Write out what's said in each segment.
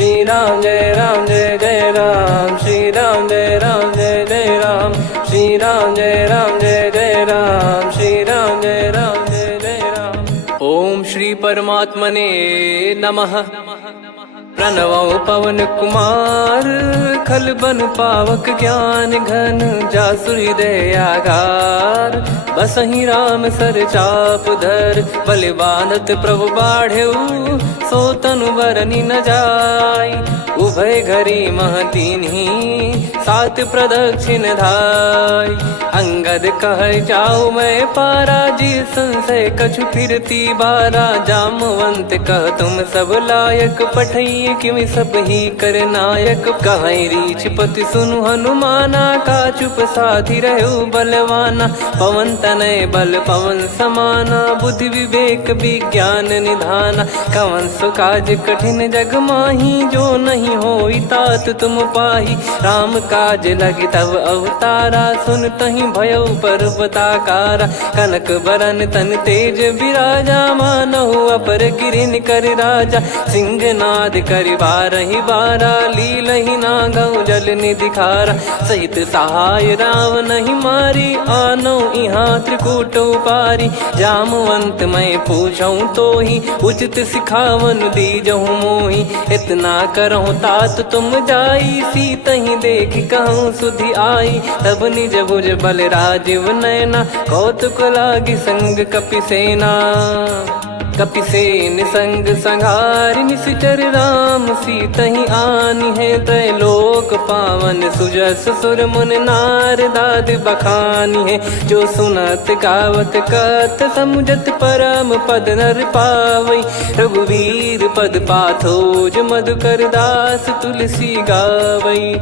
श्री राम जय जय राम, श्री राम जय जय राम, श्री राम जय जय राम, श्री राम जय जय राम। ओम श्री परमात्मने नमः। प्रणवो पवन कुमार, खल बन पावक ज्ञान घन, जासु हृदय आगार। बसहि राम सर चाप धर, बल बांधत प्रभु बाढ़ेऊ, सो तनु बरनि न जाय। उभय घरी मह दीन्ही, सात प्रदक्षिण धाय। अंगद कह जाऊ मैं पारा, जी संशय कछु फिरती बारा। जामवंत कह तुम सब लायक, पठई किमि सब ही कर नायक। कहीं रीछ पति सुनु हनुमाना, का चुप साधि रहु बलवाना। पवन तनय बल पवन समाना, बुद्धि विवेक विज्ञान निधाना। कवन सो काज कठिन जग माही, जो नहीं होई तात तुम पाही। राम काज लगी तब अवतारा, सुन तहि भयउ पर्वताकारा। कनक बरन तन तेज बिराजा, मानहु अपर गिरिन कर राजा। सिंहनाद करि बारहि बारा, लीलहि नागौ जल निधि खारा। सहित सहाय रावण ही मारी, आनो इहाँ त्रिकूट उपारी। जामवंत मैं पूछऊँ तो ही, उचित सिखावन दीजहु मोहि। इतना करहु तात तुम जाई, सीतहि देख कहूँ सुधि आई। तब निज भुज बल राजीव नैना, कौतुक लागी संग कपिसेना। कपिसेन संग संहारि, निशिचर राम सीतहि आनि है। त्रैलोक पावन सुजस सुर मुन नार, दाद बखानी है। जो सुनत गावत कथ, समुझत परम पद नर पावई। रघुवीर पद पाथोज, मधुकर दास तुलसी गावई।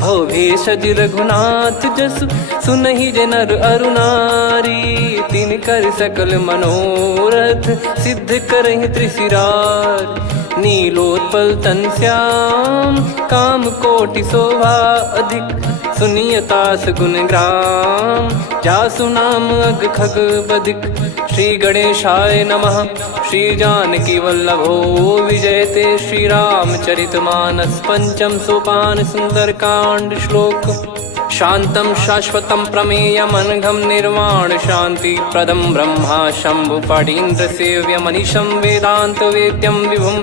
भव भेषज रघुनाथ जसु, सुनहि जे नर अरु नारी। तिन कर सकल मनोरथ, सिद्ध करहि त्रिशिरार। नीलोत्पल तन श्याम, काम कोटि शोभा अधिक। सुनियतास गुण ग्राम, जासु नाम अग खग बदिक। श्री गणेशाय नमः। श्री जानकी वल्लभो विजयते, श्री रामचरित मानस। पंचम सोपान सुंदरकांड श्लोक। शांतं शाश्वतं प्रमेयमनघं, निर्वाण शांति प्रदं ब्रह्मा शंभु फणीन्द्र सेव्यमनिशं। वेदांत वेद्यं विभुं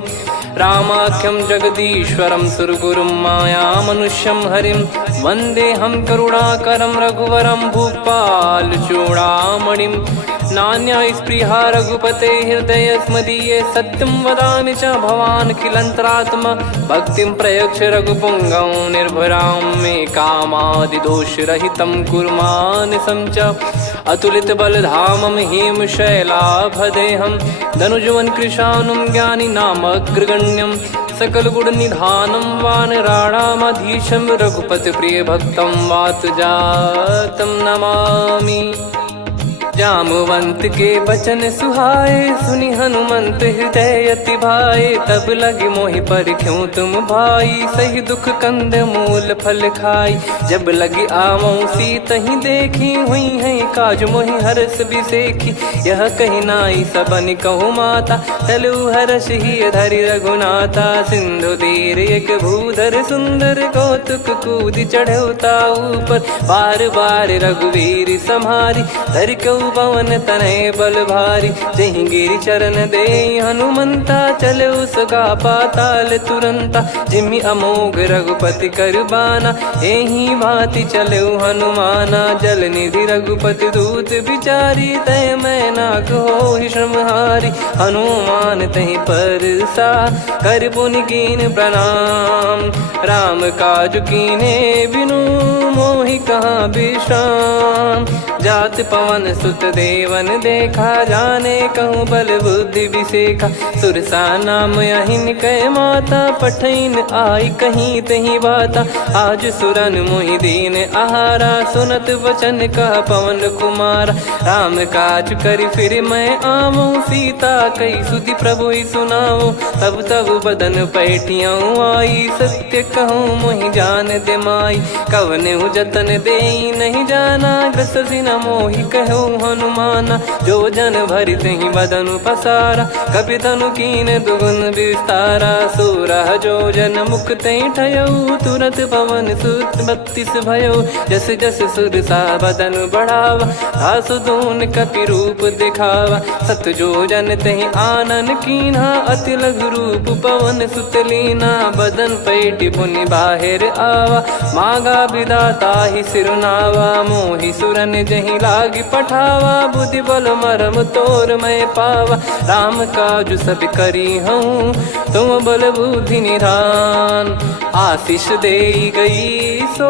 रामाख्यं जगदीश्वरं, सुरगुरुं माया मनुष्यं हरिं। वन्देऽहं करुणाकरं रघुवरं, भूपाल चूडामणिं। नान्या स्पृहा रघुपते हृदय स्मदीये, सत्यं वदामि च भवान् खिलन्तरात्मा। भक्तिं प्रयच्छ रघुपुङ्गं, निर्भरां मे कामादिदोषरहितं कुर्मानसं च। अतुलित बलधामं हेमशैलाभदेहं, धनुजवन कृशानुं ज्ञानी नामग्रगण्यं। सकल गुण निधानं वानराणामधीशं, रघुपति प्रिय भक्तं वात जातं नमामि। जामवंत के बचन सुहाए, सुनि हनुमंत हृदय अति भाए। तब लगे मोहि परख्यूं तुम भाई, सही दुख कंद मूल फल खाई। जब लगे आवऊं सीतहि देखी, हुई है काज मोहि हरस बिसेखी। यह कही नाई सबन कहु माता, चलु हरष ही धरि रघुनाथा। सिंधु तीर एक भूधर सुंदर, कौतुक कूदि चढ़ौता ऊपर। बार बार रघुवीर सम्हारी, धरि कऊ पवन तनय बल भारी। जहि गिरि चरण दे हनुमंता, चले उसका पाताल तुरंता। जिमि अमोघ रघुपति कर बाना, एहि भांति चले हनुमाना। जल निधि रघुपति दूत बिचारी, तय मैं नाक होहि श्रमहारी। हनुमान तहि परसा, कर पुनि कीन प्रणाम। राम काज कीने बिनु, मोहि कहाँ विश्राम। जात पवन सुत देवन देखा, जाने कहूँ बल बुद्धि विसेखा। सुरसा नाम अहिन कै माता, पठैन आई कहीं तहीं बाता। आज सुरन मोहि दीन आहारा, सुनत वचन कह पवन कुमारा। राम काज करि फिर मैं आवऊं, सीता कई सुधि प्रभु ही सुनाऊं। तब तब बदन पैठियाँ आई, सत्य कहूँ मोहि जान दे माई। कवने जतन दे नहीं जाना, ग्रसि न मोहि कहो हनुमाना। जो जन भरि तहि बदनु पसारा, कपि तनु कीन दुगुन विस्तारा। सोरह जो जन मुख तहि ठयऊ, तुरत पवन सुत 32 भयऊ। जस जस सुर सा बदन बढ़ावा, आसु दून कपि रूप दिखावा। सत जो जन तहि आनन कीन्हा, अति लघु रूप पवन सुत लीना। बदन पैटि पुनि बाहिर आवा, मागा विधाता ही सिरुनावा। मोहि सुरन जहि लागी पठावा, बुद्धि बल मरम तोर मैं पावा। राम काजु सब करी हूँ, तुम बल बुद्धि निधान। आशीष देई गई सो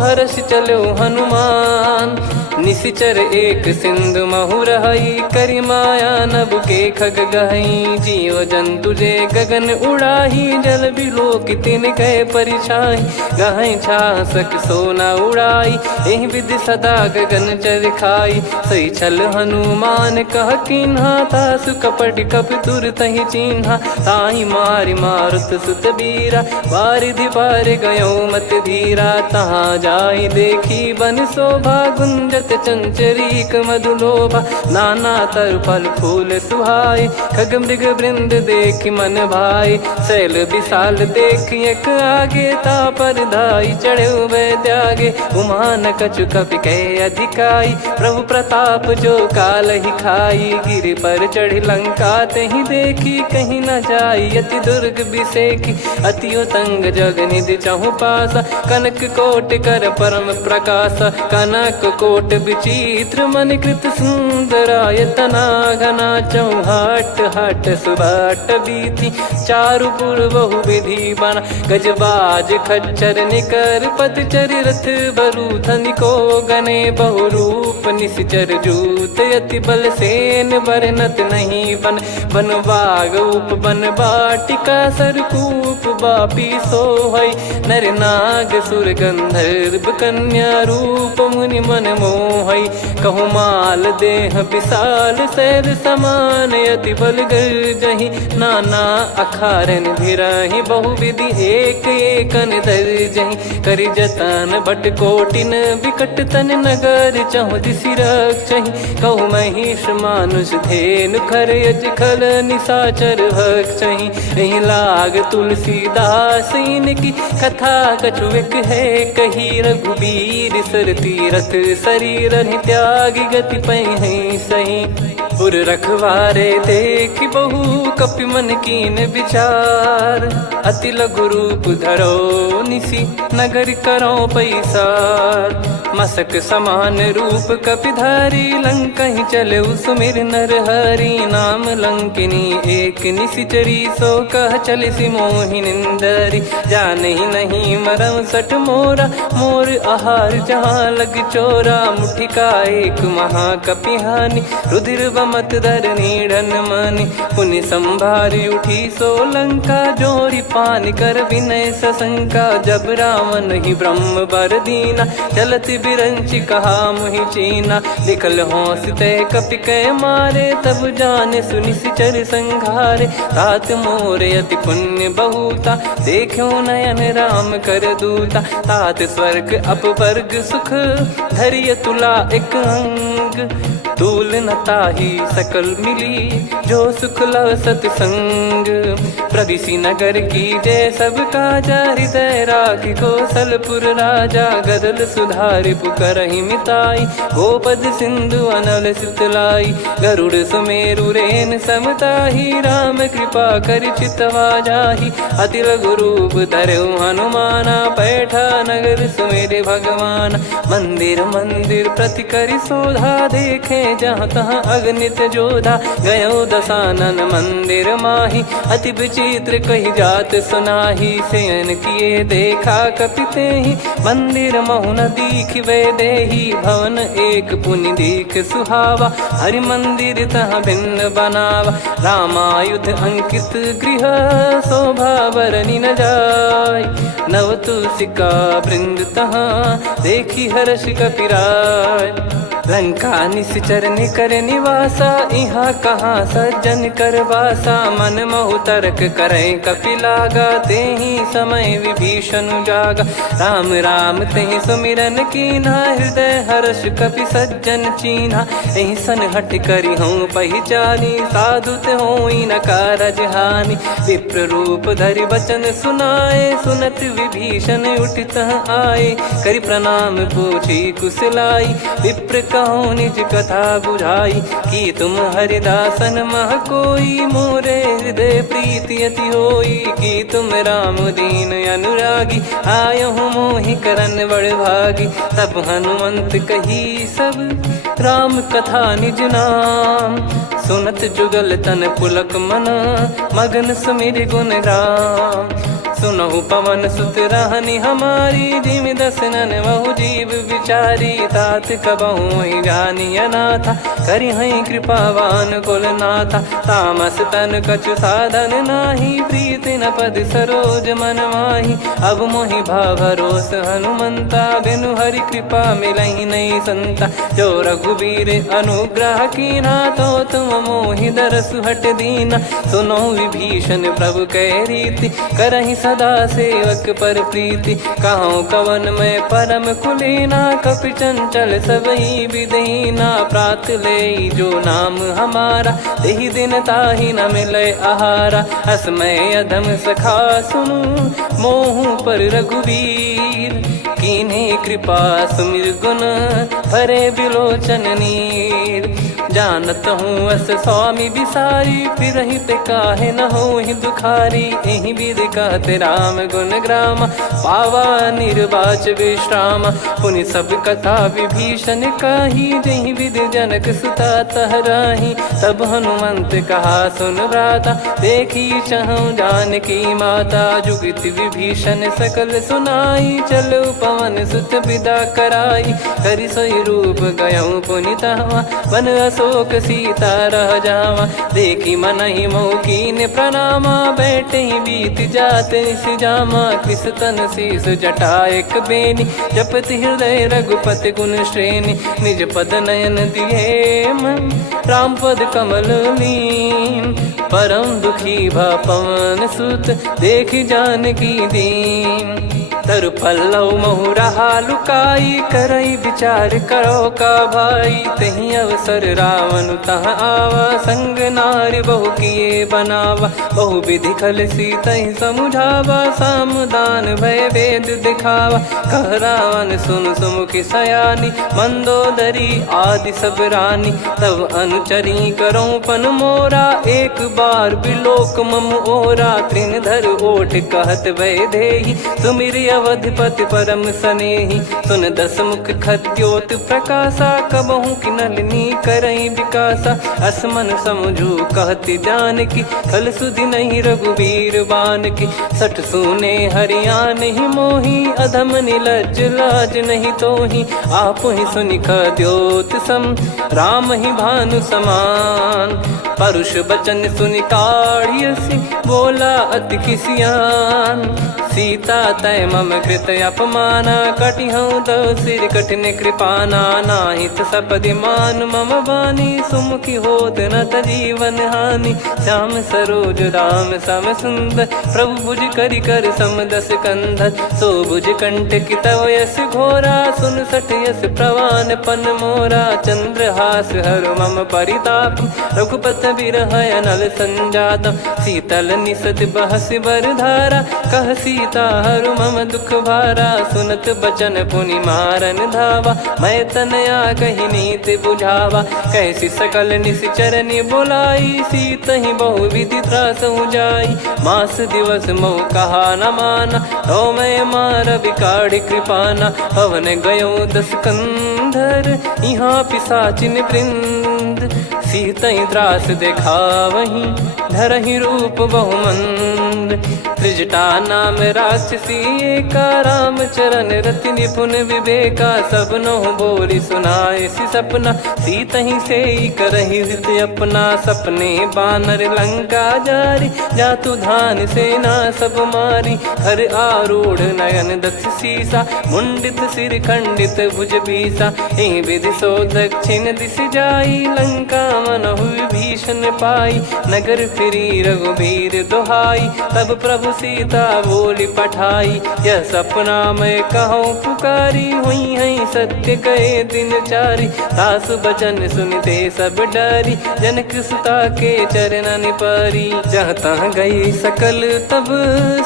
हर्ष चलो हनुमान। निशिचर एक सिंधु महु रहई, करि माया नभ के खग गहई। जीव जंतु जे गगन उड़ाही, जल बिलोक तिन कह परिछाई। गहई छासक सोना उड़ाई, एहि विधि सदा गगन चर खाई। सही छल हनुमान कह कीन्हा, तासु कपट कपि तुर तहि चिन्हा। ताहि मारि मारुत सुत बीरा, वारिधि पार गयो मत धीरा। तहाँ जाई देखी बन शोभा, गुंजत चंचरीक मधुलोभा। नाना तर फल फूल सुहाई, खग मृग वृंद देखि मन भाई। शैल विशाल देखि एक आगे, तापर धाई चढ़े वै त्यागे। उमा न कछु कपि कह अधिकाई, प्रभु प्रताप जो काल ही खाई। गिरि पर चढ़ी लंका तहि देखी, कहीं न जाई अति दुर्ग बिसेकी। अति उतंग जग निधि चहु पासा, कनक कोट कर परम प्रकाशा। कनक कोट विचित्र मन कृत सुंदरायतना। घना चौहाट हाट सुबाट बीती, चारुपुर बहु विधि बना। गजबाज खच्चर निकर पतचर, रथ बरु धनिको गने। बहु रूप निशिचर जूत, अति बल सेन बरनत नहीं बन। बन बाग उप बन बाटिका, सरकूप बापी सोहई। नर नाग सुर गंधर्व कन्या, रूप मुनि मन मोहई। कहु माल देह विशाल, शैल समान अति बल गर्जहि। नाना अखारन भिरहि, बहु विधि एक एकन दर्जहि। करि जतन बट कोटिन, विकट तन नगर चहु दिसि रक्षहि। कहु महिष मानुष धेनु, खर यज खल निशाचर भक्षहि। एहि लाग तुलसीदास इनकी, कथा कछु एक है कही। रघुबीर सर तीरथ शरीर, त्यागी गति पै सही। उर रखवारे देखि बहु, कपि मन कीन विचार। अति लघु रूप धरो निसी, नगर करो पैसार। मसक समान रूप कपि धारी, लंकहि चले सुमिर नर हरि। नाम लंकिनी एक निशिचरी, सो कह चलिसि मोहि निंदरी। जानहि नहीं मरम सठ मोरा, मोर आहार जहाँ लग चोरा। मुठिका एक महाकपि हानि, रुधिर बमत धरनी ढन मानि। पुनि संभारी उठी सो लंका, जोरी पान कर विनय सशंका। जब रावण ही ब्रह्म बर दीना, चलति बिरंचि कहा मुहि चीना। लिखल होंस ते कपि कै मारे, तब जाने सुनि सिचर संघारे। तात मोर अति पुण्य बहुता, देखो नयन राम कर दूता। तात स्वर्ग अपवर्ग सुख, धरिय तुला एक अंग। तूल न ताहि सकल मिली, जो सुख लव सतसंग। प्रदिशि नगर की जय सब काजा, हृदय राखि कौशलपुर राजा। गदल सुधारि पुकारहि मिताई, गोपद सिंधु अनल सितलाई। गरुड़ सुमेरु रेन समताहि, राम कृपा करि चितवा जाहि। अति लघु रूप धरऊ हनुमाना, पैठा नगर सुमेरे भगवान। मंदिर मंदिर प्रति करि शोधा, देखे जहाँ तहाँ अगणित जोधा। गयो दशानन मंदिर माही, अति विचित्र कही जात सुनाही। शयन किए देखा कपि तेहि, मंदिर महु न दीख वे देही। भवन एक पुनि दीख सुहावा, हरि मंदिर तहाँ भिन्न बनावा। रामायुध अंकित गृह, शोभा बरनि न जाय। नव तुलसी का वृंद तहाँ, देखी हर्ष कपिराय। लंका निश्चर निकर निवासा, इहाँ कहाँ सज्जन कर वासा। मन महु तर्क करें कपिलागा, तेहि समय विभीषण जागा। राम राम तेहि सुमिरन कीन्हा, हृदय हर्ष कपि सज्जन चीन्हा। एहि सन हट करी हूँ पहिचानी, साधु ते होई न कारज हानि। विप्र रूप धरि बचन सुनाए, सुनत विभीषण उठित आए। करि प्रणाम पूछी कुशलाई, विप्र कहो निज कथा बुझाई। कि तुम हरिदासन मह कोई, मोरे हृदय प्रीति अति होई। कि तुम राम दीन अनुरागी, आयहु मोहि करन बड़ भागी। तब हनुमंत कही सब राम कथा निज नाम, सुनत जुगल तन पुलक मना, मगन सुमिर गुण राम। सुनहु पवन सुत रहनी हमारी, जिमि दसनन महु जीव विचारी। तात कबहु ही जानी अनाथा, करि हई कृपावान कुल नाथा। तामस तन कछु साधन नाही, प्रीति न पद सरोज मन माही। अब मोहि भाव भरोस हनुमंता, बिनु हरि कृपा मिलहि नहीं संता। जो रघुबीर अनुग्रह कीना, तो तुम मोहि दरसु हट दीना। सुनो विभीषण प्रभु कह रीति, करहि सदा सेवक पर प्रीति। कहूँ कवन में परम कुलीना, कपि चंचल सबई विदहीना। प्रात ले जो नाम हमारा, तेहि दिन ताहि न मिले आहारा। असमय अधम सखा सुनु, मोहु पर रघुवीर। कीन्हे कृपा सुमिर गुण, भरे बिलोचन नीर। जानत हूँ अस स्वामी बिसारी, फिरहित काहे न होहि दुखारी। एहि विधि कहते राम गुण ग्राम, पावा निर्वाच विश्राम। पुनि सब कथा विभीषण काही, जहि विधि जनक सुता तहराही। तब हनुमंत कहा सुन भ्राता, देखी चहु जानकी माता। जुगित विभीषण सकल सुनाई, चलो पवन सुत विदा कराई। करि सोई रूप गयऊँ पुनितवा, बन अशोक सीता रह जावा। देखी मनहि मोह कीन्ह प्रणामा, बैठे ही बीत जात निस जामा। कृस तन शीस जटा एक बेनी, जपति हृदय रघुपति गुण श्रेणी। निज पद नयन दिए मन, राम पद कमल लीन। परम दुखी भा पवन सुत, देखि जानकी दीन। तरु पल्लव महु रहा लुकाई, करई विचार करो का भाई। तही अवसर रावण तहाँ आवा, संग नारी बहु किए बनावा। बहु विधि खल सीतहि समुझावा, सामदान भय वेद दिखावा। कह रावण सुन सुमुखी सयानी, मंदोदरी आदि सब रानी। तब अनुचरी करो पन मोरा, एक बार बिलोक मम ओरा। तृण धर ओठ कहत भय देहि, सुमिरि अवधिपति परम सनेहि। सुन दस मुख खद्योत प्रकाशा, कबहु कि नलिनी करई विकासा। असमन समझू कहति जानकी, खल सुधि नहीं रघुबीर बानकी। सठ सूने हरियाण ही मोही, अधम निलज्ज लाज नहीं तोही। आप ही सुनि खद्योत सम, राम ही भानु समान। परुष बचन सुनि काढ़ियसि, बोला अति किसियान। सीता तय मम कृत अपमाना, कटिहऊँ तो सिर कठिन कृपाना। नाहित सपदि मान मम बानी, सुमुखी होत न जीवन हानि। श्याम सरोज राम सम सुंदर, प्रभु भुज करि कर सम दस कंधर। सो भुज कंठ की तव यस घोरा, सुन सठ यस प्रवान पन मोरा। चंद्रहास हर मम परिताप, रघुपत बिरह अनल संजात। शीतल निसत बहस बर धारा, कह सीता हरु मम दुख भारा। सुनत बचन पुनि मारन धावा, मैं तनया कही नीति बुझावा। कैसी सकल निश्चरनि बुलाई, सीतहि बहु विधि त्रासहु जाई। मास दिवस मोह कहा न माना, तो मैं मार बिकाढ़ कृपाना। हवन गयो दस कंधर, यहाँ पिशाचिन वृंद। सीतहि त्रास देखावहीं, धरहि रूप बहुमंद। त्रिजटा नाम राक्षसी एका, राम चरण रति निपुण विवेका। सब नोह बोली सुनाए सी सपना, सीत ही से करही हित अपना। सपने बानर लंका जारी, जातु धान सेना सब मारी। हर आरूढ़ नयन दक्ष सीसा, मुंडित सिर खंडित भुज बीसा। एहि विधि सो दक्षिण दिश जाई, लंका मनहु विभीषण पाई। नगर फिरी रघुबीर दुहाई, तब प्रभु सीता बोली पठाई। यह सपना मैं कहूँ पुकारी, हुई है सत्य कहे दिन चारी। सासु बचन सुनते सब डरी, जनक सुता के चरण परी। जहाँ तहाँ गई सकल तब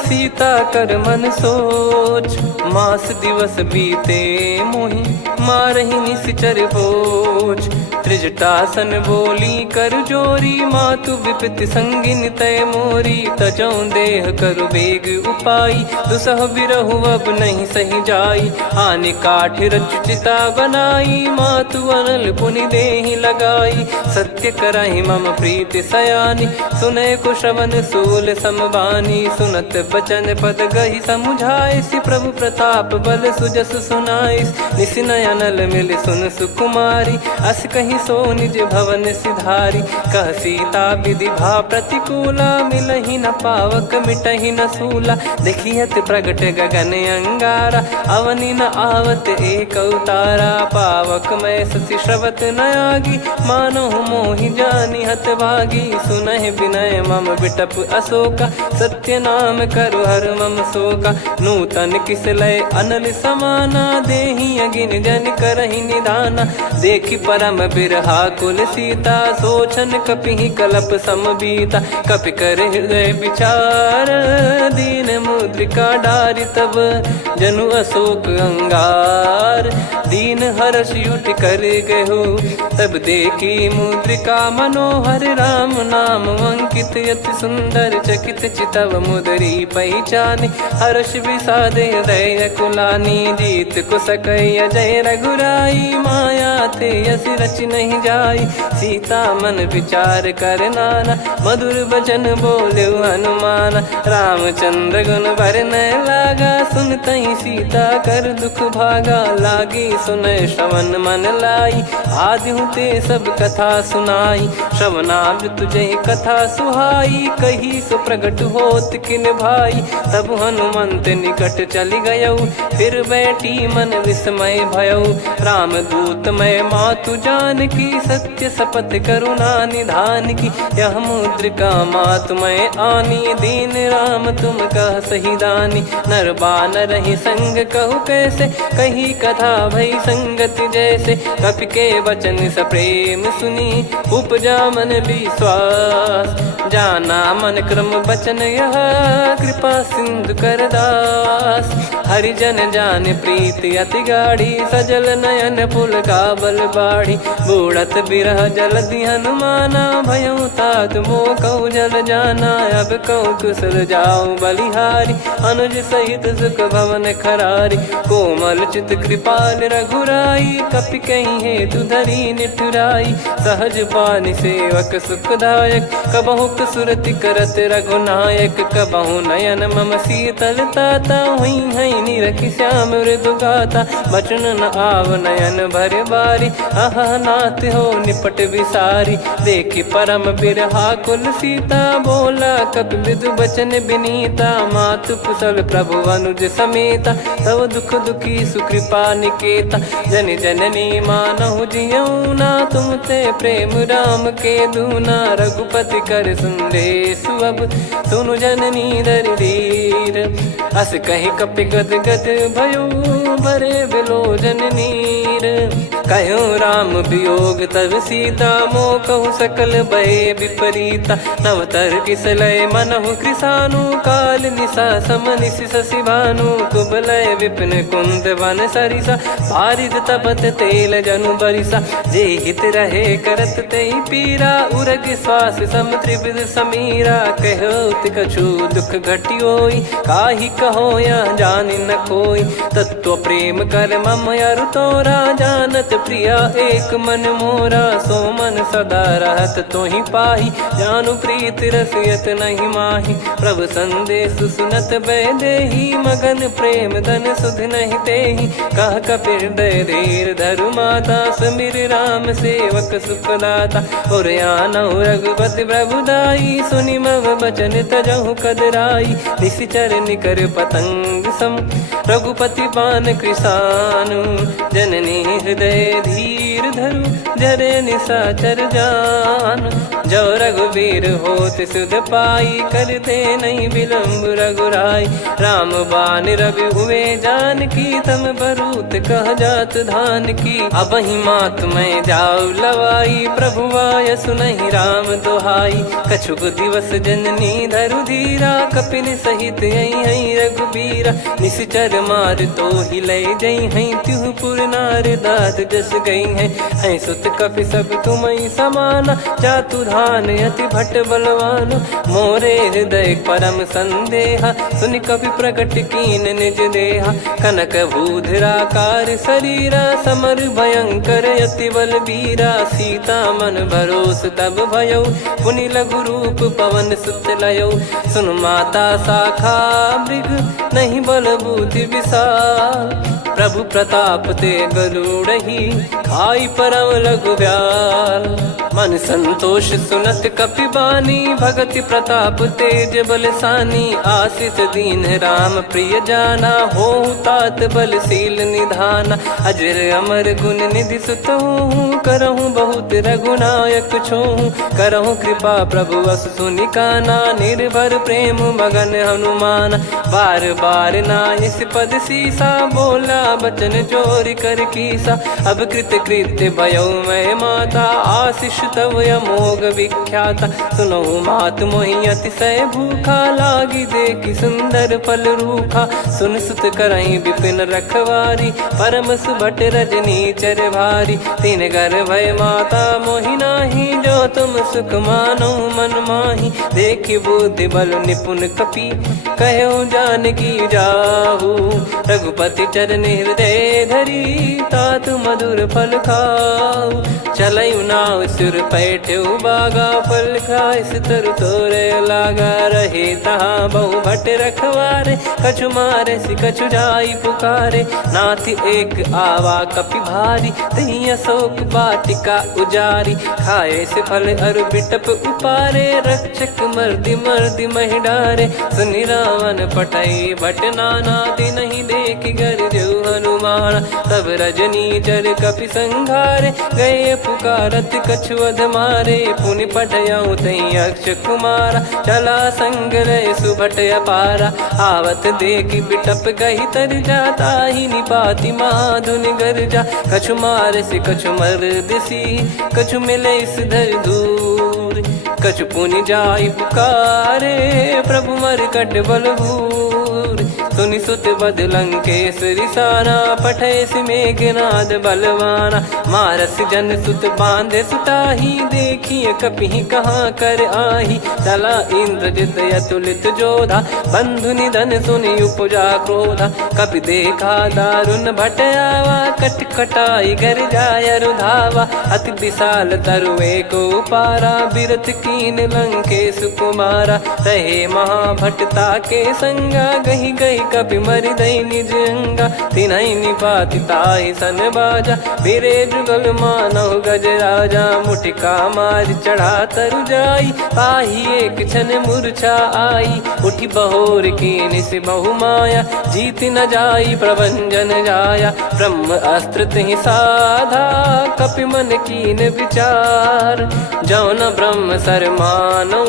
सीता कर मन सोच। मास दिवस बीते मोहि मारहि निश्चर भोज। त्रिजटासन बोली कर जोरी, मातु विपति संगिन तय मोरी। तजौ देह करु बेग उपाई, दुसह बिरहु अब नहीं सही जाई। आने काठ रचिता बनाई, मातु अनल पुनि देहि लगाई। सत्य कराहि मम प्रीति सयानी, सुनै को श्रवण सूल समबानी। सुनत बचन पद गहि समुझाए, सि प्रभु प्रताप बल सुजस सुनाइस। निस नयनल मिल सुन सुकुमारी, अस कहि सो निज भवन सिधारी। कह सीता विधि भा प्रतिकूला, मिलहि न पावक मिटहि न सूला। देखियत प्रगट गगन अंगारा, अवनि न आवत एक अवतारा। पावक मैं ससि श्रवत न आगी, मानो मोहि जानि हत भागी। सुनहि विनय मम बिटप अशोका, सत्य नाम करु हर मम शोका। नूतन किस लय अनल समाना, देहि अगिन जन करहि निधाना। देखि परम बिरहा कुल सीता, सोचन कपिहि कलप समबीता। कपि कर हृदय विचार, दीन मुद्रिका डारि तब। जनु अशोक अंगार, दीन हर्ष युट कर गहु। तब देखी मुद्रिका मनोहर, राम नाम अंकित अति सुंदर। चकित चितव मुदरी पहचानी, हर्ष विषाद हृदय कुलानी। जीत को सकय अजय रघुराई, माया ते यस रच नहीं जाई। सीता मन विचार कर नाना, मधुर वचन बोले हनुमान। रामचंद्र गुण बरनय लागा, सुनतहि सीता कर दुख भागा। लागी सुनय श्रवण मन लाई, आदिहु ते सब कथा सुनाई। श्रवणाब तुझे कथा सुहाई, कही सो प्रगट होत किन भाई। तब हनुमंत निकट चली गयौ, फिर बैठी मन विस्मय भयौ। राम दूत मैं मातु जान की, सत्य शपथ करुणा निधान की। यह मुद्रिका मातु मैं आनी, दीन राम तुम कह सही दानी। नर बानर ही संग कहु कैसे, कही कथा भई संगति जैसे। कपि के वचन सप्रेम सुनी, उपजा मन विश्वास। जाना मन क्रम बचन यह, कृपा सिंधु कर दास। हरिजन जान प्रीति अति गाढ़ी, सजल नयन पुल काबल बाढ़ी। बूढ़त बिरह जलधि हनुमाना, भयउ तात मोह कहु जल जाना। अब कहु कुशल जाऊ बलिहारी, अनुज सहित सुख भवन खरारी। कोमल चित कृपाल रघुराई, कपि कहीं हेतु धरी निठुराई। सहज पानि सेवक सुखदायक, कबहु सुरति करत रघुनायक। कबहु नयन मम शीतल ताता, हुई है निरखि श्याम मृदु गाता। बचन न आव नयन भर बारी, अह नाथ हो निपट विसारी। देखि परम बिरहा कुल सीता, बोला कपि मृदु बचन बिनीता। मातु कुशल प्रभु अनुज समेता, तव दुख दुखी सुकृपा निकेता। जन जननी मानहु जियऊ ना, तुम ते प्रेम राम के दूना। रघुपति कर सुंदेशु अब, सुनु जननी दर धीर। अस कहि कपि गद गद भयो, भरे बिलोचन नीर। कहूँ राम वियोग तब सीता, मोह कहूँ सकल भय विपरीता। नवतर किसलय मनहु कृसानु, काल निशा समनिश शशि भानु। कुबलय विपिन कुंद वन सरिसा, पारिद तपत तेल जनु बरिसा। जे हित रहे करत ते पीरा, उरग श्वास सम त्रिविध समीरा। कहत कछु दुख घटियोई, काहि कहो या जानि न कोई। तत्व प्रेम कर मम अरु तोरा, जानत प्रिया एक मन मोरा, सो मन सदा रहत तो ही पाही। जानु प्रीत रसियत नहीं माही, प्रभु संदेश सुनत बैदेही। मगन प्रेम धन सुध नहीं तेही, कह कपिर दय धीर धरु माता। समीर राम सेवक सुखदाता, और आनौ रघुपति प्रभुदाई। सुनि मम बचन तजहु कदराई, निशिचर निकर पतंग सम। रघुपति पान कृसानु, जननी हृदय धीर धरु। जरे निशाचर जान, जो रघुवीर होत सुध पाई। करते नहीं विलम्ब रघुराई, राम बान रवि हुए जानकी। तम बरूत कह जात धान की, अब ही मात मैं जाऊ लवाई। प्रभु आय सुनहि राम दुहाई, कछुक दिवस जननी धरु धीरा। कपिन सहित यही रघुबीरा, निश्चर मार तो ही लय जई हैं। त्युह पुर नार दात जस गई हैं, सुत कपि सब तुमई समाना। जातु धान अति भट बलवान, मोरे हृदय परम संदेहा। सुनि कपि प्रकट कीन निज देहा, कनक भूधराकार शरीरा। समर भयंकर अति बल बीरा, सीता मन भरोस तब भयो। पुनि लघु रूप पवन सुत लयो, सुन माता शाखा मृग नहीं बल बुद्धि विशाल। प्रभु प्रताप ते गरुड़ही, खाई परम लघु ब्याल। मन संतोष सुनत कपि बानी, भगति प्रताप तेज बलसानी। आशीष दीन राम प्रिय जाना, होहु तात बलशील निधाना। अजर अमर गुण निधि सुतहु, करहु बहुत रघुनायक छोहु। करहु कृपा प्रभु अस सुनि काना, निर्भर प्रेम मगन हनुमान। बार बार नायस पद सीसा, बोला बचन चोरी कर कीसा। अब कृत कृत्य भयो मैं माता, आशीष तव अमोघ विख्याता। सुनहु मात मोहि अतिशय भूखा, लागी देखी सुंदर फल रूखा। सुन सुत करहीं विपिन रखवारी, परम सुभट रजनी चर भारी। तीन घर भय माता मोहि नाही, जो तुम सुख मानो मन माही। देखि बुद्धि बल निपुण कपि, कहो जानकी जाहू। रघुपति चरण हृदय धरी, तात मधुर फल खाऊ। चलऊ नाव सुर पैठ्यु बागा, फल खाइस तरु तोरे लागा। रहे तहाँ बहु भट रखवारे, कछु मारे सि कछु जाई पुकारे। नाथ एक आवा कपि भारी, तही अशोक वाटिका उजारी। खाए से फल अर बिटप उपारे, रक्षक मर्दि मर्दि महि डारे। सुनि रावण पटई भट नाना, तिनहि देख गर जो हनुमान। तब रजनी चर कपि संघारे, गए पुकारत कछु अध मारे। पुनि पटयऊ तई अक्ष कुमारा, चला संग रय सुभट अपारा। आवत देखि बिटप कही तर जाता, ही निपाति माधुनि गर्जा। कछु मार से कछु मर दिसी, कछु मिले इस धर दूर। कछु पुनि जाई पुकारे, प्रभु मर कट बलभूर। सुनि सुत बद लंकेश्वरी साना, पठय सि मेघनाद बलवाना। मारस जन सुत बांधे सुताही, देखिए कपि कहाँ कर आही। चला इंद्रजित अतुलित जोधा, बंधु निधन सुनि उपजा क्रोधा। कपि देखा दारुण भट आवा, कट कटाई घर जाय रुधावा। अति विशाल तरुए को पारा, बिरथ कीन लंकेश कुमारा। रहे महाभटता के संगा, गही गही कपि मरि दई निज अंगा। तिन्हि निपाति ताहि सन बाजा, बिरे जुगल मानव गज राजा। मुटिका मार चढ़ा तरु जाई, पाही एक क्षण मूर्छा आई। उठी बहोर कीन से बहु माया, जीत न जाई प्रभंजन जाया। ब्रह्म अस्त्र तिहि साधा, कपि मन कीन विचार। जौ न ब्रह्म सर मानौ,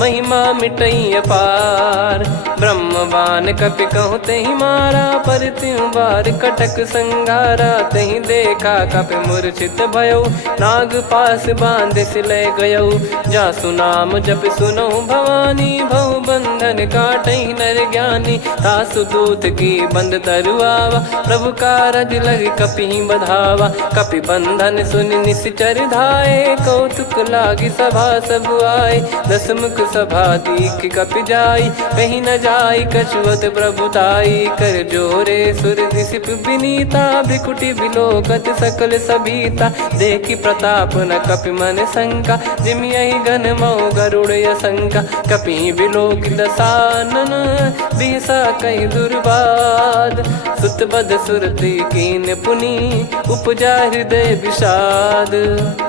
महिमा मिटई अपार। ब्रह्म बान कपि कहु तहि मारा, पर त्यों बार कटक संगारा। तहि देखा कपि मूर्छित भयो, नाग पास बांध सिलय गयो। जासु नाम जप सुनहु भवानी, भव बंधन काटहि नर ज्ञानी। तासु दूत की बंद तरुआवा, प्रभु कारज लग कपि बधावा। कपि बंधन सुनि निश्चर धाये, कौतुक लागी सभा सब आए। दस मुख सभा दीख कपि जाई, कहीं न जाई कछुअत प्रभुताई कर जोरे सुर दिसिप विनीता भ्रिकुटी बिलोकत सकल सबीता देखी प्रताप न कपि मन शंका जिमि यही गण मऊ गरुड़ असंका कपि बिलोक दसानन बिहसा कहीं दुर्बाद सुत बद सुरति कीन पुनी उपजा हृदय विषाद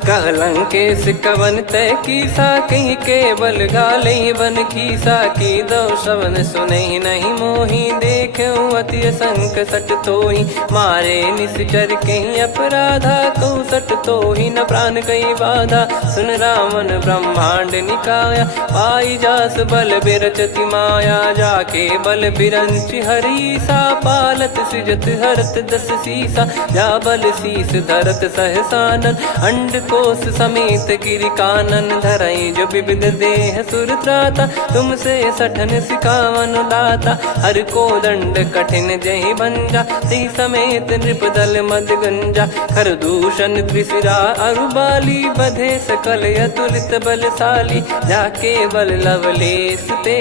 कहलंकेश कवन तय कीसा कहीं केवल गाले बन कीसा की दो श्रवण सुने नहीं मोही देखे अति संक सट तोही मारे निश्चर कहीं अपराधा कहूँ सट तोही न प्राण कहीं बाधा सुन रावण ब्रह्मांड निकाया पाई जास बल बिरचति माया जाके बल बिरंच हरीसा पालत सृजत हरत दस सीसा जा बल शीस धरत सहसानन अंड कोश समेत गिरि कानन धरई जो विविध देह सुर त्राता तुमसे सठन सिखावन दाता हर को दंड कठिन जहि बंजा ती समेत नृपदल मद गंजा खर दूषण त्रिशिरा अरुबाली बधे सकल अतुलित बलशाली जाके बल लवलेस ते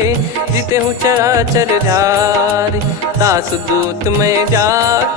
जिते हूँ चराचर झारी दास दूत में जा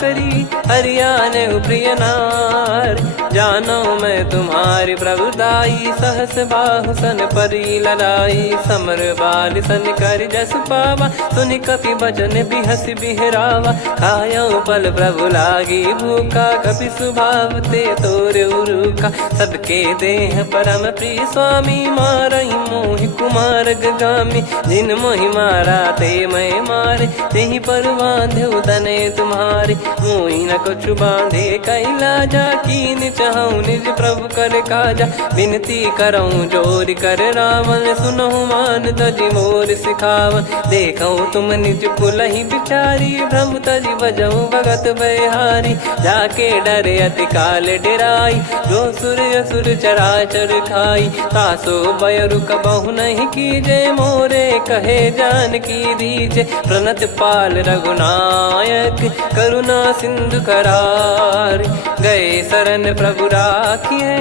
करी हरियाने प्रिय नार जानो मैं तुम्हारी प्रभुदाई सहस बाहु सन परी लड़ाई समर बाल सन कर जस पावा सुनि कपि भजन बिहस बिहरावा खायो पल प्रभु लागी भूखा कपि स्वभाव ते तोर उरुका सबके देह परम प्रिय स्वामी मारई मोहि कुमार गामी जिन मोहि मारा ते मैं मारे तेहि पर बांधे उदने तुम्हारे मोहि न कुछ बांधे कैला जा कीन चाहूं निज प्रभु कर काजा विनती करऊं जोर कर रावण सुनहु मान तजि मोर सिखावन देखऊं तुम निज कुलहि बिचारी भ्रम तजि बजऊं भगत बहारी जाके डरे अति काल डेराई जो सुर असुर चराचर खाई तासो बयरु कबहु नहीं कीजे मोरे कहे जान की दीजे प्रणत पाल रघुनायक करुणा सिंधु करार गए शरण प्रभु राखिए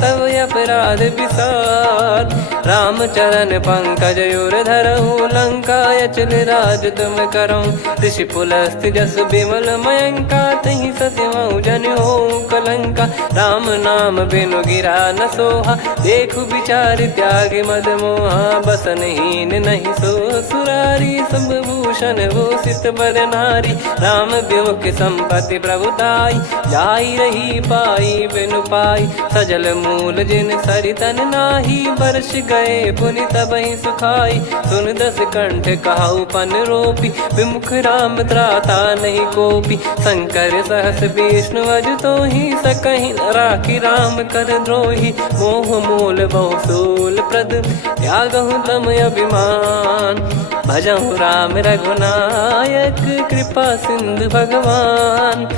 तब अपराध विसार राम चरण पंकज उर धरहु लंका अचल राज तुम करऊं ऋषि पुलस्त जस विमल मयंका तहि ससिमऊ जन हो कलंका राम नाम बिनु गिरा न सोहा देखु विचार त्याग मद मोहा बसनहीन नहीं सो सुरारी सब भूषण भूषित बर नारी राम विमुख संपत्ति प्रभुताई जाई रही पाई बिनु पाई सजल मूल जिन सरितन नाही वर्ष गए पुनि तबहि सुखाई सुन दस कंठ कहाऊ पन रोपी विमुख राम त्राता नहीं कोपी शंकर सहस विष्णु अज तो ही सकहि राखी राम कर द्रोही मोह मूल बहुसूल प्रद त्यागहु तम अभिमान भजहु राम रघुनायक कृपा सिंधु भगवान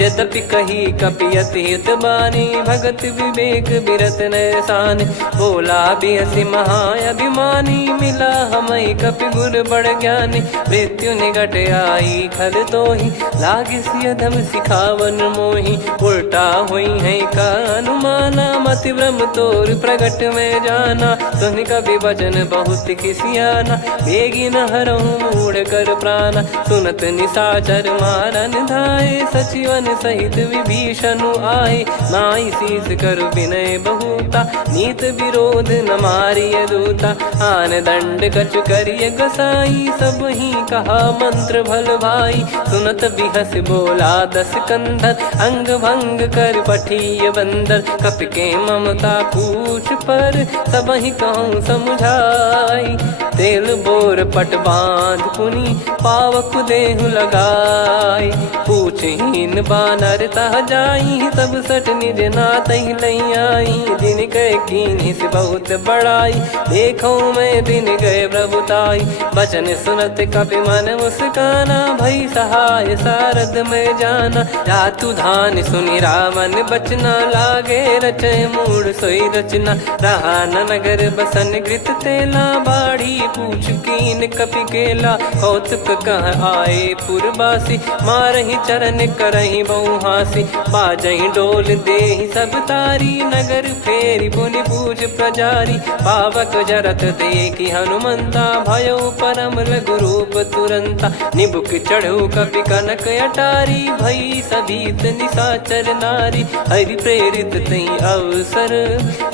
यद्यपि कही कपियति हित बानी भगत विवेक बिरत नैसान बोला बिहसी महाअभिमानी मिला हमई कपि गुर बड़ ज्ञानी मृत्यु निकट आई खल तो ही लागिस यधम सिखावन मोही उल्टा हुई है का अनुमाना मति ब्रह्म तोर प्रगट में जाना सुन कभी वचन बहुत किसियाना बेगी न हरहु मूढ़ कर प्राणा सुनत निशाचर मारन धाये सचिवन सहित विभीषणु आए नाई शीस कर विनय बहुता नीत विरोध न मारिय दूता आन दंड कछु करिय गसाई सब ही कहा मंत्र भल भाई सुनत बिहस बोला दस कंधर अंग भंग कर पठिय बंदर कपि के ममता पूछ पर सब ही कहूँ समझाई तेल बोर पट बांध पुनि पावक देहु लगाई पूछहीन बानर तह जाई तब सट निज नाथ लई आई दिन गए कीन्ही से बहुत बड़ाई देखो मैं दिन गए प्रभुताई बचन सुनत कपि मन मुस्काना भई सहाय सारद में जाना जातु धान सुनि रावण बचना लागे रचय मूड सोई रचना रहा न नगर बसन कृत तेला बाड़ी पूछ कीन कपि केला, कौतुक कह आए पुरबासी, मारहि चरण करहि बहु हासी, बाजहि डोल देहि सब तारी, नगर फेरी पुनि पूज प्रजारी, पावक जरत देखि हनुमंता, भयो परम लघु रूप तुरंता, निबुक चढ़ऊ कपि कनक अटारी, भई सभीत निशाचर नारी, हरि प्रेरित तई अवसर,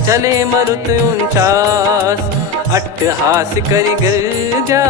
चले मरुत 49, अट्टहास करि गर्जा,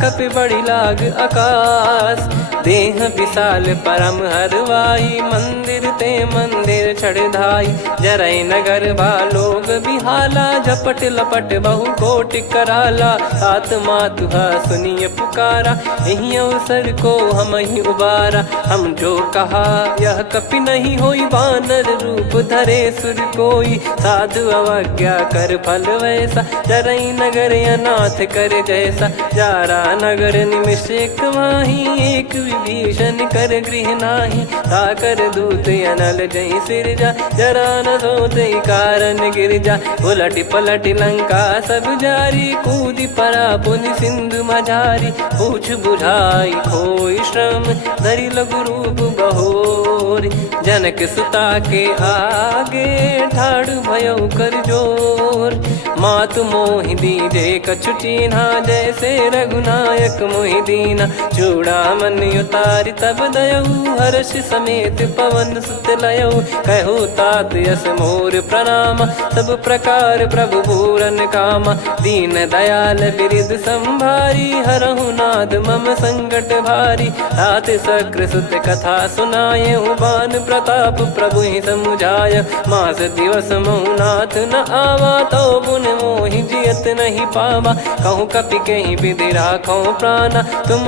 कपि बड़ी लाग आकाश, देह विशाल परम हरवाई, मंदिर ते मंदिर चढ़धाई, जरई नगर बालोग बिहाला, झपट लपट बहु कोटि कराला, सात मातुहा सुनिय पुकारा, यही अवसर को हम ही उबारा, हम जो कहा यह कपि नहीं होई, वानर रूप धरे सुर कोई, साधु अवज्ञा कर फल वैसा, जरई नगर अनाथ कर जैसा, जारा नगर निमिष एक माही, एक विभीषण कर गृह नाही, ताकर दूत अनल जय सिरजा, जरा न सोते कारण गिरजा, उलट पलट लंका सब जारी, कूदी परा पुनि सिंधु मझारी, पूछ बुझाई खोई श्रम, धरि लघु रूप बहोरी, जनक सुता के आगे, ठाड़ भयो कर जोर, मातु मोहि दीजे कछु चीन्हा, जैसे रघुनायक मोहि दीना, चूड़ामन उतारि तब दयऊ, हर्ष समेत पवन सुत लयऊ, कहो तात यस मोर प्रणाम, सब प्रकार प्रभु पूरन कामा, दीन दयाल बिरिद संभारी, हरहु नाद मम संकट भारी, तात सक्र सुत कथा सुनाये, बान प्रताप प्रभु ही समुझाय, मास दिवस महु नाथ न आवा, तो पुन मोहि जियत नहीं पावा, कहूँ कपि कहीं विधि राखो प्राणा, तुम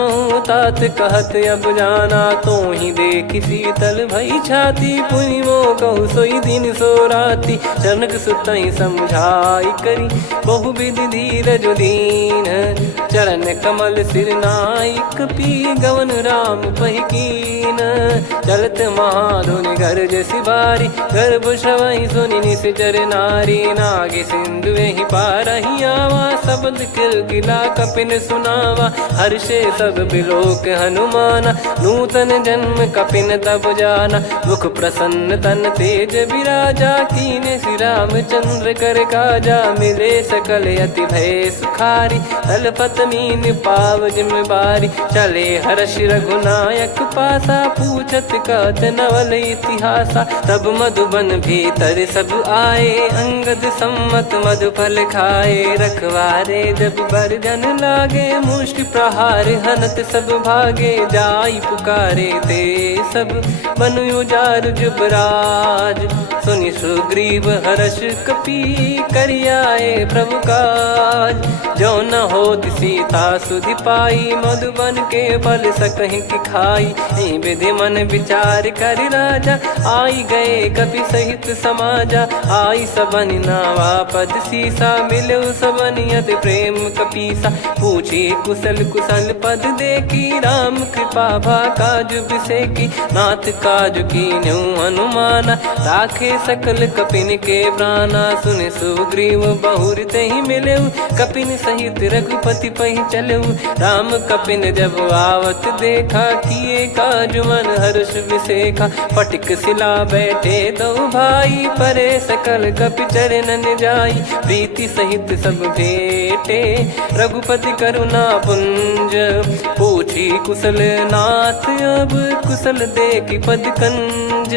तात कहत अब जाना, तो ही देखी शीतल भई छाती, पुनि मो कहु सोई दिन सो राती, जनक सुतहि समझाई करी, बहु विधि धीरज दीन, चरण कमल सिर नाई, कपि गवन राम पहि कीन, चलत महाधुनि गर्ज सिबारी, गर्भ श्रवहि सुनि निश्चर नारी, नागे सिंधु ही पारहि आवा, शब्द किलकिला कपिन सुनावा, हर्षे सब बिलोक हनुमाना, नूतन जन्म कपिन तब जाना, मुख प्रसन्न तन तेज विराजा, कीने श्री रामचंद्र कर काजा, मिले सकल अति भय सुखारी, तलपत मीन पाव जिम बारी, चले हर्ष रघुनायक पासा, पूछत कहत नवल इतिहासा, तब मधुबन भीतर सब आए, अंगद सम्मत मधुफल खाए, रखवारे जब बरजन लागे, मुष्टि प्रहार हनत सब भागे, जाई पुकारे ते सब बन उजार जुबराज, सुनि सुग्रीव हर्ष कपि करियाए प्रभु काज, जो न होत सीता सुधि पाई, मधुबन के फल सकहि कि खाई, विधि मन विचार कर राजा, आई गए कपि सहित समाजा, आई सबन नावा पद सीसा, मिलो सबनियत प्रेम कपीसा, पूछी कुशल कुशल पद देखी, राम कृपा भा काज बिसेकी, नाथ काज कीन्हु हनुमाना, राखे सकल कपिन के प्राणा, सुन सुग्रीव बहुर तहि मिलेऊ, कपिन सहित रघुपति पहि चलेऊ, राम कपिन जब आवत देखा, किए काज मन हर्ष विसेखा, फटिक सिला बैठे दो भाई, परे सकल कपि चरणन जाई, प्रीति सहित सब भेटे, रघुपति करुणा पुंज, पूछी कुशल नाथ अब कुशल देखि पद कंज,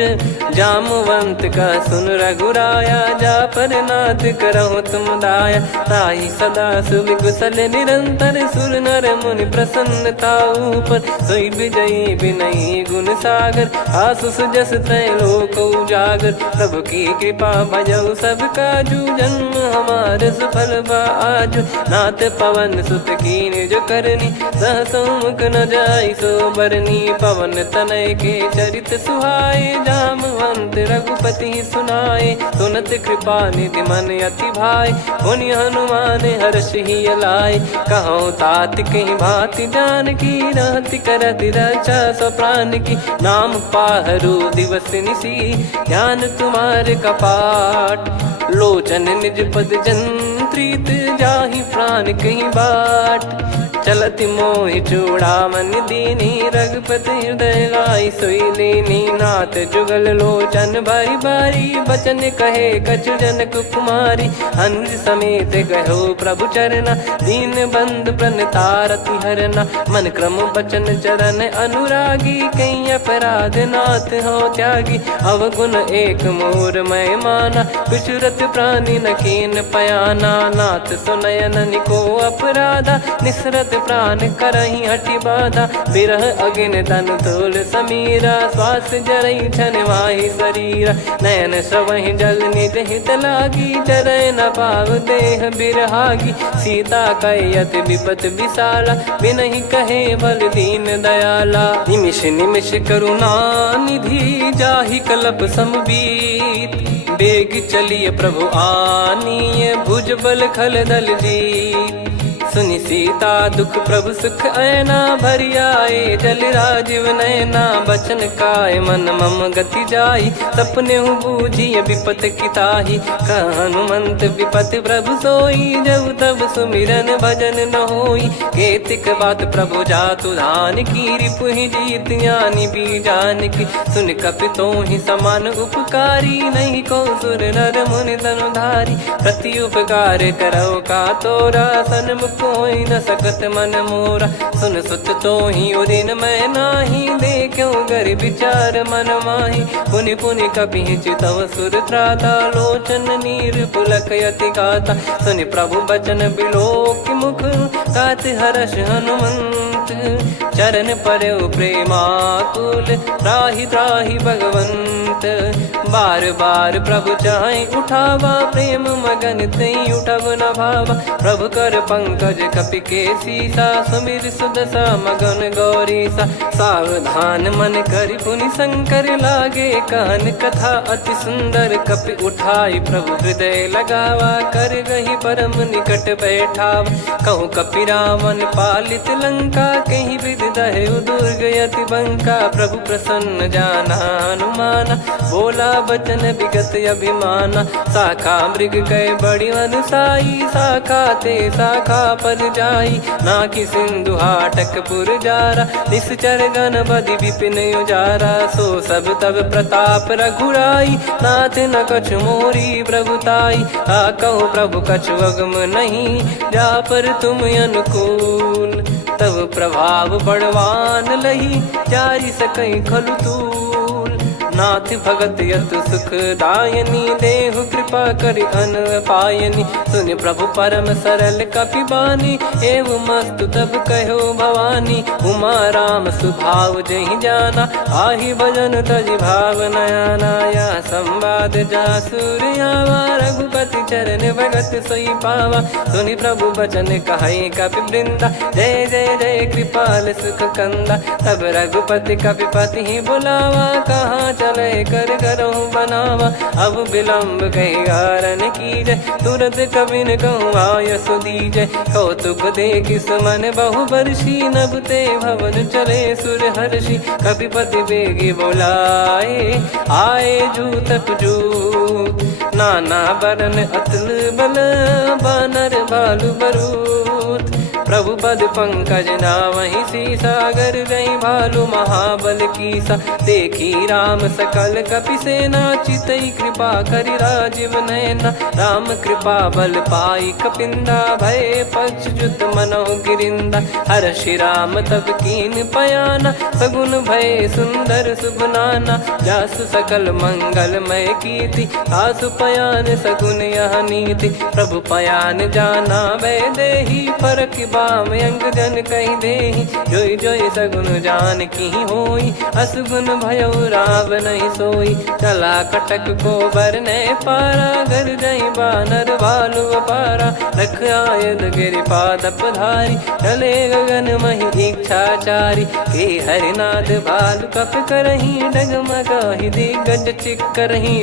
जामवंत का सुन रघुराया, जा पर नाथ करहु तुम दाया, ताहि सदा सुभि कुशल निरंतर, सुर नर मुनि प्रसन्नता ऊपर, सोई विजयी विनयी गुण सागर, आसु सुजस त्रैलोक उजागर, प्रभु की कृपा भजऊ सब काजू, जन्म हमार सफल बा आजु, नाथ पवन सुत कीन जो करनी, सहसो मुख न जाई सो बरनी, पवन तनय के चरित सुहाए, जामवंत रघुपति सुनाए, सुनत कृपा निधि मन अति भाई, पुनि हनुमान हर्ष ही लाए, कहो तात कहीं भांति जान की, रहति करति रक्षा सो प्राण की, नाम पाहरू दिवस निसी, ज्ञान तुम्हारे कपाट, लोचन निज पद जन प्रीत जाहि प्राण कहीं बाट। चलत मोहि चूड़ामन दीनी रघुपति हृदय लाई सोई लीनी। नाथ जुगल लोचन बारी बारी बचन कहे कछु जनक कुमारी। अनुज समेत गयो प्रभु चरना दीन बंधु प्रणतारति हरना। मन क्रम बचन चरण अनुरागी कहीं अपराध नाथ हो त्यागी। अवगुण एक मोर मैं माना विचुरत प्राणी न कीन पयाना। नाथ सुनयन निको अपराधा निसरत प्राण करही हटि बाधा। बिरह अगिन तन तोल समीरा श्वास जरई छन माही शरीरा। नयन सवहि जल निज हित लागी जरय न पाव देह बिरहागी। सीता कयत विपत विशाला बिनहि कहे बल दीन दयाला। निमिष निमिष करुणा निधि जाहि कलप समबीत। बेग चलिए प्रभु आनीय भुज बल खल दल जीत। सुनि सीता दुख प्रभु सुख ऐना भरि आए जल राजीव नैना। बचन काय मन मम गति जाई सपने हूँ बूझिए विपत किताही। हनुमंत विपत प्रभु सोई जब तब सुमिरन भजन न होई। केतिक बात प्रभु जातु धान की रिपुहि जीत ज्ञानी बीजान की। सुन कपि तोहि समान उपकारी नहीं को सुर नर मुनि तनुधारी। प्रति उपकार करो का तोरा सन्मुख कोई न सकत मन मोरा। सुन सुत तो ही उदिन मैं नाही देखो गर विचार मन माही। पुनि पुनि कपि चितव सुर त्राता लोचन नीर पुलक यति गाता। सुनि प्रभु बचन बिलोक मुख गात हर्ष हनुमंत। चरण परयो प्रेमाकुल त्राहि त्राहि भगवंत। बार बार प्रभु चाहि उठावा प्रेम मगन तई उठब न भावा। प्रभु कर पंकज कपि के सीसा सुमिर सुदशा मगन गौरीसा। सावधान मन करि पुनि शंकर लागे कान कथा अति सुंदर। कपि उठाई प्रभु हृदय लगावा कर गही परम निकट बैठावा। कहूँ कपि रावण पालित लंका कहीं विद दहु दुर्ग यति बंका। प्रभु प्रसन्न जाना हनुमाना बोला बचन विगत अभिमाना। शाखा मृग गए बड़ी अनुसाई शाखा ते शाखा पर जाई। ना कि सिंधु हाटक पुर जारा निश्चर गण बदि विपिन उजारा। सो सब तब प्रताप रघुराई नाथ न कछु मोरी प्रभुताई। कहो प्रभु कछु अगम नहीं जा पर तुम अनुकूल। तब प्रभाव बड़वान लही जारी सकई खलु तूल। नाथ भगत यत सुख दायनी देहु कृपा करि अन पायनी। सुनि प्रभु परम सरल कपि बानी एवं मस्तु तब कहो भवानी। उमा राम सुभाव जहि जाना आहि भजन तजि भाव नयाना। या संवाद जासुर आवा रघुपति चरण भगत सोई पावा। सुनि प्रभु बचन कहै कपि वृंदा जय जय जय कृपाल सुख कंदा। तब रघुपति कपि पति ही बुलावा कहाँ चले कर करहु बनावा। अब विलम्ब कहीं कारण की जय तुरंत कवि न कहूँ आयस दीजय। कौतुक देख सुमन बहु बरसी नभ ते भवन चले सुर हर्षि। कपिपति बेगी बोलाए आए जूतप जूत। नाना बरन अतुल बल बानर बालु बरूत। प्रभु पद पंकज नावहि सीसागर गई भालु महाबल कीसा। देखी राम सकल कपि सेना चितई कृपा करि राजीव नयना। राम कृपा बल पाई कपिंदा भय पक्ष जुत मनोह गिरिंदा। हर्षि राम तब कीन पयाना सगुन भय सुंदर सुबनाना। जासु सकल मंगलमय कीर्ति आसु पयान सगुन यह नीति। प्रभु पयान जाना वै देहि फरक बाम अंग जन कहि देहि। जोई जोई सगुन जान की होई असगुन भयो राव नहीं सोई। चला कटक को बरने पारा घर जई बानर भालु अपारा। रख आयल गिरि पाद पधारी चले गगन महि इच्छाचारी। के हरिनाथ भालु कप करही डगमगाहि दिग्गज चिक्करही।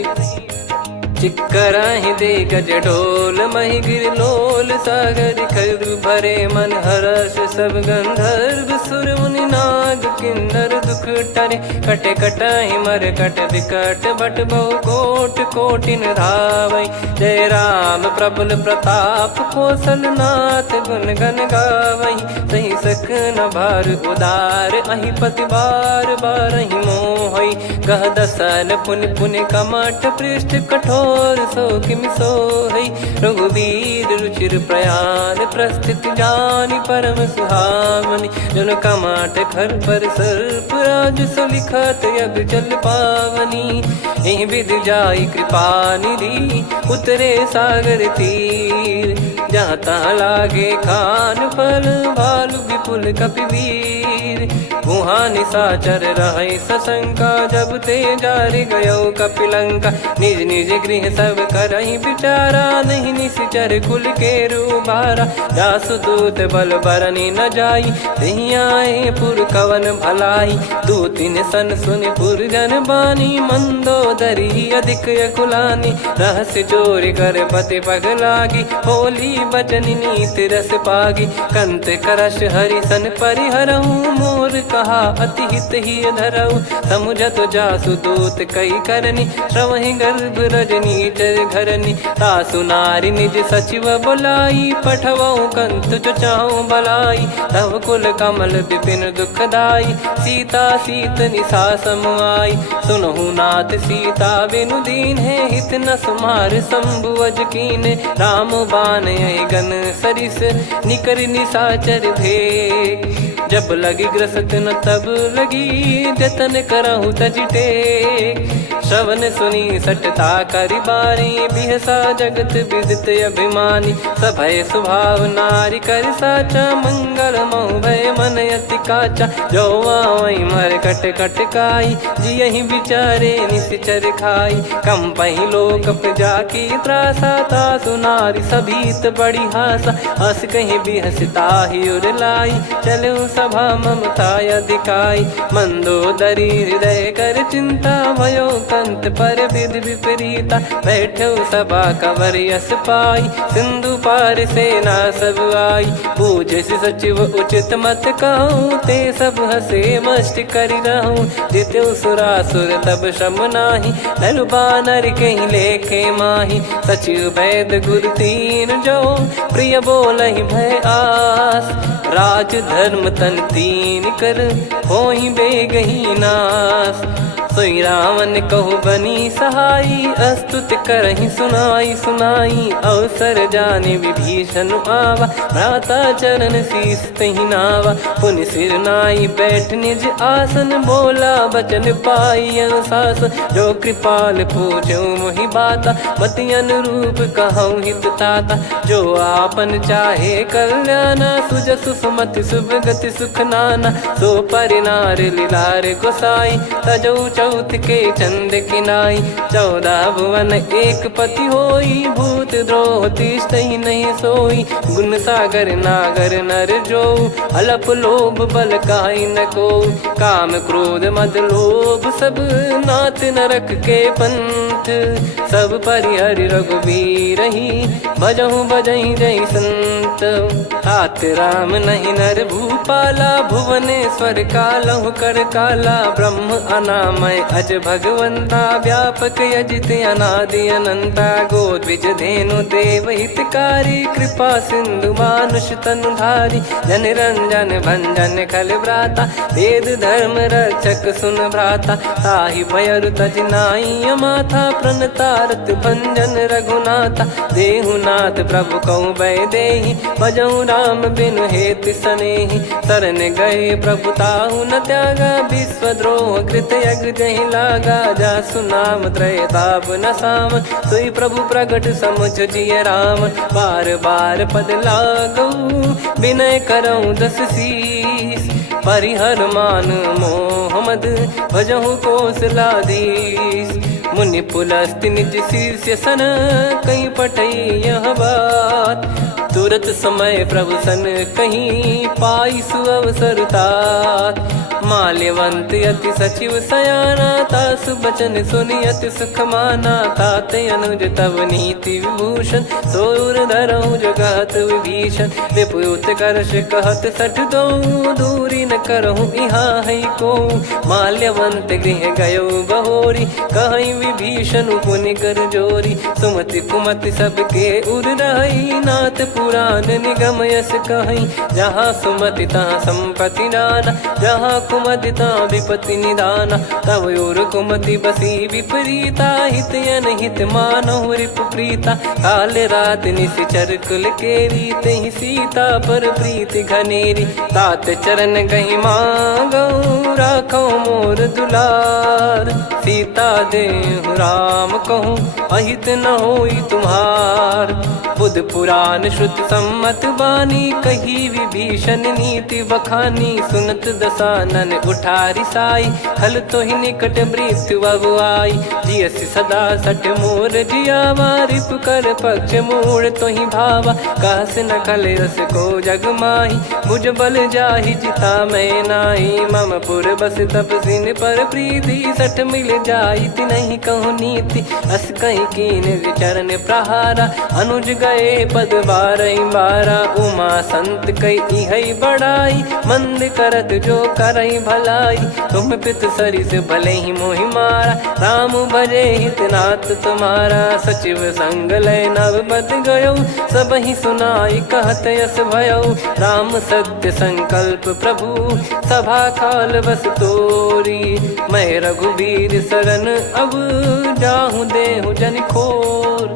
चिक्कराहि दे गज डोल महि गिर लोल सागर खरु भरे मन हर्ष सब गंधर्व सुर मुनि नाग किन्नर दुख टरे। कटे कटाहि मर कट विकट बट बहु कोट कोटिन धावई। जय राम प्रबल प्रताप कौशलनाथ गुण गण गावई। सही सक न भार उदार अहि पति बार बार ही मोहई। गह दसन पुन पुन कमठ पृष्ठ कठोर सो किम सोहई। रघुवीर रुचिर प्रयाण प्रस्थित जानि परम सुहावनी। जन कमठ खर पर सर्प राज सलिखत अब चल पावनी। एहि विध जाई कृपा निधि उतरे सागर तीर। जहाँ तहाँ लागे खान फल भालु विपुल कपिवीर। वहाँ निशाचर रहे सशंका जब ते जारि गयो कपिलंका। निज निज गृह सब करहि विचारा नहीं निश्चर कुल के रूबारा। जासु दूत बल बरनी न जाई तहि आए पुर कवन भलाई। दूतिन सन सुन पुर जन बानी मंदोदरी अधिक अकुलानी। रहस्य चोरी कर पति पग लागी होली बचन नीत रस पागी। कंत करश हरि सन परिहरहु मोर कहा अति हित ही धरऊ। समुझत जासु दूत कई करनी श्रवहि गर्भ रजनी चर घरनी। तासु नारी निज सचिव बुलाई पठवऊ कंत जो चाहू बलाई। तब कुल कमल विपिन दुखदाई सीता सीत निशा समुआई। सुनहु नाथ सीता बिनु दीन है हित न सुमार शंभु अज कीन। राम बान गन सरिस निकर निशाचर भेग। जब लगी ग्रसत न तब लगी जतन करहु तज टेक। श्रवण सुनी सटता करि बारी बिहसा जगत विदित अभिमानी। सभय स्वभाव नारी कर साचा मंगल मऊ भय मन अति काचा। जो आवई मर कट कट काई जियहि विचारे निश्चर खाई। कम पही लोक प्रजा की त्रासा तासु नारी सभीत बड़ी हासा। हस कहीं बिहसता ही उर लाई चलऊ सभा ममता अधिकाई। मंदोदरी हृदय कर चिंता भयो कंत पर विधि विपरीता। बैठो सभा कवर यस पाई सिंधु पार सेना सब आई। पूजे सचिव उचित मत कहूँ ते सब हसे मस्त करि रहूँ। जित्यु सुरासुर तब श्रम नाही धनु बानर कहीं लेखे माही। सचिव वैद गुरु तीन जो प्रिय बोलहि भय आस। राज धर्म तन तीन कर होहि बेगही नास। सोई रावण कहु बनी सहाई अस्तुत करहि सुनाई सुनाई। अवसर जाने विभीषण आवा भ्राता चरण शीस तहि नावा। पुनि सिर नाई बैठ निज आसन बोला बचन पाई अनुशासन। जो कृपाल पूछो मोहि बाता मति अनुरूप कहूँ हित ताता। जो आपन चाहे कल्याणा सुजसु सुमति शुभ गति सुख नाना। सो परिनार लीलार गोसाई तजौ चौथ के चंद किनाई। 14 भुवन एक पति होई भूत द्रोह तिष्ठहि नहीं सोई। गुण सागर नागर नर जो अलप लोभ बल काई न को। काम क्रोध मद लोभ सब नाथ नरक के पंथ। सब परिहरि रघुबीर ही भजहु भजहि जय संत। तात राम नहीं नर भूपाला भुवनेश्वर कालहु कर काला। ब्रह्म अनामय अज भगवंता व्यापक यजित अनादि अनंता। गोद्विज धेनु देव हितकारी कृपा सिंधु मानुष तनुधारी। जन रंजन भंजन खल व्राता वेद धर्म रक्षक सुन भ्राता। ताहि भयरु तज नाई माथा प्रणतारत भंजन रघुनाथा। देहुनाथ प्रभु कहु भय देहि भजहु राम बिनु हेतु सनेहि। शरण गए प्रभु ताहु न त्यागा विश्वद्रोह कृत यज्ञ जहि लागा। जासु नाम त्रय ताप न साम सोई प्रभु प्रगट समुझ जिय राम। बार बार पद लागऊ विनय करऊँ 10 शीस। परिहर मान मोह मद भजहु कौशलाधीश। मुनि पुलस्त्य निज शीर्ष सन कहीं पटई यह बात। तुरत समय प्रभु सन कहीं पाई सुअवसर तात। माल्यवंत अति सचिव सयाना, तासु बचन सुनि अति सुख माना। ताते अनुज तव नीति विभूषण, सोर धरहु जगत विभीषण। विपुत करश कहत सठ दो, दूरी न करहु इहाँ है को। माल्यवंत गृह गयो बहोरी, कहीं विभीषण पुनि कर जोरी। सुमति कुमति सबके उर रही, नाथ पुराण निगम यस कहीं। जहाँ सुमति तहाँ संपत्ति नाना, जहाँ कुमति तहाँ विपत्ति निदाना। तब और कुमति बसी विपरीता, हित अनहित मानहु रिपु प्रीता। काल रात निश्चर कुल केरी, तहि सीता पर प्रीति घनेरी। तात चरण गहि मांगऊ, राखो मोर दुलार। सीता देहु राम कहूँ, अहित न होई तुम्हार। बुध पुराण श्रुत सम्मत बानी, कही विभीषण नीति बखानी। सुनत दसानन उठारी साई, खल तो ही निकट मृत्यु अब आई। जियसि सदा सठ मोर जियावा, रिप कर पक्ष मूड़ तो ही भावा। कहस न खल रस को जग माही, भुज बल जाहि जिता मैं नाई। मम पुर बस तप सिन पर प्रीति, सठ मिल जाई नहीं कहूँ नीति। अस कहीं कीन चरण प्रहारा, अनुज गए पद बारही बारा। उमा संत कई है बड़ाई, मंद करत जो करई भलाई। तुम पित सरिस भले ही मोहि मारा, राम भजे हित नाथ तुम्हारा। सचिव संग लय नव बद गयो, सब ही सुनाई कहत यस भयो। राम सत्य संकल्प प्रभु, सभा खाल बस तोरी। मैं रघुबीर शरण अब, जाहु देहु जन खोर।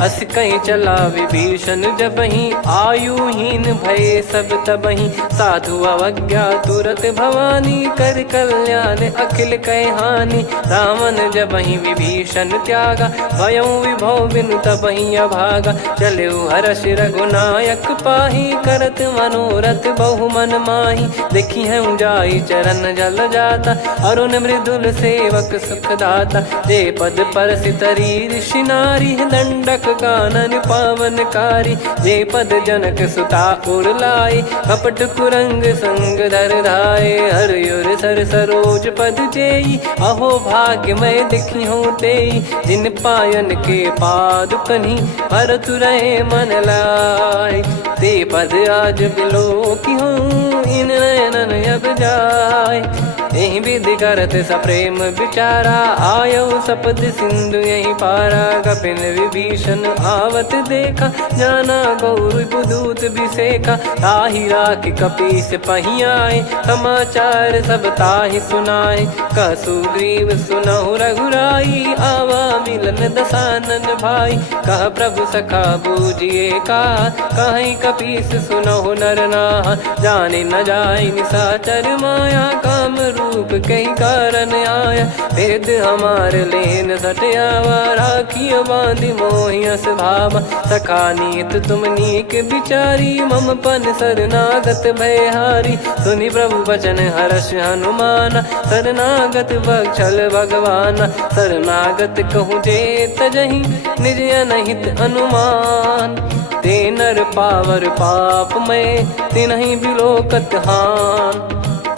अस कहीं चला विभीषण जबहि, आयुहीन भय सब तबहि। साधु अवज्ञा तुरत भवानी, कर कल्याण अखिल कह हानि। रावण जबहि विभीषण त्यागा, भयउ विभव बिनु तबहि अभागा। चलऊ हर्ष रघुनायक पाही, करत मनोरथ बहु मन माही। देखी है जाई चरण जल जाता, अरुण मृदुल सेवक सुख दाता। जे पद पर सितरी ऋषि नारी, दंडक कानन पावनकारी। जे पद जनक सुता उर लाए, कपट कुरंग संग धर धाये। हरियुर सर सरोज पद जेई, अहो भाग्य मैं दिखी हूँ तेई। जिन पायन के पाद कन्ही, भरत रहे मन लाय। ते पद आज बिलो की हूँ, इन नयनन अब जाय। यही विधि करत सप्रेम विचारा, आयो सपद सिंधु यही पारा। कपिन विभीषण आवत देखा, जाना गौर बुदूत बिसेखा। ताहि राख कपीस पही आए, समाचार सब ताहि सुनाए। कह सुग्रीव सुनहु रघुराई, आवा मिलन दसानन भाई। कह प्रभु सखा बूझिए का, कहीं कपीस सुनहु नर नाहा। जाने न जाय निशाचर माया, काम रूप कई कारण आया। भेद हमार लेन सटयावा, राखिय बांधि मोहियस भावा। सखा नीत तुम नीक बिचारी, मम पन शरणागत भयहारी। सुनि प्रभु वचन हर्ष हनुमाना, शरणागत बक्षल भगवाना। शरणागत कहूँ जे तजहि, निज अनहित अनुमान। ते नर पावर पाप में, तिन्हि बिलोकत हान।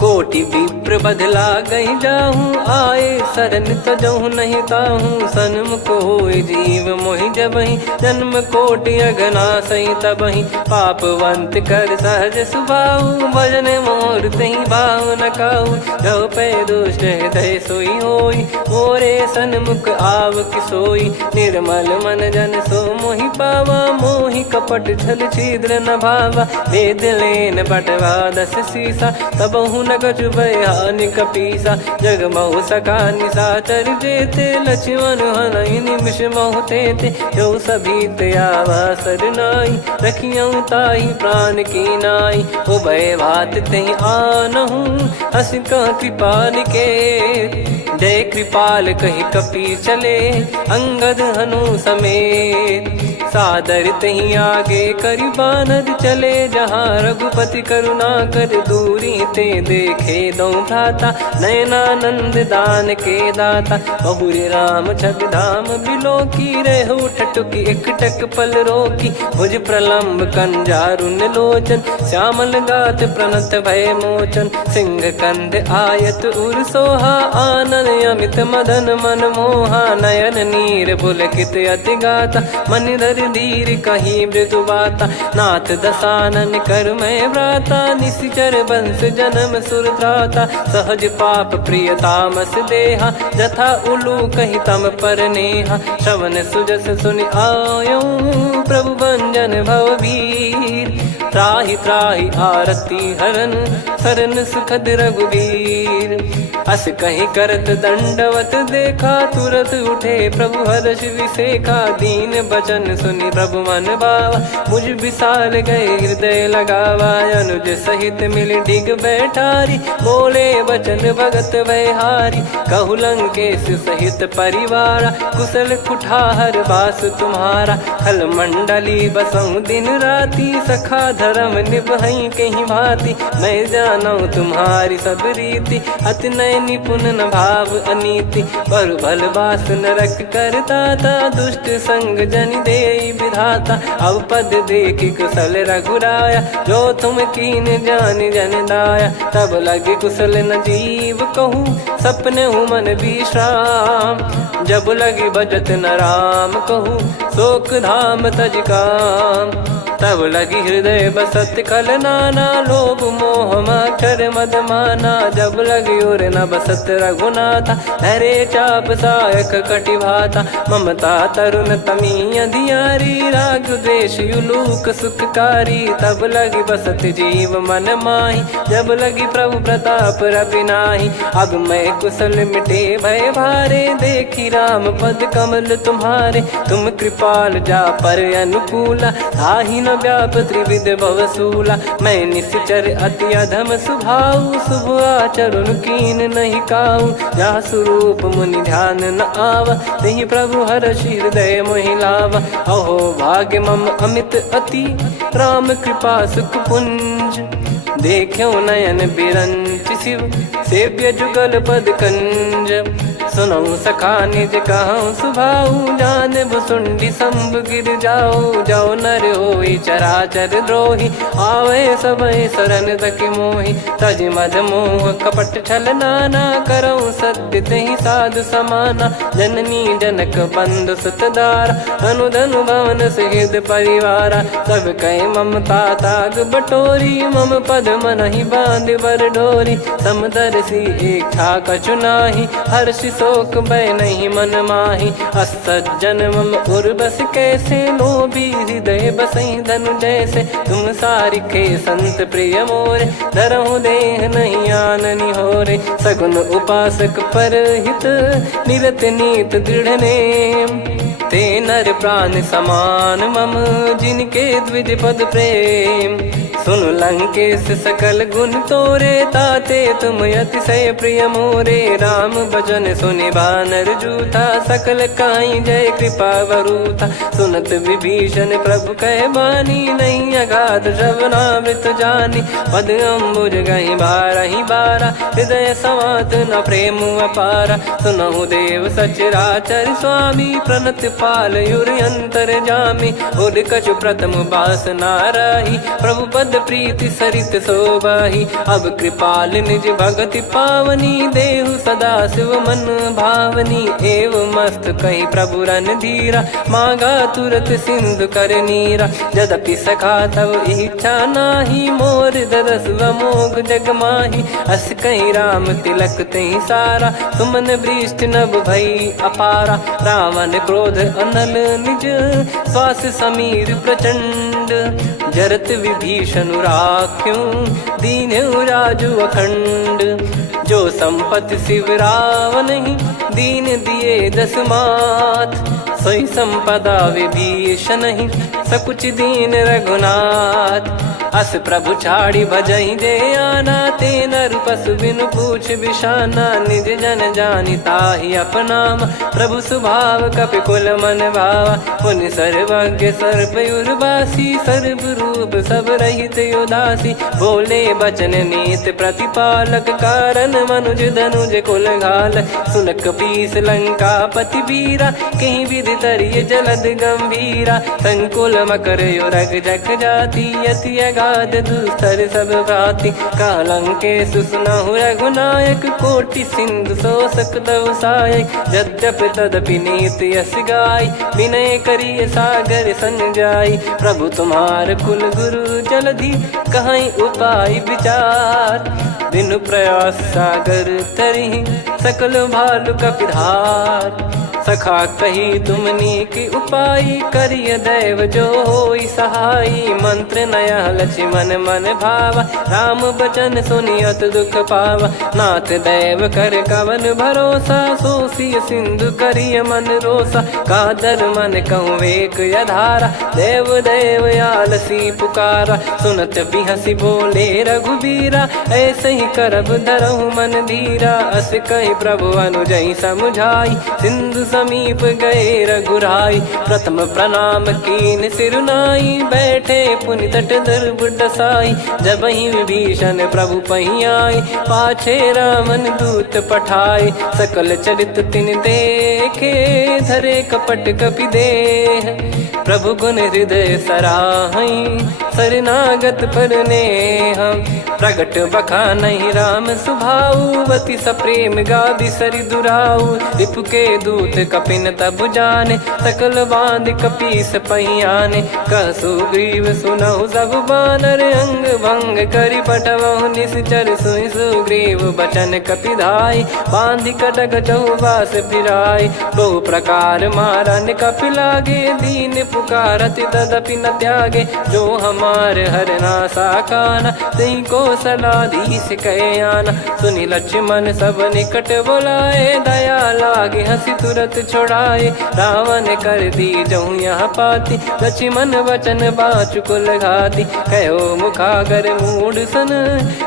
कोटि विप्र बदला गई जाहूँ, आए शरण तजहु नहीं ताहूँ। सन्मुख होय जीव मोहि जबहि, जन्म कोटि अघना सही तबहि। पापवंत कर सहज सुभाऊ, भजन मोर तहि भाव न काऊ। जो पै दुष्ट हृदय सोई होई, मोरे सन्मुख आव किसोई। निर्मल मन जन सो मोहि पावा, मोहि कपट छल छिद्र न भावा। वेद लेन बटवा दस सीसा, तबहु न कछु भयानि कपीसा। जग महु सका निशाचर जेते, लक्ष्मण हनहि निमिष महु तेते। जो सभी त्यावा सरनाई, रखियऊ ताहि प्राण की नाई। उभय भात तहि आनहु, हस कह कृपाल के। जय कृपाल कहि कपी चले, अंगद हनु समेत। सादर तहीं आगे करी बानर चले जहाँ रघुपति करुणा कर दूरी ते देखे दो भ्राता नयनानंद दान के दाता बहुरी राम छग धाम बिलो की रेहू ठटुकी एकटक पल रोकी भुज प्रलंब कंजारुन लोचन श्यामल गात प्रणत भय मोचन सिंह कंद आयत उर सोहा आनन अमित मदन मन मोहा नयन नीर पुलकित अति गाता मन धर धीर कहीं मृदु बाता नाथ दसानन कर मैं व्राता निशिचर बंस जन्म सुरत्राता सहज पाप प्रिय तामस देहा जथा उलू कही तम पर नेहा श्रवण सुजस सुनि आयो प्रभु भंजन भववीर त्राहि त्राहि आरती हरन सरन सुखद रघुवीर अस कहीं करत दंडवत देखा तुरत उठे प्रभु हर्ष विसेखा दीन बचन सुनि प्रभु मन भावा मुझ विसार गए हृदय लगावा अनुज सहित मिल डिग बैठारी बोले बचन भगत वैहारी कहु लंकेश सहित परिवारा कुशल कुठार बास तुम्हारा खल मंडली बसऊं दिन राती सखा धर्म निभई कहीं भांति मैं जानू तुम्हारी सब रीति अति नय निपुण न भाव अनीति पर भल बास नरक करता था दुष्ट संग जन दे विधाता अब पद देखि कुशल रघुराया जो तुम कीन जान जन दाया तब लगे कुशल न जीव कहूँ सपने हूँ मन विश्राम जब लगे बजत न राम कहूँ शोक धाम तज काम तब लगी हृदय बसत कल नाना लोभ मोह मच्छर मद माना जब लगी उर न बसत रघुनाथा हरे चाप सायक कटि भाता ममता तरुण तमी अधियारी राग द्वेष युलूक सुखकारी तब लगी बसत जीव मन माही जब लगी प्रभु प्रताप रवि नाही अब मैं कुशल मिटे भय भारे देखी राम पद कमल तुम्हारे तुम कृपाल जा पर अनुकूला ताहि न व्याप त्रिविध भवसूला मैं निश्चर अति अधम सुभाऊ शुभ आचरण कीन नहीं काऊ जा स्वरूप मुनि ध्यान न आवा नहीं प्रभु हर्ष हृदय मोहिलावा अहो भाग्य मम अमित अति राम कृपा सुख पुंज देखो नयन बिरंच शिव सेव्य जुगल पद कंज सुनऊ सखा निज कहूँ सुभाऊ जान भुसुंडी संभ गिर जाओ जाओ नर होई चराचर द्रोही आवे सबय शरण तक मोहि तज मद मोह कपट छल नाना करऊँ सत्य तहि साधु समाना जननी जनक बंधु सुतदारा अनुधनु भवन सहित परिवारा सब कहे ममता ताग बटोरी मम पद मन ही बांध बर डोरी समदर्शी इच्छा कछु नाही हर्ष शोक भय नहीं मन माही असज्जन मम उर्वश कैसे लोभी हृदय बसई धनु जैसे तुम सारिखे संत प्रिय मोरे धरहु देह नहीं आननि होरे सगुन उपासक पर हित निरत नीत दृढ़ नेम ते नर प्राण समान मम जिनके द्विज पद प्रेम सुन लंकेश सकल गुण तोरे ताते तुम अतिशय प्रिय मोरे राम भजन सुनि बानर जूथा सकल काई जय कृपा वरूथा सुनत विभीषण प्रभु कह बानी नहीं अगाध श्रवणामृत जानी पद अम्बुज गहि बारहि बारा हृदय समात न प्रेम अपारा सुनहु देव सचराचर स्वामी प्रणत पाल युर अंतर जामी उद कछु प्रथम बास नाराही प्रभु पद प्रीति सरित शोभाही अब कृपाल निज भगति पावनी देहु सदा शिव मन भावनी एव मस्त कही प्रभु रन धीरा मांगा तुरत सिंधु कर नीरा यद्यपि सखा तब इच्छा नाही मोर दरस मोग जग माही अस कहीं राम तिलक तही सारा सुमन वृष्टि नभ भई अपारा रावण क्रोध अनल निज श्वास समीर प्रचंड जरत विभीषण राख्यूं दीन्हु राजु अखंड जो संपत्ति शिव रावण ही दीन दिए दस मात सोई संपदा विभीषण ही सकुच दीन रघुनाथ अस प्रभु छाड़ी भजई जे आना, ते नर पशु बिनु पूछ बिशाना, निज जन जानी ताहि अपनाम, प्रभु स्वभाव कपि कुल मन भावा, पुनि सर्वज्ञ सर्वयुर्वासी, सर्व रूप सब रहित उदासी, बोले बचन नीत प्रतिपालक, कारण मनुज धनुज कुल घाल, सुन कपीस लंका पति वीरा, कहीं विधि तरिय जलद गंभीरा, संकुल मकर युरग जख जाति, अति अगाध दुस्तर सब भाति, कालंके सुसनहु रघुनायक, कोटि सिंधु शोषक तव सहायक, यद्यपि तदपि नीति यस गाय, विनय करिय सागर सन जाई, प्रभु तुम्हार कुल गुरु जलधि, कहीं उपाय विचार, बिनु प्रयास सागर तरि, सकल भालु कपिधार, सखा कही तुमनी की उपाय, करिय दैव जो होई सहाई, मंत्र नया लक्ष्मण मन भावा, राम बचन सुनियत दुख पावा, नाथ दैव कर कवन भरोसा, सोसिय सिंधु करिय मन रोसा, कादर मन कहूँ एक यधारा, देव देव आलसी पुकारा, सुनत बिहसी बोले रघुबीरा, ऐसे ही करब धरहु मन धीरा, अस कही प्रभु अनुजई समुझाई, सिंधु समीप गए रघुराई, प्रथम प्रणाम कीन सिरुनाई, बैठे पुनि तट दर्भ डसाई, जब ही विभीषण प्रभु पही आए, पाछे रामन दूत पठाए, सकल चरित तिन देखे, धरे कपट कपि देह, प्रभु गुण हृदय सराहई, शरणागत पर नेह, प्रगट बखानहि राम सुभाऊ, बति सप्रेम गादि सरि दुराऊ, रिपु के दूत कपिन तब जाने, सकल बांध कपीस पहियाने, कह सुग्रीव सुनहु सब बानर, अंग भंग करि पटवहु निश्चर, सुनि सुग्रीव बचन कपिधाई, बांधि कटक चौबास फिराई, बहु प्रकार मारन कपि लागे, दीन पुकारत तदपि न त्यागे, जो हमार हरना साकाना, तई को सलाधीश कहे आना, सुनि लक्ष्मण सब निकट बुलाए, दया लागे हंसी तुरत छोड़ाए, रावण कर दी जहूँ यहाँ पाती, लक्ष्मण वचन बाचु कुल घाती, कहो मुखागर मूड सन,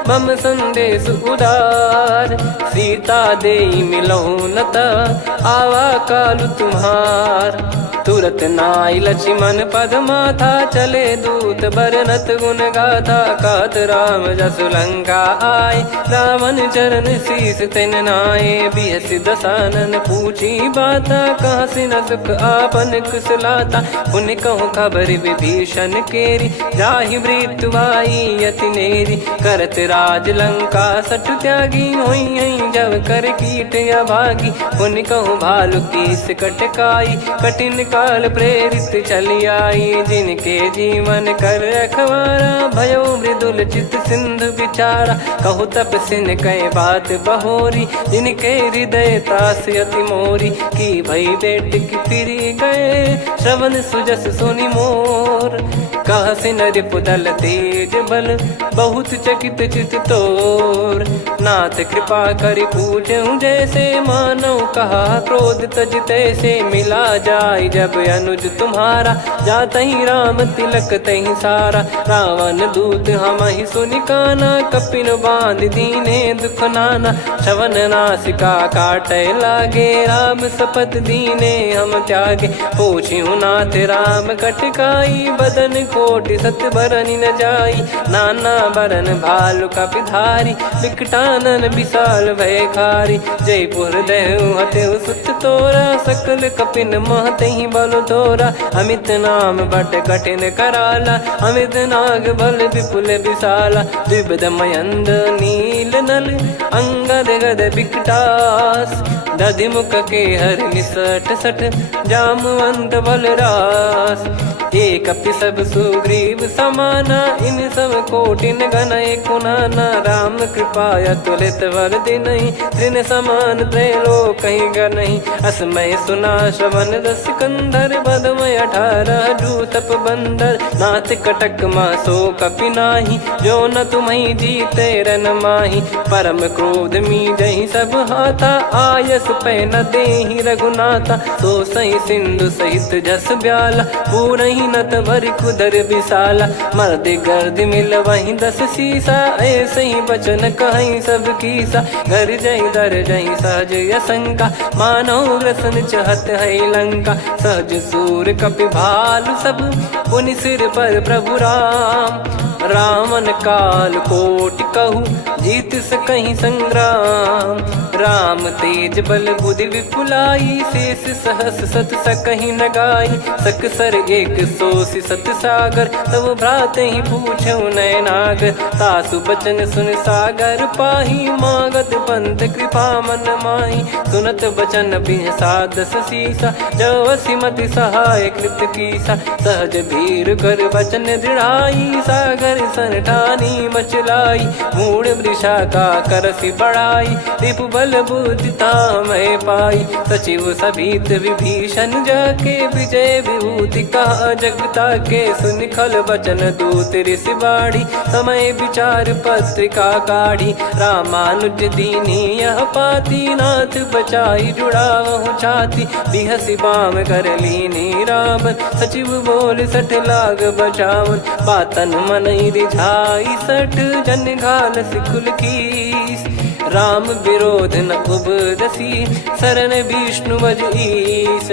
मम संदेश उदार, सीता देई मिलहु नता, आवा कालु तुम्हार, तुरत नाई लक्ष्मण पद माथा, चले दूत बरनत गुण गाथा, कहत राम जसु लंका आए, रावण चरण शीस तिन नाये, बिहस दसानन पूछी बाता, कहाँ से न सुख आपन कुशलाता, पुन कहूँ खबर विभीषण केरी, जाहि मृत्यु आई यति नेरी, करत राज लंका सठ त्यागी, होई जब कर कीट अभागी, पुन कहूँ भालु कीस कटकाई, कठिन काल प्रेरित चली आई, जिनके जीवन कर रखवारा, भयो मृदुल चित सिंधु विचारा, कहु तप सिन कई बात बहोरी, जिनके हृदय तास अति मोरी, की भई बेट की फिरी गए, श्रवण सुजस सुनि मोर, कह सिन रिपुदल तेज बल, बहुत चकित चित तोर, नाथ कृपा करि पूछऊं जैसे, मानव कहा क्रोध तज तैसे, मिला जाय जब अनुज तुम्हारा, जात ही राम तिलक तही सारा, रावण दूत हम ही सुनि काना, कपिन बांध दीने दुख नाना, श्रवण नासिका काटे लागे, राम सपत दीने हम त्यागे, पूछिहु नाथ राम कटकाई, बदन कोटि सत बरनि न जाई, नाना बरन भालु कपिधारी, विकटानन विशाल भयखारी, जयपुर देहु हतेउ सुत तोरा, सकल कपिन महतहि बल तोरा, अमित नाम बट कठिन कराला, अमित नाग बल विपुल विशाला, द्विविध मयंद नील नल, अंगद गद विकटास, दधिमुख के हर निसठ सठ, जामवंत बलरास, एक अपि सब सुग्रीव समाना, इन सब कोटिन गणय कुनाना, राम कृपा अतुलित वर दिनहि, तृण समान त्रैलोक कहीं गनहि, असमय सुना श्रवण रस कंधर, बदमय 18 जूतप बंदर, नाथ कटक मासो कपि नाही, जो न तुम्हि जीते रन माही, परम क्रोध मी जहि सब हाथा, आयस मानस पे न देहि रघुनाथा। सो सही सिंधु सहित जस ब्याला, पूरही नत भरि कुदर विशाला। मर्द गर्द मिल वही 10 सीसा, ऐसे ही बचन कहीं सब कीसा। घर जय दर जय सहज असंका, मानव ग्रसन चहत है लंका। सहज सूर कपि भालु सब, पुनि सिर पर प्रभु राम। रामन काल कोटि कहु, जीत सकहि संग्राम। राम तेज बल बुद्धि विपुलाई, शेष सहस सत सकहि न गाई। सकसर एक सोसी सत सागर, तब भ्रात ही पूछौ नयनागर। तासु बचन सुन सागर पाही, मांगत पंथ कृपा मन माही। सुनत बचन बिहसा 10 सीसा, जवसि मति सहाय कृत कीसा। सहज धीर कर बचन दृढ़ाई, सागर सन ठानी मचलाई। मूढ़ वृषा का करसि बढ़ाई, रिपु बल बुद्धि तामय पाई। सचिव सभीत विभीषण जाके, विजय विभूति कहा जगता के। सुनि खल बचन दूत ऋषि बाढ़ी, समय विचार पत्रिका काढ़ी। रामानुज दीनी यह पाती, नाथ बचाई जुड़ावहु छाती। बिहसि बाम कर लीनी रावण, सचिव बोल 60 लाग बचावन। बातन मनई रिझाई 60, जन घाल सिकुल कीस। राम विरोध न उपदसी, शरण विष्णु बज ईस।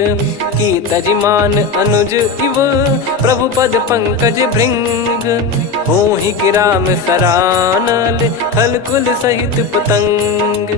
की तजिमान अनुज इव, प्रभु पद पंकज भृंग। होहि कि राम सरानल, खल कुल सहित पतंग।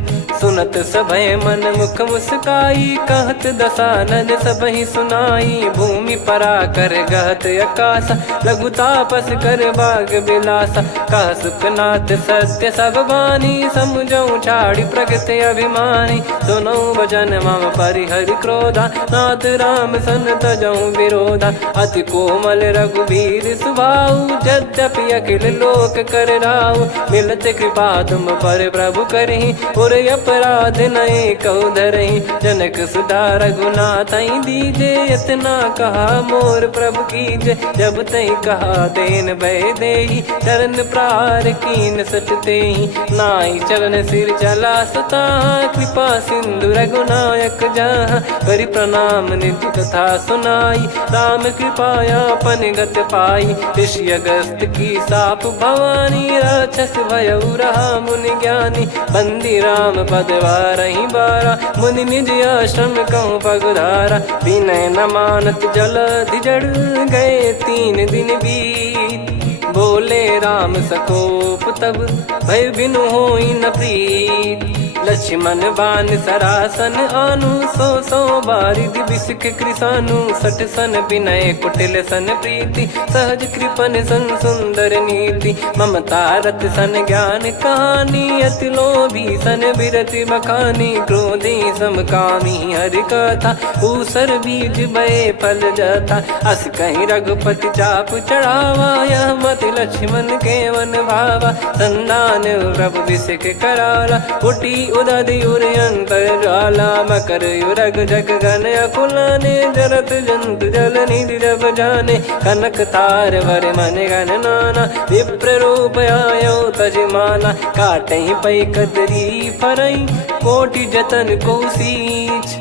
सुनत सभय मन मुख मुस्काई, कहत दसानन सबहि सुनाई। भूमि परा कर गहत आकाशा, लघु तापस कर बाग बिलासा। कह सुखनाथ सत्य सब बानी, समझौ छाड़ी प्रगति अभिमानी। सुनो भजन मम परिहरि क्रोधा, नाथ राम सन तजौ विरोधा। अति कोमल रघुवीर सुभाऊ, यद्यपि अखिल लोक कर राऊ। मिलत कृपा तुम पर प्रभु करहि, और अपराध नए कौ धरहि। जनक सुधा रघुनाथ दीजे, इतना कहा मोर प्रभु कीजे। जब तई कहा देन भय देहि, चरण प्रार कीन सटतेहि। नाई चरण सिर चला सता, कृपा सिंधु रघुनायक जहाँ। करि प्रणाम निज कथा सुनाई, राम कृपाया पन गत पाई। ऋषि अगस्त की साप भवानी, राक्षस भयउ रहा मुनि ज्ञानी। बंदी राम पद वारहि बारा, मुनि निज आश्रम कहूँ पगधारा। विनय न मानत जलधि जड़, गए 3 दिन बीत। बोले राम सकोप तब, भय बिनु होई न प्रीत। लक्ष्मण बान सरासन आनु, 100 बारिधि बिसक कृसानु। 60 सन विनय कुटिल सन प्रीति, सहज कृपन सन सुंदर नीति। ममता रत सन ज्ञान कहानी, अति लोभी सन बिरति बखानी। क्रोधी समकामी हरि कथा, ऊसर बीज भय फल जथा। अस कहीं रघुपति चाप चढ़ावा, यह मति लक्ष्मण के वन भावा। संदान प्रभु बिसक कराला, कुटी उदधि उर अंतर ज्वाला। मकर युरग जग गन अकुलाने, जरत जंतु जल निधि जब जाने। कनक तार वर मन गण नाना, विप्र रूप आयो तजमाना। काटहि पै कतरी फरई, कोटि जतन को सींच।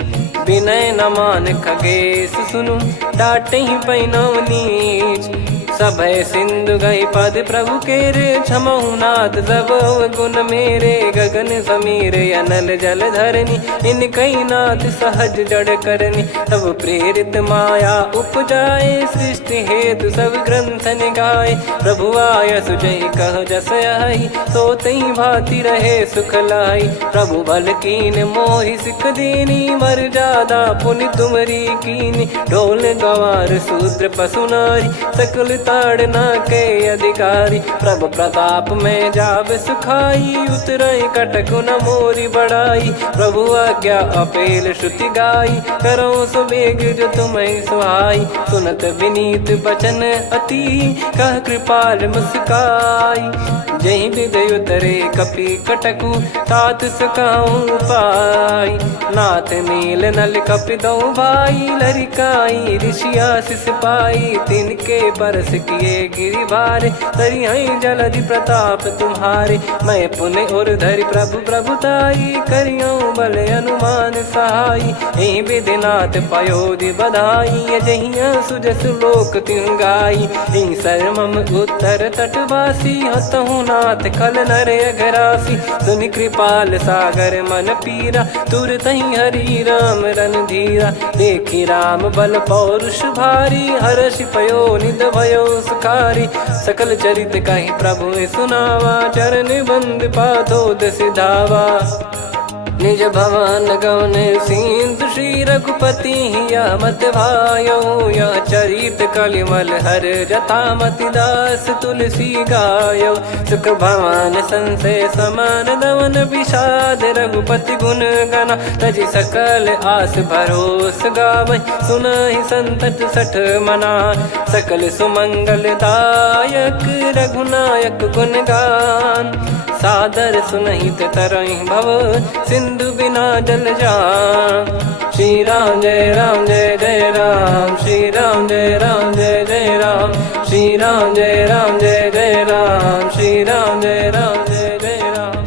विनय न मान खगेश सुनु, डांटहि पै नव नीच। सभय सिंधु गई पद प्रभु केरे, क्षमहु नाथ सब गुण मेरे। गगन समीर अनल जल धरनी, इन कई नाथ सहज जड़ करनी। तब प्रेरित माया उपजाए, सृष्टि हेतु सब ग्रंथ निगाए। प्रभु आय सुजय कह जस आई, सोतहि भांति रहे सुख लाई। प्रभु बल कीन मोहि सिख दीनी, मर्यादा पुनि तुमरी कीनी। ढोल गवार शूद्र पशु नारी, सकल ताड़ना के अधिकारी। प्रभु प्रताप में जाब सुखाई, उतरई कटक न मोरी बढ़ाई। प्रभु आज्ञा अपेल श्रुति गाई, करो सुबेग जो तुम्हें सुहाई। सुनत विनीत बचन अति, कह कृपाल मुस्काई। जही विदय उतरे कपि कटकु, तात सकाऊं पाई। नाथ नील नल कपि दो भाई, लरिकाई ऋषि आशीष पाई। तिनके परस किए गिरि बारे, तरी हई जलधि प्रताप तुम्हारे। मैं पुण्य और धरि प्रभु प्रभुताई, करियो बल अनुमान सहाई। ए विधिनाथ पयोधि बधाई, जहिया सुजस लोक तिहु गाई। ए सरमम उत्तर तटवासी, हतहु नाथ खल नर अघरासी। सुनि कृपाल सागर मन पीरा, तुरत ही हरि राम रन धीरा। देखी राम बल पौरुष भारी, हर्षि पयो निध भयो सुखारी। सकल चरित कहि प्रभु सुनावा, चरण बंद पाथो सिधावा। निज भवन गौन सिंधु श्री रघुपति या मत भायो। या चरित कलिमल हर जथा मति दास तुलसी गायो। सुख भवन संशय समान दवन विषाद, रघुपति गुण गना तजि सकल आस भरोस गावै। सुनहि संतत सठ मना, सकल सुमंगल दायक रघुनायक गुण गान। सादर सुनहित तरहि भव, सिंधु बिना जल जान। श्री राम जय राम जय जय राम, श्री राम जय राम जय जय राम। श्री राम जय राम जय जय राम, श्री राम जय राम जय जय राम।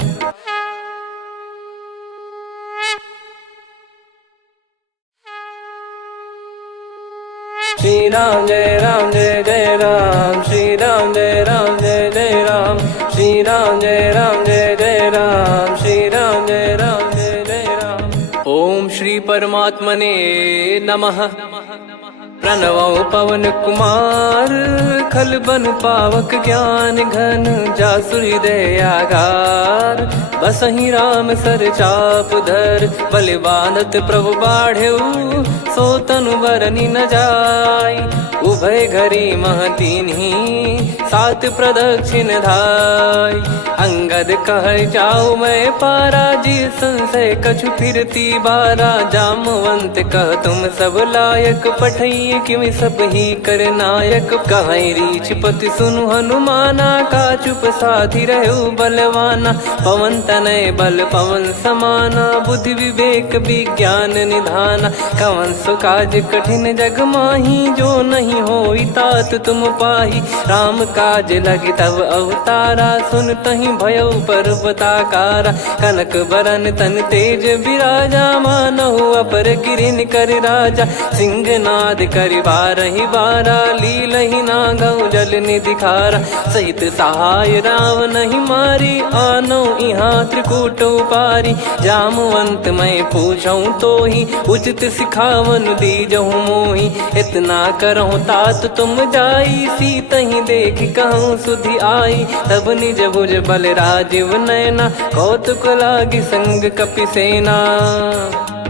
श्री राम जय राम जय जय राम, श्री राम जय राम जय जय राम। श्री राम जय राम जय जय राम, श्री राम जय राम जय जय राम। ओम श्री परमात्मने नमः। प्रणवो पवन कुमार, खल बन पावक ज्ञान घन। जासु हृदय आगार, बसहि राम सर चाप धर। बल बांधत प्रभु बाढ़ेऊ, सो तनु बरनि न जाय। उभय घरी मह दीन्ही, सात प्रदक्षिण धाय। अंगद कह जाऊ मैं पारा, जी संशय कछु फिरती बारा। जामवंत कह तुम सब लायक, पठइये किमि सब ही कर नायक। कहै रीछ पति सुनु हनुमाना, का चुप साधि रहु बलवाना। पवन तनय बल पवन समाना, बुद्धि विवेक विज्ञान निधाना। कवन सो काज कठिन जग माही, जो नहीं होई तात तुम पाही। राम काज लगी तब अवतारा, सुन तहि भयो पर्वताकारा। कनक बरन तन तेज बिराजा, मानहु अपर गिरिन कर राजा। सिंहनाद करि बारहि बारा, लीलहि नागौ जल निधि खारा। सहित सहाय रावण नहीं मारी, आनो इहाँ त्रिकूट उपारी। जामवंत मैं पूछऊँ तोहि, उचित सिखावन दीजहु मोहि। इतना करहु तात तुम जाई, सीतहि देख कहूँ सुधि आई। तब निज भुज बल राजीव नयना, कौतुक लागी संग कपिसेना।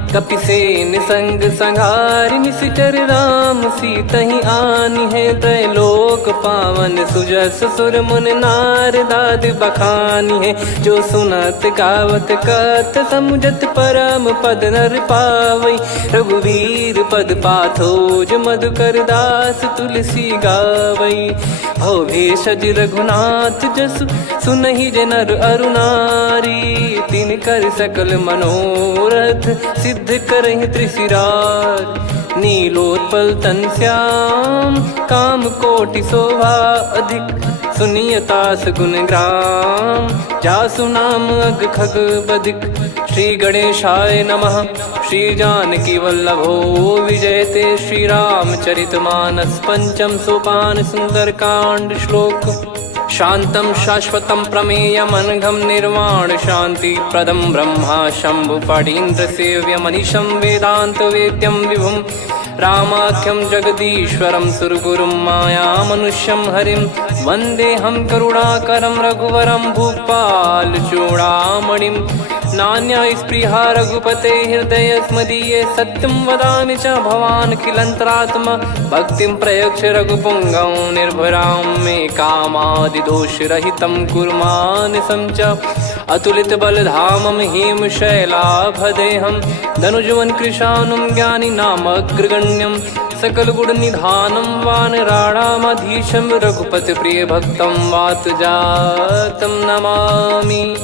कपिसेन संग संहारि, निशिचर राम सीतहि आनि है। त्रैलोक पावन सुजस सुर मुन नार, दाद बखानी है। जो सुनत गावत कथ, समुझत परम पद नर पावै। रघुवीर पद पाथोज, मधुकर दास तुलसी गावै। भवेशज रघुनाथ जसु, सुनहि जे नर अरु नारी। तिन कर सकल मनोरथ, सिद्ध करहि त्रिशिराज। नीलोत्पल तन श्याम, काम कोटि शोभा अधिक। सुनियतास गुण ग्राम, जासु नाम अग खग बदिक। श्री गणेशाय नमः। श्री जानकी वल्लभो विजयते, श्री रामचरितमानस। पंचम सोपान सुंदरकांड श्लोक। शांतं शाश्वतं प्रमेयमनघं निर्वाण शांति प्रदं ब्रह्मा शंभु फणीन्द्र सेव्य मनीषं वेदांत वेद्यं विभुं। रामाख्यं जगदीश्वरं सुरगुरुं माया मनुष्यं हरिं। वन्देऽहं करुणाकरं रघुवरं भूपाल चूडामणिं। नान्या स्पृहा रघुपते हृदय स्मदीये, सत्यं वदामि च भवानखिलन्तरात्मा। भक्तिं प्रयच्छ रघुपुङ्गं निर्भरां मे कामादिदोषरहितं कुर्मानिसं च। अतुलितबलधामं हेमशैलाभदेहं, धनुजवन कृशानुं ज्ञानिनामग्रगण्यं। सकलगुणनिधानं वानराणामधीशं, रघुपतिप्रियभक्तं वातजातं नमामि।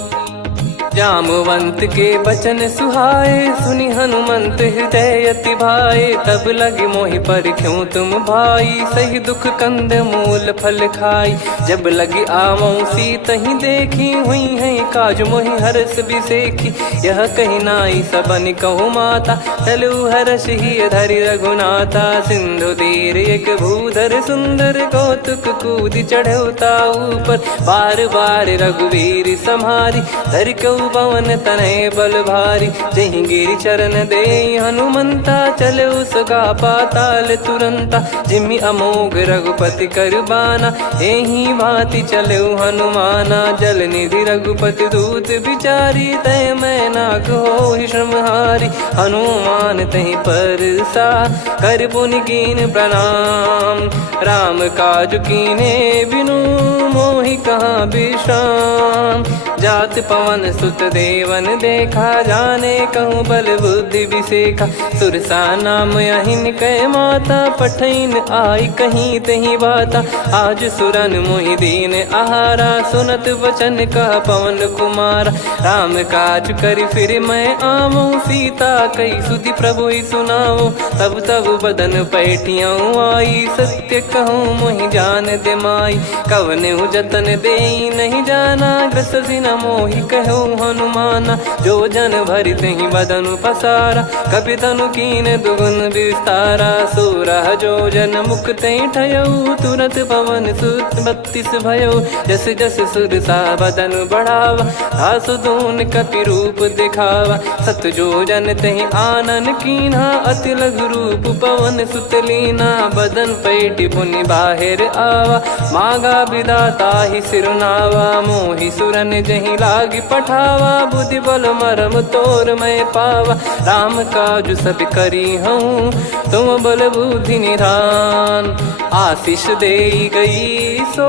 जामवंत के बचन सुहाए, सुनि हनुमंत हृदय अति भाए। तब लगे मोहि पर क्यों तुम भाई, सही दुख कंद मूल फल खाई। जब लगी आवऊं सीतहि देखी, हुई है काज मोहि हरस बिसेखी। यह कही नाई सबन कहु माता, चलु हरष ही धरि रघुनाथा। सिंधु तीर एक भूधर सुंदर, कौतुक कूद चढ़ौता ऊपर। बार बार रघुवीर सम्हारी, धरि कऊ पवन तनय बल भारी। जहि गिरि चरण दे हनुमंता, चले उसका पाताल तुरंता। जिमि अमोघ रघुपति कर बाना, एहि भांति चले हनुमाना। जल निधि रघुपति दूत बिचारी, तय मैं नाग होहि श्रमहारी। हनुमान तहि परसा, कर पुनि कीन प्रणाम। राम काज कीने बिनु, मोहि कहाँ विश्राम। जात पवन सुत देवन देखा, जाने कहूँ बल बुद्धि विसेखा। सुरसा नाम अहिन कै माता, पठैन आई कहीं तहीं बाता। आज सुरन मोहि दीन आहारा, सुनत वचन कह पवन कुमारा। राम काज करि फिर मैं आवऊं, सीता कई सुधि प्रभु ही सुनाऊं। तब तब बदन पैठियाँ आई, सत्य कहूँ मोहि जान दे माई। कवने जतन दे नहीं जाना, ग्रसि न मोहि कहूँ हनुमाना। जो जन भरि तहि बदनु पसारा, कपि तनु कीन दुगुन विस्तारा। सोरह जो जन मुख तहि ठयऊ, तुरत पवन सुत 32 भयऊ। जस जस सुरसा बदन बढ़ावा, आसु दून कपि रूप दिखावा। सत जो जन तहि आनन कीन्हा, अति लघु रूप पवन सुत लीना। बदन पैटि पुनि बाहिर आवा, मांगा विधाता ही सिरुनावा। मोहि सुरन जहि लागी पठावा, बुद्धि बल मरम तोर मैं पावा। राम काज सब करी हूँ, तुम बल बुद्धि निधान। आशीष दे गई सो,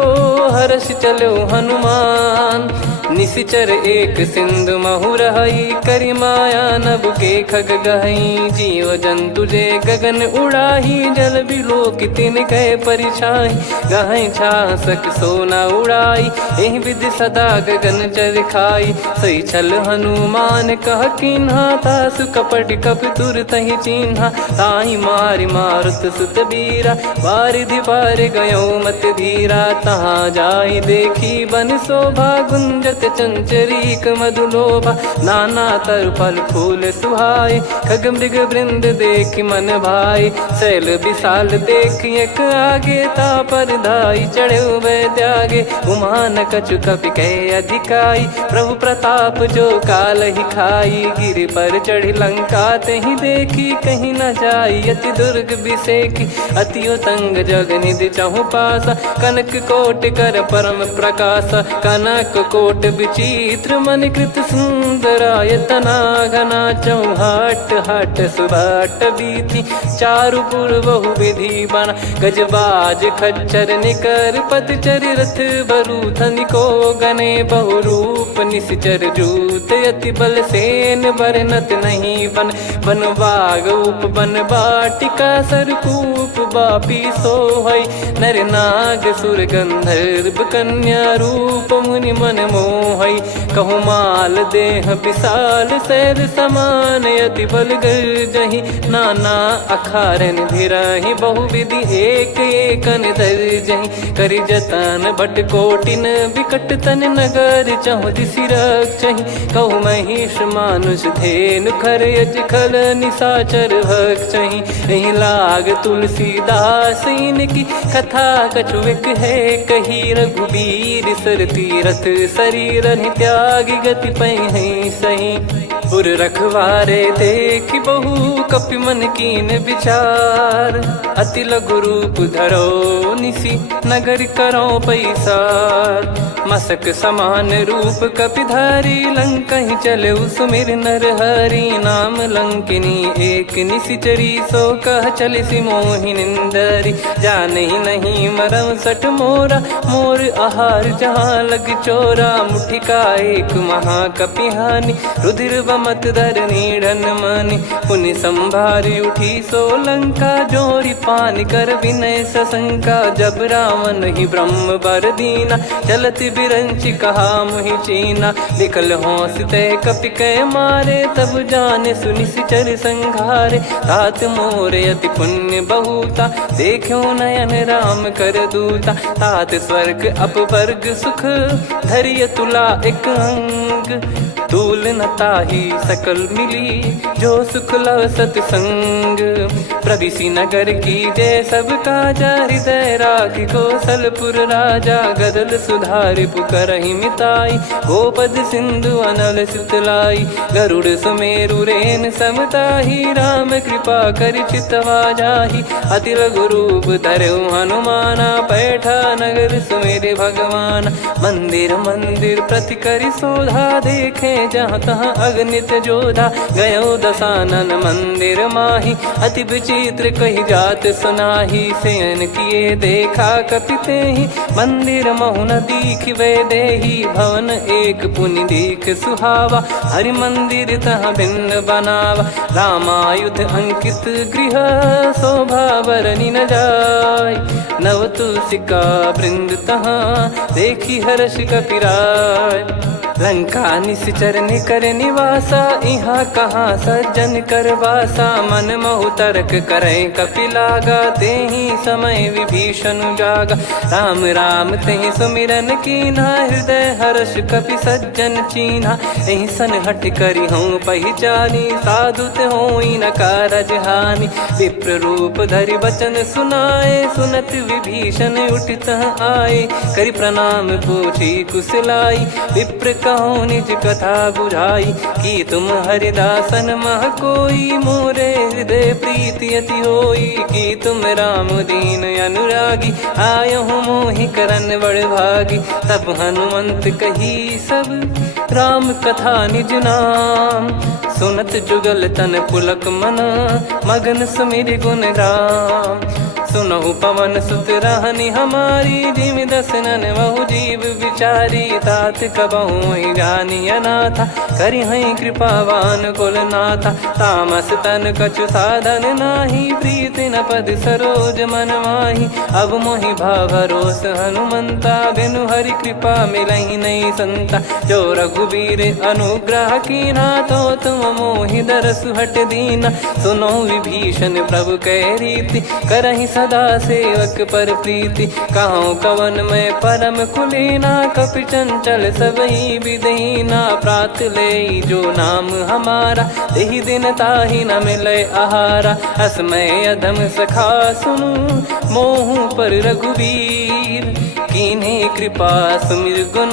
हर्ष चलो हनुमान। निशिचर एक सिंधु महु रहई, करि माया नभ के खग गहई। जीव जंतु जे गगन उड़ाही, जल बिलोक तिन कह परिछाई। गहई छासक सोना उड़ाई, एहि विधि सदा गगन चर खाई। सही छल हनुमान कह कीन्हा, तासु कपट कपि तुर तहि चिन्हा। ताहि मारि मारुत सुत बीरा, वारिधि पार गयो मत धीरा। तहाँ जाई देखी बन शोभा, गुंजत चंचरीक मधुलोभा। नाना तर फल फूल सुहाए, खग मृग वृंद देख मन भाई। शैल विशाल देख एक आगे, तापर धाई चढ़े वै त्यागे। उमा न कछु कपि कह अधिकाई, प्रभु प्रताप जो काल ही खाई। गिरि पर चढ़ी लंका तहि देखी, कहीं न जाई अति दुर्ग बिसेखी। अति उतंग जग निधि चहु पासा, कनक कोट कर परम प्रकाशा। कनक कोट विचित्र मन कृत सुंदरायतना। घना चौहाट हाट सुबाट बीती, चारु पुर बहु विधि बना। गजबाज खच्चर निकर पतचर, रथ बरु धनिको गने। बहु रूप निश्चर जूत, अति बल सेन बरनत नहीं बन। बन बाग उप बन बाटिका, सरकूप बापी सोहई। नर नाग सुर गंधर्व कन्या, रूप मुनि मन मोहई। कहु माल देह विशाल, सैर समान अति बल गर्जहि। नाना अखारन भिरहि, बहु विधि एक एकन धरजहि। करि जतन भट कोटिन, विकट तन नगर चहु दिसि रक्षहि। कहु महिष मानुष धेनु, खर यज खल निशाचर भक्षहि। एहि लाग तुलसीदास इनकी, कथा कछु एक है कही। रघुबीर सर तीरथ शरीर, त्यागी गति पै सही। पुर रखवारे देखि बहु, कपि मन कीन विचार। अति लघु रूप धरो निसी, नगर करो पैसार। मसक समान रूप कपिधारी, लंकहि चले सुमिर नर हरि। नाम लंकिनी एक निशिचरी, सो कह चलिसि मोहि निंदरी। जानहि नहीं मरम सठ मोरा, मोर आहार जहाँ लग चोरा। मुठिका एक महाकपिहानि, रुधिर मत धरनी ढन मानी। पुनि संभारी उठी सोलंका, जोरी पान कर विनय सशंका। जब रावण ही ब्रह्म बर दीना, चलत बिरंच कहा मुहि चीना। निकल होंस तय कपि कै मारे, तब जाने सुनि सिचर संघारे। तात मोर अति पुण्य बहुता, देखो नयन राम कर दूता। तात स्वर्ग अपवर्ग सुख, धैर्य तुला एक अंग। तूल न ताहि सकल मिली, जो सुख लव सतसंग। प्रविसी नगर की जय सब काजा, हृदय राखि कौशलपुर राजा। गदल सुधारि पुकारहि मिताई, गोपद सिंधु अनल सुतलाई। गरुड़ सुमेरु रेन समताहि, राम कृपा कर चितवा जाहि। अति लघु रूप धरऊ हनुमाना, पैठा नगर सुमेरे भगवान। मंदिर मंदिर प्रति करि शोधा, देखे जहाँ तहाँ अगणित जोधा। गयो दशानन मंदिर माही, अति विचित्र कही जात सुनाही। शयन किए देखा कपिते ही, मंदिर महु न दीख वे देही। भवन एक पुनि दीख सुहावा, हरि मंदिर तहाँ भिन्न बनावा। रामायुध अंकित गृह, शोभा बरनि न जाय। नव तुलसी का वृंद तहाँ, देखी हर्ष कपिराय। लंका निश्चर निकर निवासा, यहाँ कहाँ सज्जन कर वासा। मन महु तर्क करें कपिलागा, तेहि समय विभीषण जागा। राम राम तेहि सुमिरन कीन्हा, हृदय हर्ष कपि सज्जन चीन्हा। एहि सन हठ करि हूँ पहिचानी, साधु ते होई न कारज हानि। विप्र रूप धरि बचन सुनाए, सुनत विभीषण उठित आए। करि प्रणाम पूछी कुशलाई, विप्र कहो निज कथा बुझाई। कि तुम हरिदासन मह कोई, मोरे हृदय प्रीति अति होई। कि तुम राम दीन अनुरागी, आयहु मोहि करन बड़ भागी। तब हनुमंत कही सब, राम कथा निज नाम। सुनत जुगल तन पुलक मना, मगन सुमिर गुण राम। सुनहु पवन सुत रहनी हमारी, जिमि दसनन बहु जीव विचारी। तात कबहु जानी अनाथा, करिहै कृपावान कुल नाथा। तामस तन कछु साधन नाही, प्रीति न पद सरोज मन माही। अब मोहि भाव भरोस हनुमंता, बिनु हरि कृपा मिलहि नहीं संता। जो रघुबीर अनुग्रह कीन्हा, तो तुम मोहि दरसु हट दीना। सुनो विभीषण प्रभु कै रीति, करहि सदा सेवक पर प्रीति। कहूँ कवन में परम कुलीना, कपि चंचल सबही विदहीना। प्रात ले जो नाम हमारा, तेहि दिन ताहि न मिले आहारा। असमय अधम सखा सुनु, मोहु पर रघुवीर। कीन्हे कृपा सुमिर गुण,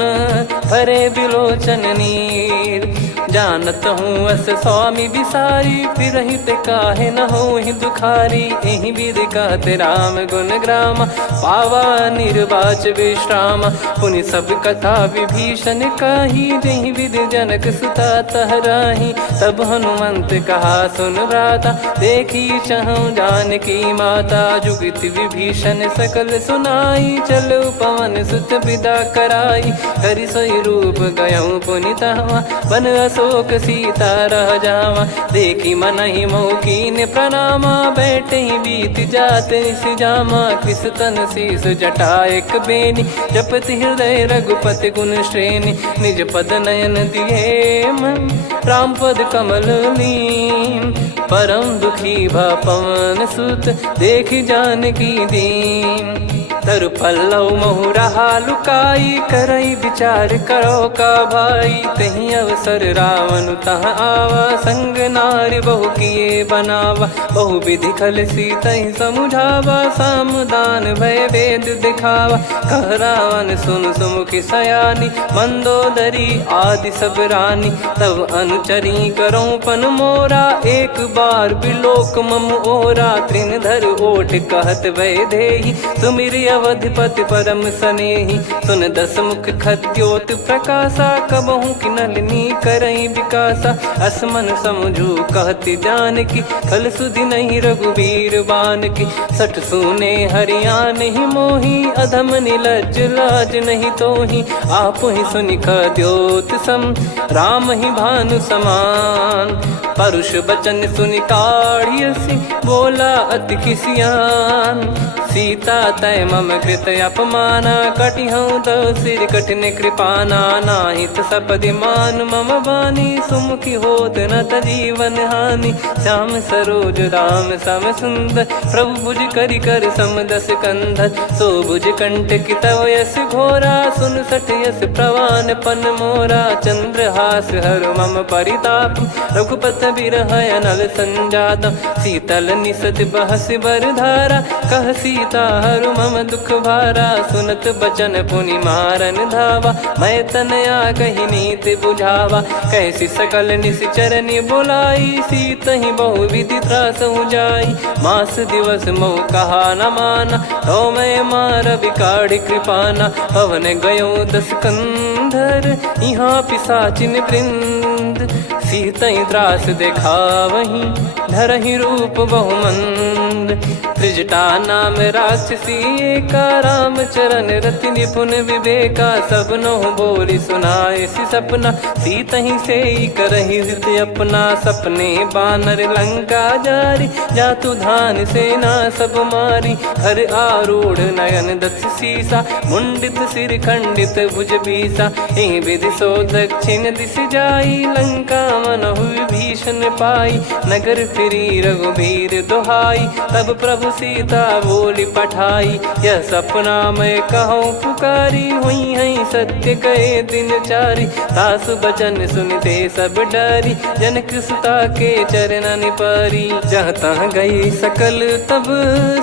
भरे बिलोचन नीर। जानत हूँ अस स्वामी विसारी, फिरहित काहे न होहि दुखारी। एहि विधि कहत राम गुण ग्राम, पावा निर्वाच विश्राम। पुनि सब कथा विभीषण काही, जेहि विधि जनक सुता तहराही। तब हनुमंत कहा सुन भ्राता, देखी चहु जानकी माता। जुगित विभीषण सकल सुनाई, चलो पवन सुत विदा कराई। हरि सोई रूप गयऊँ पुनि तहवा, बन अशोक सीता रह जावा। देखी मनहि मौकीन प्रणामा, बैठे ही बीत जात निस जामा। कृस तन शीस जटा एक बेनी, जपति हृदय रघुपति गुण श्रेणी। निज पद नयन दिए मन, राम पद कमल लीन। परम दुखी भा पवन सुत, देखि जानकी दीन। तरु पल्लव महु रहा लुकाई, करई विचार करो का भाई। तही अवसर रावण तहाँ आवा, संग नारी बहु किए बनावा। बहु विधि खल सीतहि समुझावा, सामदान भय वेद दिखावा। कह रावण सुन सुमुखि सयानी, मंदोदरी आदि सब रानी। तब अनुचरी करो पन मोरा, एक बार बिलोक मम ओरा। तृण धर ओट कहत भय देहि, सुमिर अवधिपति परम स्नेही। सुन दस मुख खद्योत प्रकाशा, कबहू की नलिनी करई विकासा। असमन समझू कहती जान की, कल सुधि नहीं रघुबीर बान की। सठ सुने हरियाण ही मोही, अधम निलज लाज नहीं तोही। आप ही सुनि खद्योत सम, राम ही भानु समान। परुष बचन सुनि काढ़ियसि, बोला अति किसियान। सीता तय मम कृत अपमाना, कटिहऊँ तो सिर कठिन कृपाना। नाहित सपदि मान मम बानी, सुमुखी होत न जीवन हानि। श्याम सरोज राम सम सुंदर, प्रभु भुज करि कर सम दस कंधर। सो भुज कंटक तव यस घोरा, सुन सठ यस प्रवान पन मोरा। चंद्रहास हर मम परिताप, रघुपत बिरह अनल संजात। शीतल निसत बहस बर धारा, कह सीता हरु मम दुख भारा। सुनत बचन पुनि मारन धावा, मैं तनया कही नीति बुझावा। कैसी सकल निश्चर बुलाई, सीत ही बहु विधि त्रास जाई। मास दिवस मोह कहा न माना, तो मैं मार बिकाढ़ कृपाना। पवन गयो दस कंधर, यहाँ पिशाचिन वृंद। सीतई त्रास देखावहीं, धरहि रूप बहुमंद। त्रिजटा नाम राक्षसी एका, राम चरण रति निपुण विवेका। सबनो बोली सुनाए सि सपना, सीतहि से करहि हृदय अपना। सपने बानर लंका जारी, जातु धान सेना सब मारी। हर आरूढ़ नयन दस सीसा, मुंडित सिर खंडित भुज बीसा। ए विधि सो दक्षिण दिश जाई, लंका मनहु भीषण पाई। नगर फिरी रघुबीर दुहाई, तब प्रभु सीता बोली पठाई। यह सपना मैं कहूँ पुकारी, हुई है सत्य कहे दिन चारी। सासु बचन सुनते सब डरी, जनक सुता के चरणन परी। जहाँ तहाँ गई सकल तब,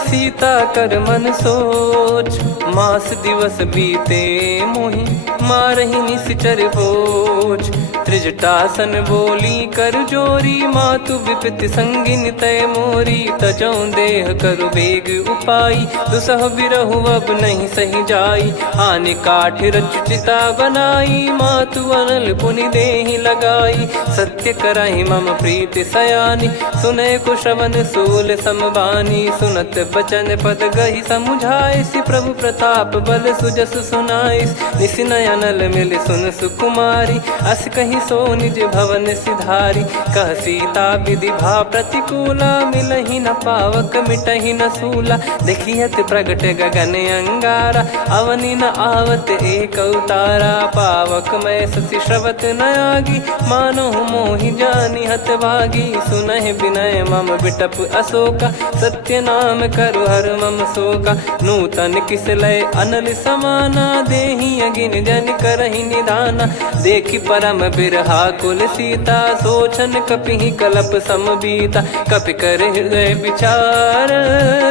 सीता कर मन सोच। मास दिवस बीते मोहि, मारहि निश्चर बोझ। त्रिजटासन बोली कर जोरी, मातु विपति संगिन तय मोरी। तजौ देह करु बेग उपाई, दुसह बिरहु अब नहीं सही जाई। आने काठ रचिता बनाई, मातु अनल पुनि देहि लगाई। सत्य कराई मम प्रीति सयानी, सुनय को श्रवण सूल समबानी। सुनत बचन पद गही समुझाए, सि प्रभु प्रताप बल सुजस सुनाइस। निसिनय अनल मिल सुन सुकुमारी, अस कहीं सो निज भवन सिधारी। कह सीता विधि भा प्रतिकूला, मिलहि न पावक मिटहि न सूला। देखियत प्रगट गगन अंगारा, अवनि न आवत एक अवतारा। पावक मैं शशि श्रवत न आगी, मानो मोहि जानि हत भागी। सुनहि विनय मम बिटप अशोका, सत्य नाम करु हर मम शोका। नूतन किस लय अनल समाना, देहि अगिन जन करहि निदाना। देखि परम बिरहा कुल सीता, सोचन कपिहि कलप समबीता। कपि कर हृदय विचार,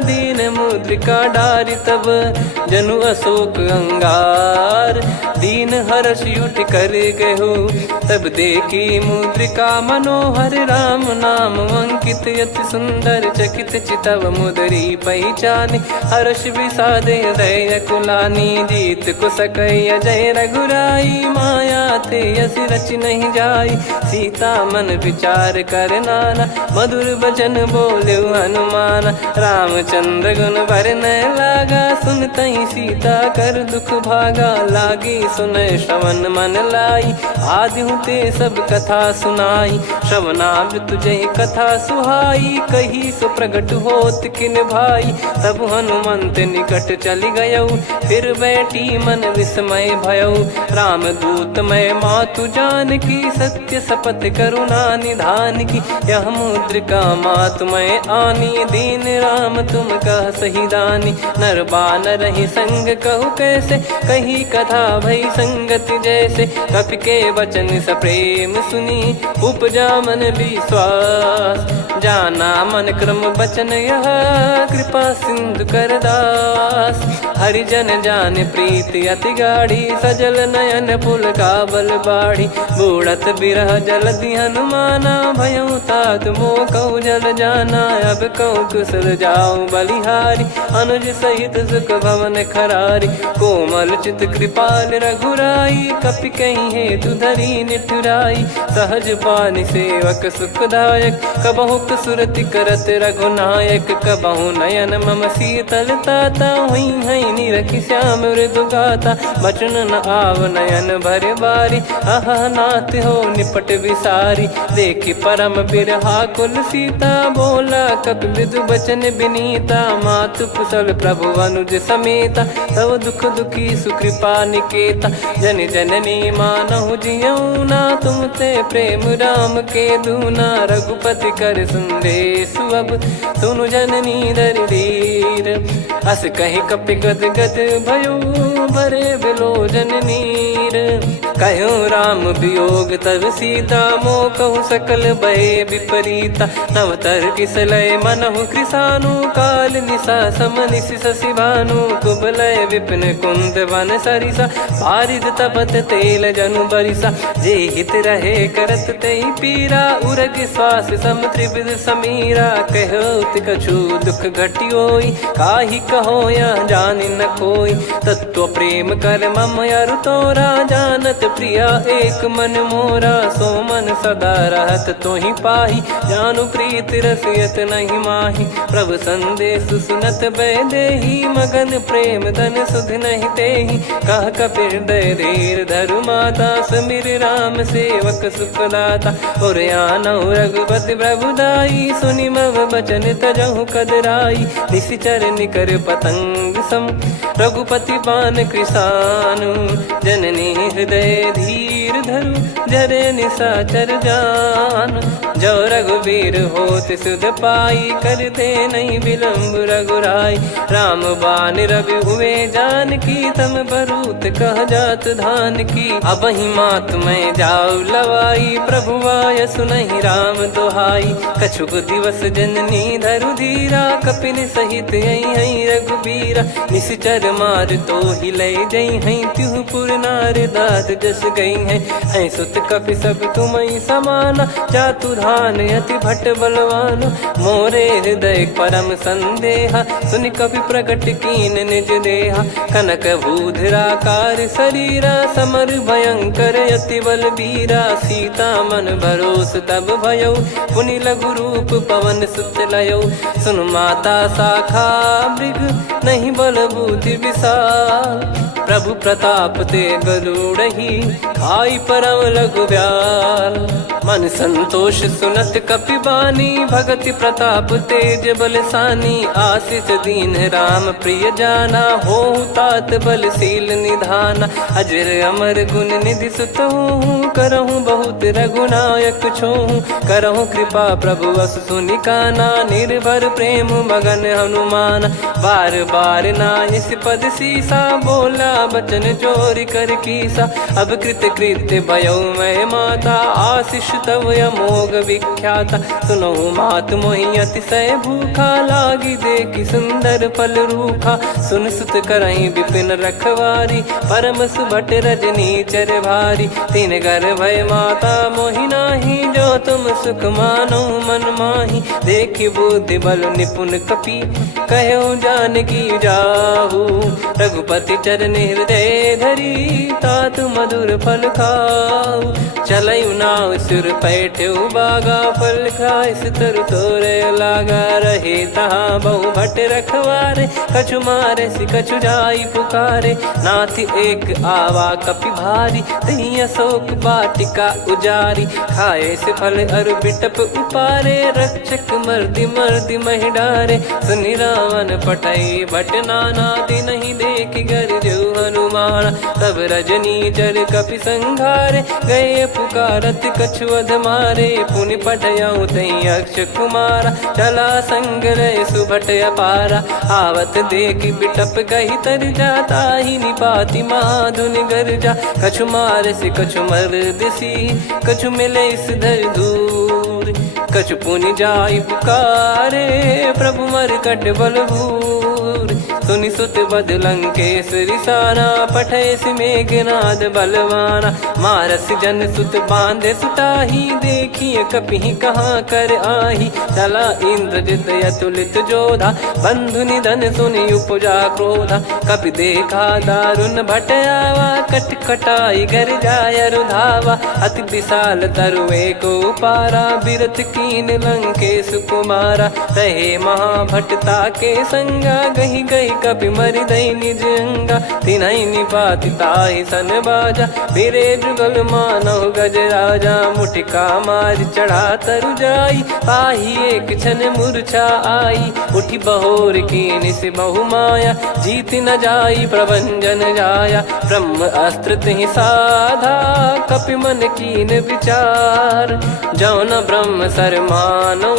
दीन मुद्रिका डारि तब। जनु अशोक अंगार, दीन हर्ष उठ कर गहु। तब देखी मुद्रिका मनोहर, राम नाम अंकित अति सुंदर। चकित चितव मुदरी पहचाने, हर्ष विषाद हृदय कुलानी। जीत को सकय अजय रघुराई, माया थे यस रच नहीं जाई। सीता मन विचार कर नाना, मधुर बचन बोले हनुमान। रामचंद्र गुण बरनय लागा, सुनतहि सीता कर दुख भागा। लागी सुनय श्रवण मन लाई, आदिहु ते सब कथा सुनाई। श्रवणामृत तुझे कथा सुहाई, कही सो प्रगट होत किन भाई। तब हनुमंत निकट चली गयौ, फिर बैठी मन विस्मय भयौ। राम दूत मैं मातु जान की, सत्य शपथ करुणा निधान की। यह मुद्रिका मातु मैं आनी, दीन राम तुम कह सही दानी। नर बानर ही संग कहु कैसे, कही कथा भई संगति जैसे। कपि के वचन सप्रेम सुनी, उपजा मन विश्वास। जाना मन क्रम बचन यह, कृपा सिंधु कर दास। हरिजन जान प्रीति अति गाढ़ी, सजल नयन पुल काबल बाढ़ी। बूढ़त बिरह जलधि हनुमाना भयउ तात मोह कहु जल जाना। अब कहु कुशल जाऊं बलिहारी अनुज सहित सुख भवन खरारी। कोमल चित कृपाल रघुराई कपि कहीं हेतु धरी निठुराई। सहज पानि सेवक सुखदायक कबहु सुरति करत रघुनायक। कबहु नयन मम शीतल ताता हुई है निरखि श्याम मृदु गाता। बचन न आव नयन भर बारी अह नाथ हो निपट विसारी। देखि परम बिरहा कुल सीता बोला कपि मृदु बचन बिनीता। मातु कुशल प्रभु अनुज समेता तव दुख दुखी सुकृपा निकेता। जन जननी मानहु जियऊ ना तुम ते प्रेम राम के दूना। रघुपति कर संदेश अब सुनु जननी दर धीर। अस कहीं कपि गद गद भयो भरे बिलोचन नीर। कहो राम वियोग तब सीता मोह कहु सकल भय विपरीता। नव तर किसलय मनहु कृसानु काल निशा समनिश शशि भानु। कुबलय विपिन कुंद वन सरिसा पारिद तपत तेल जनु बरिसा। जे हित रहे करत तेहि पीरा उरग श्वास सम त्रिविध समीरा। कहो कछु दुख घटियोई काहि कहो या जानि न कोई। तत्व प्रेम कर मम अरु तोरा जानत प्रिया एक मन मोरा। सो मन सदा रहत तोहि पाही जानु प्रीत रसियत नहीं माही। प्रभु संदेश सुनत बैदेही मगन प्रेम धन सुध नहीं तेहि। कह कपि हृदय धीर धरु माता समीर राम सेवक सुखदाता। और आनौ रघुपति प्रभुदाई सुनि मम बचन तजहु कदराई। निशिचर निकर पतंग सम रघुपति पान कृसानु। जननी हृदय धीर धरु जरे निशाचर जान। जो रघुवीर होत सुध पाई कर दे नहीं विलम्ब रघुराई। राम बान रवि हुए जान की तम बरूत कह जात धान की। अब ही मात मैं जाऊ लवाई प्रभु आय सुनहि राम दोहाई। कछुक दिवस जननी धरु धीरा कपिन सहित यही रघुबीरा। निश्चर मार तो ही ले जई हैं त्युह पुर नार दाद जस गई हैं। सुत कपि सब तुम समाना जातु धान अति भट्ट बलवान। मोरे हृदय परम संदेहा सुनि कपि प्रकट कीन निज देहा। कनक भूधराकार शरीरा समर भयंकर अति बल बीरा। सीता मन भरोस तब भयउ पुनि लघु रूप पवन सुत लयौ। सुन माता शाखा मृग नहीं बल बुद्धि विशाल। प्रभु प्रताप ते गरुड़हि खाई परम लघु ब्याल। मन संतोष सुनत कपि बानी भगति प्रताप तेज बलसानी। आशीष दीन राम प्रिय जाना होहु तात बलशील निधाना। अजर अमर गुण निधि सुतहु करहु बहुत रघुनायक छोहु। करहु कृपा प्रभु अस सुनि काना निर्भर प्रेम मगन हनुमान। बार बार नायस पद सीसा बोला बचन चोरी कर कीसा। अब कृत कृत्य भयो मैं माता आशीष तव अमोघ विख्याता। सुनो मात मोहि अतिशय भूखा लागी देखि सुंदर फल रूखा। सुन सुत करहि विपिन रखवारी परम सुभट रजनी चर भारी। तीन घर भय माता मोहि नाही जो तुम सुख मानो मन माही। देखि बुद्धि बल निपुण कपि कहो जानकी जाहू। रघुपति चरण हृदय धरी तात मधुर फल खाऊ। चलयु नाव सिर पैठ्यु बागा फल खाय सितर तोरे लागा। रहे तहाँ बहु भट रखवारे कछु मारे सि कछु जाई पुकारे। नाथ एक आवा कपि भारी तही अशोक वाटिका उजारी। खाए से फल अरु बिटप उपारे रक्षक मर्दि मर्दि महि डारे। सुनि रावण पटई भट नाना नहीं देखि गर जो हनुमान। तब रजनी चर कपि संघारे गए पुकारत कछु अध मारे। पुनि पटयउ तई अक्ष कुमारा चला संग रहे सुभट अपारा। आवत देखि बिटप कही तर जाता ही निपाति माधुनि गर्जा। कछु मार से कछु मर्दिसी कछु मिले इस धर दूर। कछु पुनि जाई पुकारे प्रभु मरकट बलभूर। सुनि सुत बद लंकेश्वरी साना, पठैसि मेघनाद बलवाना। मारस जन सुत बांधे सुताही, देखिए कपिहि कहाँ कर आही। चला इंद्रजित अतुलित जोधा, बंधु निधन सुनि उपजा क्रोधा। कपि देखा दारुण भट आवा, कट कटाई घर जाय रुधावा। अति विशाल तरुए को पारा, बिरथ कीन लंकेश कुमारा। रहे महाभटता के संगा, गही गही कपि मरि दई निज अंगा। तिन्हि निपाति ताहि सन बाजा, फिरे जुगल मानव गज राजा। मुटिका मार चढ़ा तरु जाई, पाही एक क्षण मूर्छा आई। उठी बहोर कीन से बहु माया, जीत न जाई प्रभंजन जाया। ब्रह्म अस्त्र तिहि साधा, कपि मन कीन विचार। जौ न ब्रह्म सर मानौ,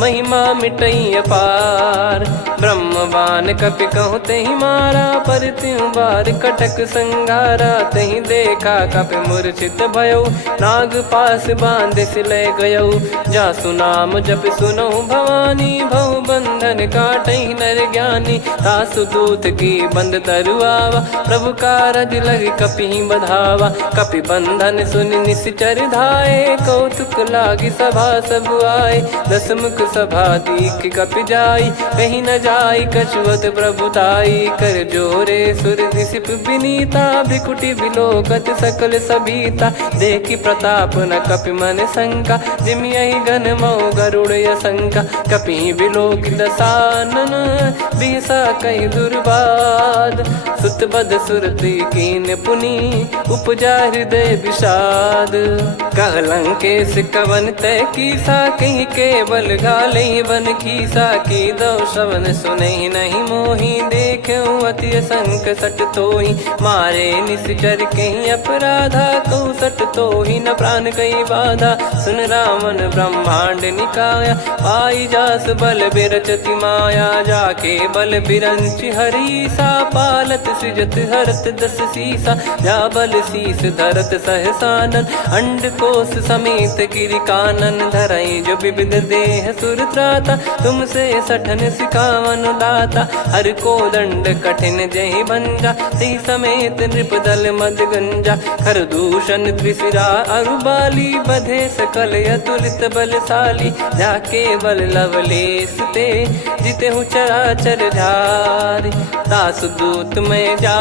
महिमा मिटई अपार। ब्रह्म बान कपि कहु तेहि मारा, पर त्यों बार कटक संगारा। तहि देखा कपि मूर्छित भयौ, नाग पास बांध सिले गयौ। जासु नाम जप सुनौ भवानी, भव बंधन काटहि नर ज्ञानी। तासु दूत की बंद तरुआवा, प्रभु कारज लग कपि बधावा। कपि बंधन सुनि निश्चर धाये, कौतुक लागी सभा सब आए। दसमुख सभा दीख कपि जाई, कहीं न जाई कछुवत प्रभुताई। कर जोरे सुर दिसिप विनीता, भिकुटी बिलोकत सकल सबीता। देखी प्रताप न कपि मन शंका, जिमियहि गन मऊ गरुड़ असंका। कपि बिलोक दसानन, बिहसा कहि दुर्बाद। सुत बद सुरति कीन पुनि, उपजा हृदय विषाद। कह लंकेश कवन तय कीसा, कहीं केवल गाले बन कीसा। की दो श्रवण सुनहि नहीं मोहि, देखऊं अति संक सट तोहि। मारे निश्चर कहीं अपराधा, कहु सट तोहि न प्राण कहीं बाधा। सुन रावण ब्रह्मांड निकाया, पाई जास बल बिरचति माया। जाके बल बिरंचि हरीसा, पालत सृजत हरत दस सीसा। जा बल शीस धरत सहसानन, अंड कोश समेत गिरि कानन। धरई जो विविध देह सुर त्राता, तुमसे सठन सिखावन दाता। हर को दंड कठिन जहि भंजा, ती समेत नृप दल मद गंजा। खर दूषण त्रिशिरा अरुबाली, बधे सकल अतुलित बलशाली। जाके बल लवलेस ते, जिते हूँ चराचर झारी। दासु दूत में जा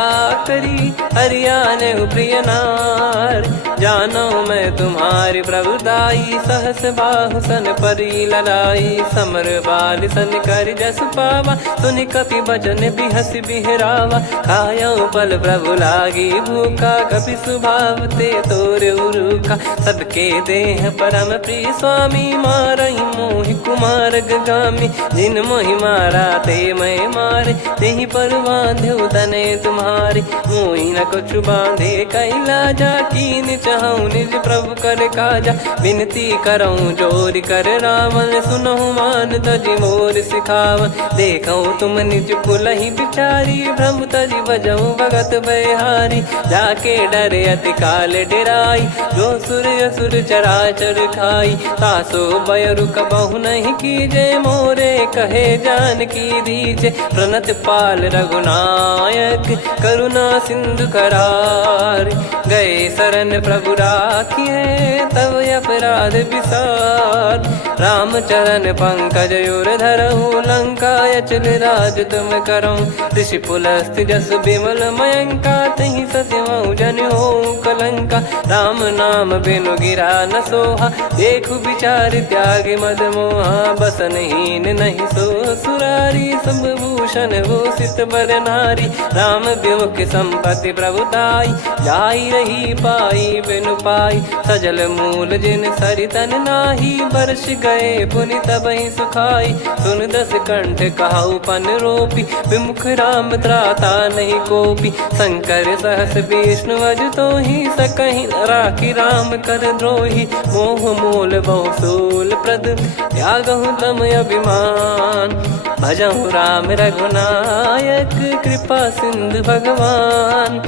करी, हरियाने प्रिय नार। जानो मैं तुम्हारी प्रभुदाई, सहस बाहु सन परी ललाई। समर बाल सन कर जस पावा, सुनि कपि बचन बिहस बिहरावा। खायौ पल प्रभु लागी भूखा, कपि स्वभाव ते तोर उरुखा। सबके देह परम प्रिय स्वामी, मारहि मोहि कुमार गामी। जिन मोहि मारा ते मैं मारे, तेहि पर बांधो तने तुम्हारे। मोहि न कुछ बांधे कैलाजा, कीन चाहूं निज प्रभु कर काजा। विनती करऊं जोर कर रावण, सुनहु मान तजि मोर सिखावन। देखऊं तुम निज कुलहि बिचारी, भ्रम तजि बजऊं भगत बहारी। जाके डरे अति काल डेराई, जो सुर असुर चराचर खाई। तासो बयरु कबहु नहीं कीजे, मोरे कहे जान की दीजे। प्रणत पाल रघुनायक, करुणा सिंधु करार। गए शरण प्रभु राखिए, तब अपराध विसार। राम चरण पंकज उर धरहु, लंका अचल राज तुम करऊं। ऋषि पुलस्त्य जस विमल मयंका, तहि ससिमहु जन होऊं कलंका। राम नाम बिनु गिरा न सोहा, देखु विचार त्याग मद मोहा। बसनहीन नहीं सो सुरारी, सब भूषण भूषित बर नारी। राम विमुख संपत्ति प्रभुताई, जाई रही पाई बिनु पाई। सजल मूल जिन सरितन नाही, बरस गए पुनि तबहि सुखाई। सुन दस कंठ कहाऊ पन रोपी, विमुख राम त्राता नहीं कोपी। शंकर सहस विष्णु अज तोहि, सकहि न राखी राम कर द्रोही। मोह मूल बहु सूल प्रद, त्यागहु तम अभिमान। भजहु राम रघुनायक, कृपा सिंधु भगवान।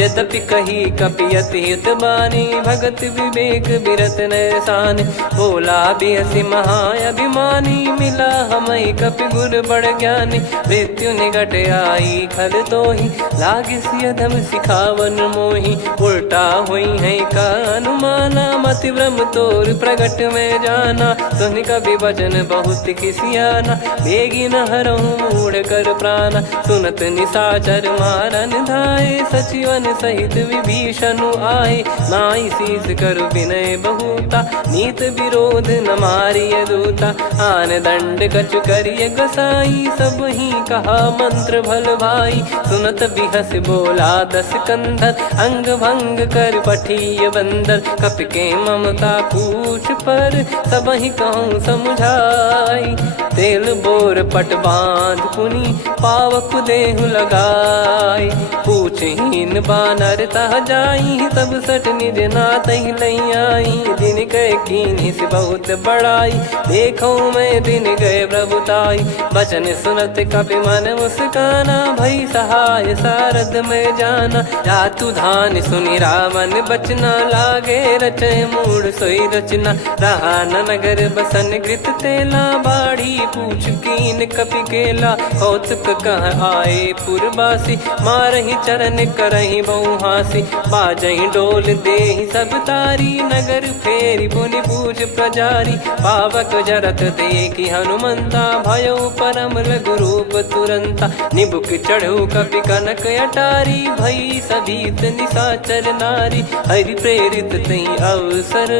यद्यपि कही कपियत हित बानी, भगत विवेक बिरत नैसान। बोला बिहसी महाअभिमानी, मिला हमई कपि गुर बड़ ज्ञानी। मृत्यु निकट आई खल तोहि, लागे सिय धम सिखावन मोहि। उल्टा हुई है का अनुमाना, मति भ्रम तोर प्रगट में जाना। सुन कवि वचन बहुत किसियाना, बेगी न हरहु मूढ़ कर प्राण। सुनत निशाचर मारन धाये, सचिवन सहित विभीषण आए। नाई शीस कर विनय बहुता, नीत विरोध न मारिय दूता। आन दंड कछु करिय गोसाई, सब ही कहा मंत्र भल भाई। सुनत बिहस बोला दस कंधर, अंग भंग कर पठिय बंदर। कपि के ममता पूछ पर, सब ही कहूँ समझाई। तेल बोर पट बांध पुनि, पावक देहु लगाई। पूछहीन बानर तह जाई, तब सट निज नाथ ही लई आई। दिन गए कीन्ही से बहुत बड़ाई, देखो मैं दिन गए प्रभुताई। बचन सुनत कपि मन मुस्काना, भई सहाय सारद में जाना। जातु धान सुनि रावण बचना, लागे रचय मूढ़ सोई रचना। रहा न नगर बसन कृत तेला, बाढ़ी पूछ कीन कपि केला। कौतुक कह आए पुरबासी, मारहि चरण करहि बहु हासी। बाजहि डोल देहि सब तारी, नगर फेरी पुनि पूज प्रजारी। पावक जरत देखि हनुमंता, भयो परम लघु रूप तुरंता। निबुक चढ़ऊ कपि कनक अटारी, भई सभीत निशाचर नारी। हरि प्रेरित तई अवसर,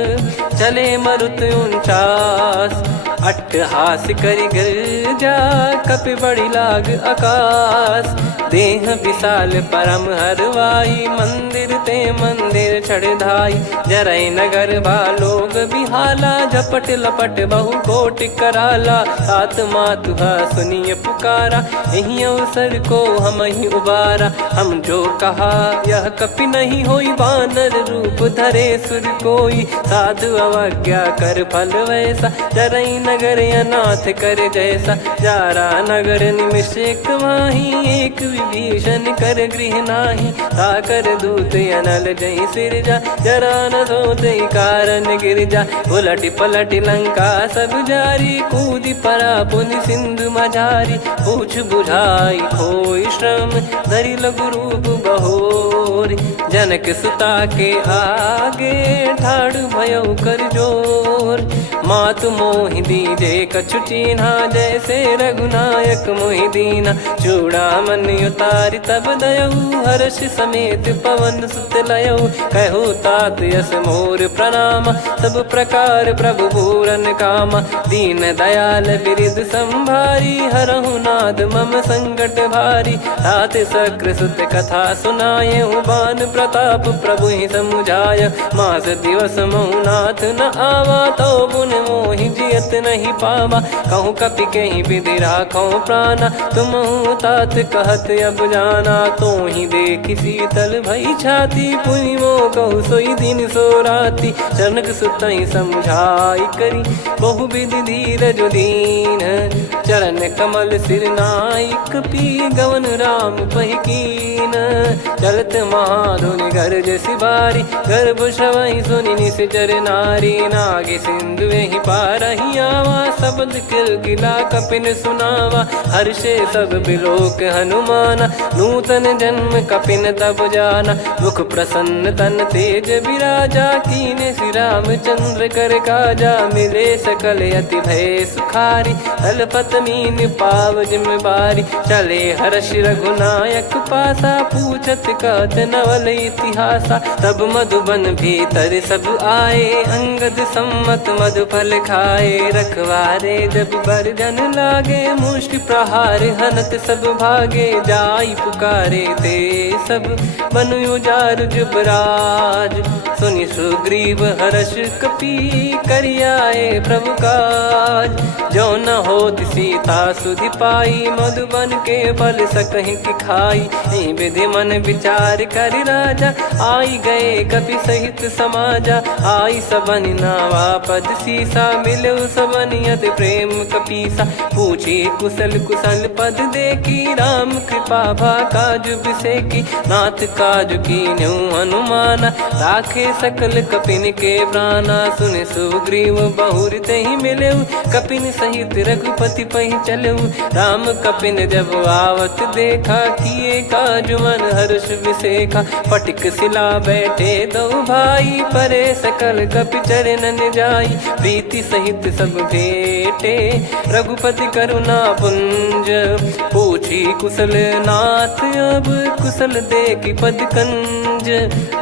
चले मरुत 49। अट्टहास करि गिरजा, कपि बड़ी लाग आकाश। देह विशाल परम हरवाई, मंदिर ते मंदिर चढ़ धाई। जरई नगर भालोग बिहाला, झपट लपट बहु कोटि कराला। सात मातुहा सुनिय पुकारा, यही अवसर को हम ही उबारा। हम जो कहा यह कपि नहीं होई, वानर रूप धरे सुर कोई। साधु अवज्ञा कर फल वैसा, जरई नगर अनाथ कर जैसा। जारा नगर निमिष एक माही, एक विभीषण कर गृह नाही। ताकर दूत अनल जय सिरजा, जरा न सोते कारण गिरजा। उलट पलट लंका सब जारी, कूदी परा पुनि सिंधु मझारी। पूछ बुझाई खोई श्रम, धरि लघु रूप बहोरी। जनक सुता के आगे, ठाड़ भयो कर जोर। मातु मोहि दीजे कछु चीन्हा, जैसे रघुनायक मोहि दीना। चूड़ामन उतारि तब दयऊ, हर्ष समेत पवन सुत लयऊ। कहु तात यस मोर प्रणाम, सब प्रकार प्रभु पूरन कामा। दीन दयाल बिरिद संभारी, हरहु नाद मम संकट भारी। तात सक्र सुत कथा सुनायहु, बान प्रताप प्रभु ही समुझाय। मास दिवस महु नाथ न आवा, तो पुन मोहि जियत नहीं पावा। कहूँ कपि कहीं विधि राखो प्राणा, तुम तात कहत अब जाना। तो ही देखी शीतल भई छाती, पुनि मो कहु सोई दिन सो राती। जनक सुतहि समझाई करी, बहु विधि धीरज दीन। चरण कमल सिर नाई, कपि गवन राम पहिकीन। चलत महाधुनि गरज सिबारी, गर्भ श्रवहि सुनि निश्चर नारी। नागे सिंधु ही पारहि आवा, शब्द किलकिला कपिन सुनावा। हर्षे सब बिलोक हनुमाना, नूतन जन्म कपिन तब जाना। मुख प्रसन्न तन तेज विराजा, कीने श्री रामचंद्र कर काजा। मिले सकल अति भय सुखारी, तलपत मीन पाव जिम बारी। चले हर्ष रघुनायक पासा, पूछत कहत नवल इतिहासा। तब मधुबन भीतर सब आए, अंगद सम्मत मधुफल खाए। रखवारे जब बरजन लागे, मुष्टि प्रहार हनत सब भागे। जाई पुकारे ते सब, बनु उजार जुबराज। सुनि सुग्रीव हर्ष कपि करियाए प्रभु काज। जो न होत सीता सुधि पाई मधुबन के बल सकहि की खाई। विधि मन विचार कर राजा आई गए कपि सहित समाजा। आई सबन नावा पद सीसा मिलो सबन यत प्रेम कपीसा। पूछी कुशल कुशल पद देखी राम कृपा भा काजु बिसेकी। नाथ काजु कीन्हु हनुमाना राखे सकल कपिन के प्राणा। सुन सुग्रीव बहुर तहि मिलऊ कपिन सहित रघुपति पहि चलऊ। राम कपिन जब आवत देखा किए काजु मन हर्ष विसेखा। फटिक सिला बैठे दो भाई परे सकल कपि चरणन जाई। प्रीति सहित सब भेटे रघुपति करुणा पुंज। पूछी कुशल नाथ अब कुशल देखि पद कंज।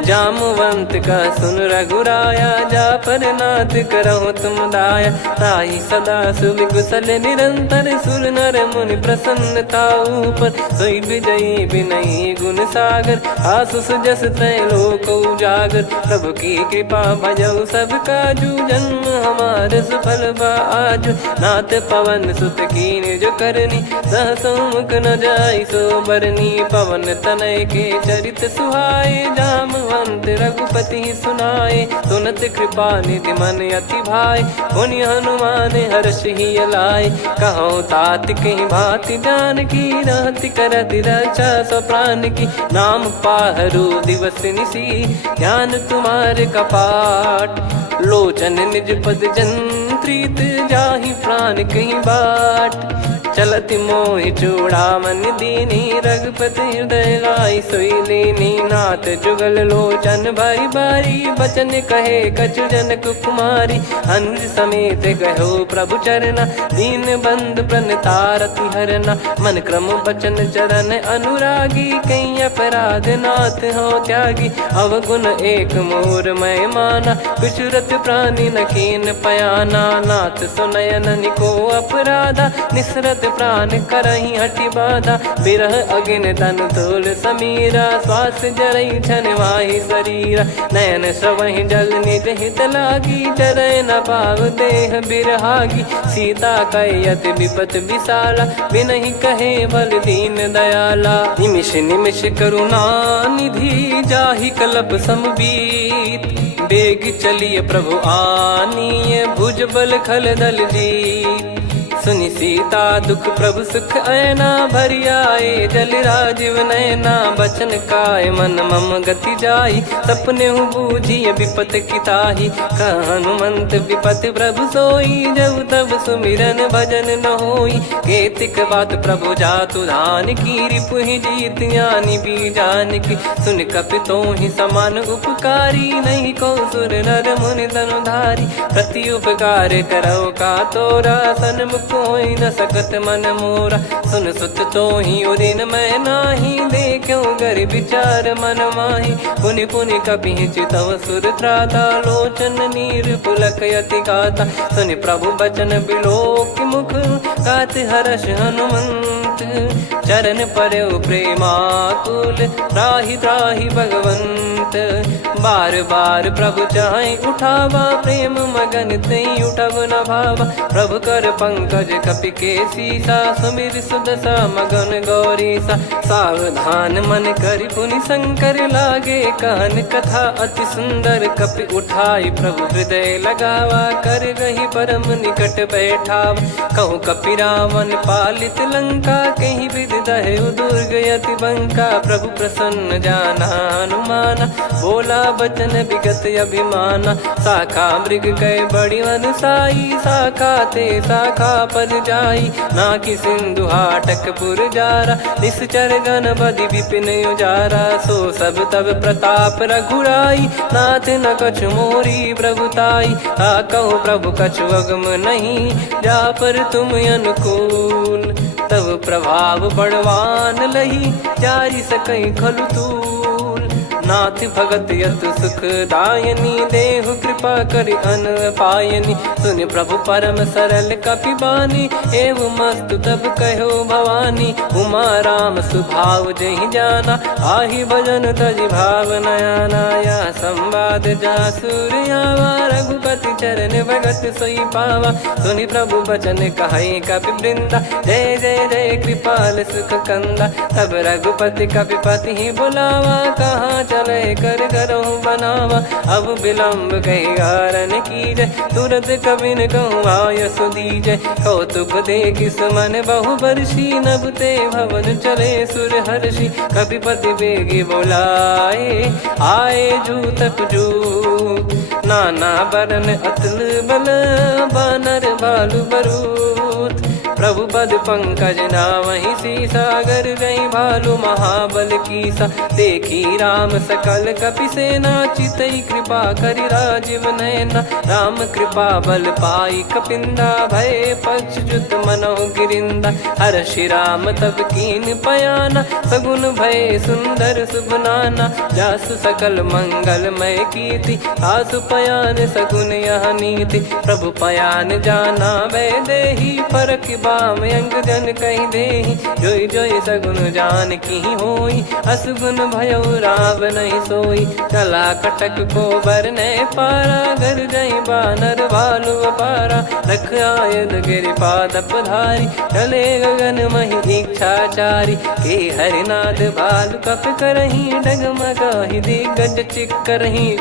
जामवंत का सुन रघुराया जा पर नाथ करहु तुम दाया। ताई सदा सुभि कुशल निरंतर सुर नर मुनि प्रसन्नता ऊपर। सोई विजयी विनयी गुण सागर आसुस जस तय लोक उजागर। प्रभु की कृपा भजऊ सब काजू जन्म हमार सफल बा आजु। नाथ पवन सुत कीन जो करनी सहसो मुख न जाई सो बरनी। पवन तनय के चरित सुहाए जामवंत रघुपति सुनाए। सुनत कृपा निधि मन अति भाई पुनि हनुमान हर्ष ही लाए। कहो तात कहीं भांति जान की रहति करति रक्षा सो प्राण की। नाम पाहरू दिवस निसी ध्यान तुम्हारे कपाट। लोचन निज पद जंत्रित जाहि प्राण कहीं बाट। चलति मोहि चूड़ामन दीनी रघुपति हृदय लाई सोई लीनी। नाथ जुगल लोचन भारी भारी बचन कहे कछु जनक कुमारी। अनुज समेत कहो प्रभु चरना दीन बंद प्रणतारति हरना। मन क्रम बचन चरण अनुरागी कहीं अपराध नाथ हो त्यागी। अवगुण एक मोर मैं माना विचुरत प्राणी न कीन पयाना। नाथ सुनयन निको अपराधा निसरत प्राण करही हटि बाधा। बिरह अगिन तन तोल समीरा श्वास जरई छन वाहि शरीरा। नयन श्रवहि जल निज हित लागी चरय न पाव देह बिरहागी। सीता कयत विपत विशाला बिनहि कहे बल दीन दयाला। निमिष निमिष करुणा निधि जाहि कलप समबीत। बेग चलिए प्रभु आनीय भुज बल खल दल जीत। सुनि सीता दुख प्रभु सुख ऐना भरि आए। जल राजीव नैना बचन काय मन मम गति जाई। सपने हूँ बूझिए विपत किताही हनुमंत विपत प्रभु सोई। जब तब सुमिरन भजन न होई। केतिक बात प्रभु जातु धान की रिपुहि जीत यानी बीजान की। सुन कपि तो ही समान उपकारी नहीं को सुर नर मुनि तनुधारी। प्रति उपकार करो का तोरा सन्मुख कोई न सकत मन मोरा। सुन सुत तो ही उदिन मैं नाही देखो गर विचार मन माही। पुनि पुनि कपि चितव सुर त्राता लोचन नीर पुलक यति गाता। सुनि प्रभु बचन बिलोक मुख गात हर्ष हनुमंत। चरण परयो प्रेमाकुल त्राहि त्राहि भगवंत। बार बार प्रभु चाहि उठावा प्रेम मगन तई उठब न भावा। प्रभु कर पंकज कपि के सीसा सुमिर सुदशा मगन गौरीसा। सावधान मन करि पुनि शंकर लागे कहन कथा अति सुंदर। कपि उठाई प्रभु हृदय लगावा कर गही परम निकट बैठावा। कहूँ कपि रावण पालित लंका कहीं विधि दहेउ दुर्ग यति बंका। प्रभु प्रसन्न जाना हनुमाना बोला बचन विगत अभिमाना। शाखा मृग कह बड़ी अनुसाई शाखा ते शाखा पर जाई। नाकि सिंधु हाटक पुर जारा निश्चर गण बधि विपिन उजारा। सो सब तब प्रताप रघुराई नाथ न कछु मोरी प्रभुताई। कहो प्रभु कछु अगम नहीं जा पर तुम अनुकूल। तब प्रभाव बड़वान लही जारी सकई खलु तूल। नाथ भगत यत सुखदायनी, देहु कृपा करि अन पायनी। सुन प्रभु परम सरल कपिबानी, एव मस्तु तब कहो भवानी। उमा राम सुभाव जहि जाना, आहि भजन तजि भाव नयाना। या संवाद जासुर आवा, रघुपति चरण भगत सोई पावा। सुनि प्रभु बचन कहै कपि वृंदा, जय जय जय कृपाल सुख कंदा। तब रघुपति कपिपति ही बुलावा, कहाँ चले कर करहु बनावा। अब विलम्ब कही कारण कीजय, तुरत कबिन कहूँ आय सुदीजय। कौतुक देखि सुमन बहु बरसी, नभ ते भवन चले सुर हर्षि। कपिपति बेगी बोलाए, आए जूतक जूत। नाना बरन अतुल बल, बानर भालु बरूत। प्रभु पद पंकज नावहि सीसा, गर गई भालु महाबल कीसा। देखी राम सकल कपि सेना, चितई कृपा करि राजीव नयना। राम कृपा बल पाई कपिंदा, भय पक्षजुत मनोह गिरिंदा। हर्षि राम तब कीन पयाना, सगुन भय सुंदर सुगुनाना। जासु सकल मंगलमय कीर्ति, आसु पयान सगुन यह नीति। प्रभु पयान जाना वै देहि, परख बाम अंग जन कहि देहि। जोई जोई सगुन जान की होई, असगुन भयो राव नहीं सोई। चला कटक को बरने पारा, घर जई बानर भालु अपारा। रख आयद गिरि पाद पधारी, चले गगन महि इच्छाचारी। के हरिनाथ भालु कप करही, डगमगाहि दिग्गज चिक्करही।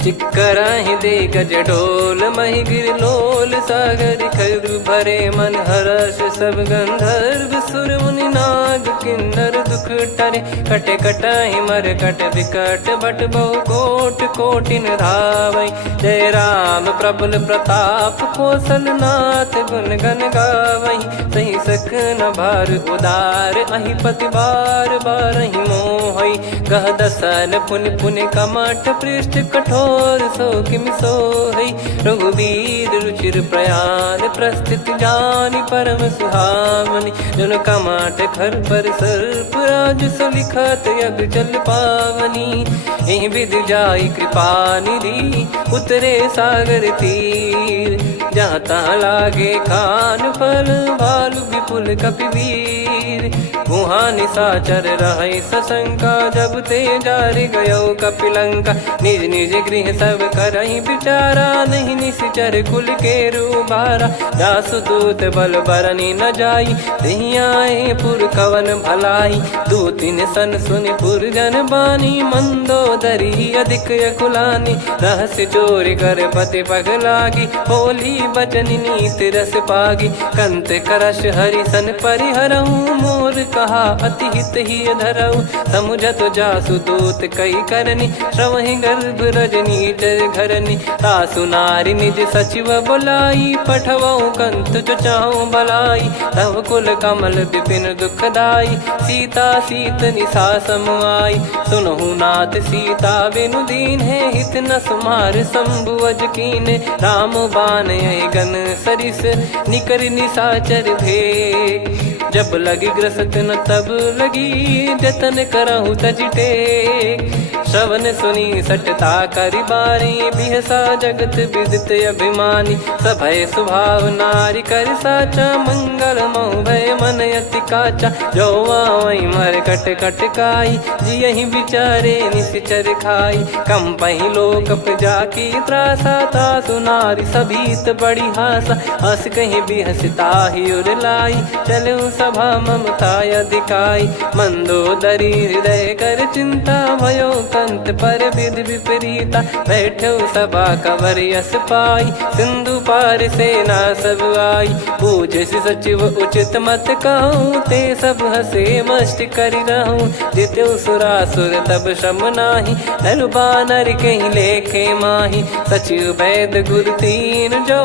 चिक्कराहि दिग्गज ढोल, महि गिर लोल सागर। खरु भरे मन हर्ष सब गंधर्व, सुर मुनि नाग किन्नर दुख टरे। कटे कटाहि मरकट विकट, भट बहु कोट कोटिन धावै। जय राम प्रबल प्रताप, कौशल नाथ गुण गण गावै। सही सकन भार उदार, अहि पति बार बारहि मोहै। गह दसन पुनि पुनि कमठ, पृष्ठ कठोर सो किम सोहै। रघुबीर रुचिर प्रयाण, प्रस्थित जानि परम सुहावनी। जन कमाट खर पर सर्प, राज सलिखत यग चल पावनी। एहि विधि जाई कृपा निधि, उतरे सागर तीर। जहाँ तहाँ लागे खान फल, भालु विपुल कपिवीर। वहाँ निशाचर रहै सशंका, जब ते जारि गयो कपिलंका। निज निज गृह सब करहि विचारा, नहीं निश्चर कुल के रूबारा। जासु दूत बल बरनी न जाई, तेहि आए पुर कवन भलाई। दूतिन सन सुनि पुर जन बानी, मंदोदरी अधिक अकुलानी। रहस्य चोरी कर पति पग लागी, बोली बचन नीत रस पागी। कंत करश हरि सन परिहरहु, मोर कहा अति हित ही धरऊ। समुझत जासु दूत कई करनी, श्रवहि गर्भ रजनी जय घरनी। तासु नारी निज सचिव बुलाई, पठवऊ कंत जो चाहूं भलाई। तव कुल कमल विपिन दुखदाई, सीता सीत निशा समुआई। सुनहु नाथ सीता बिनु दीन है, हित न सुमार शंभु अज कीने। राम बान यही गन सरिस, निकर निशाचर भेग। जब लगी ग्रसत न तब लगी, जतन करहु तज टेक। श्रवण सुनी सटता करि बारी, बिहसा जगत विदित अभिमानी। सभय स्वभाव नारी कर साचा, मंगल महु भय मन अति काचा। जो आवै मर कट कट काई, जियहि विचारे निश्चर खाई। कम पहि लोक जाकी त्रासा, तासु नारी सभीत बड़ी हासा। हस कहीं बिहसता ही उर लाई, चलऊ सभा ममता अधिकाई। मंदोदरी हृदय कर चिंता, भयो कंत पर विधि विपरीता। बैठो सभा कवर यस पाई, सिंधु पार सेना सब आई। पूजे सचिव उचित मत कहूँ, ते सब हसे मस्त करि रहूं। जित्यु सुरासुर तब श्रम नाही, नर बानर कहीं लेखे माही। सचिव वैद गुरु तीन जो,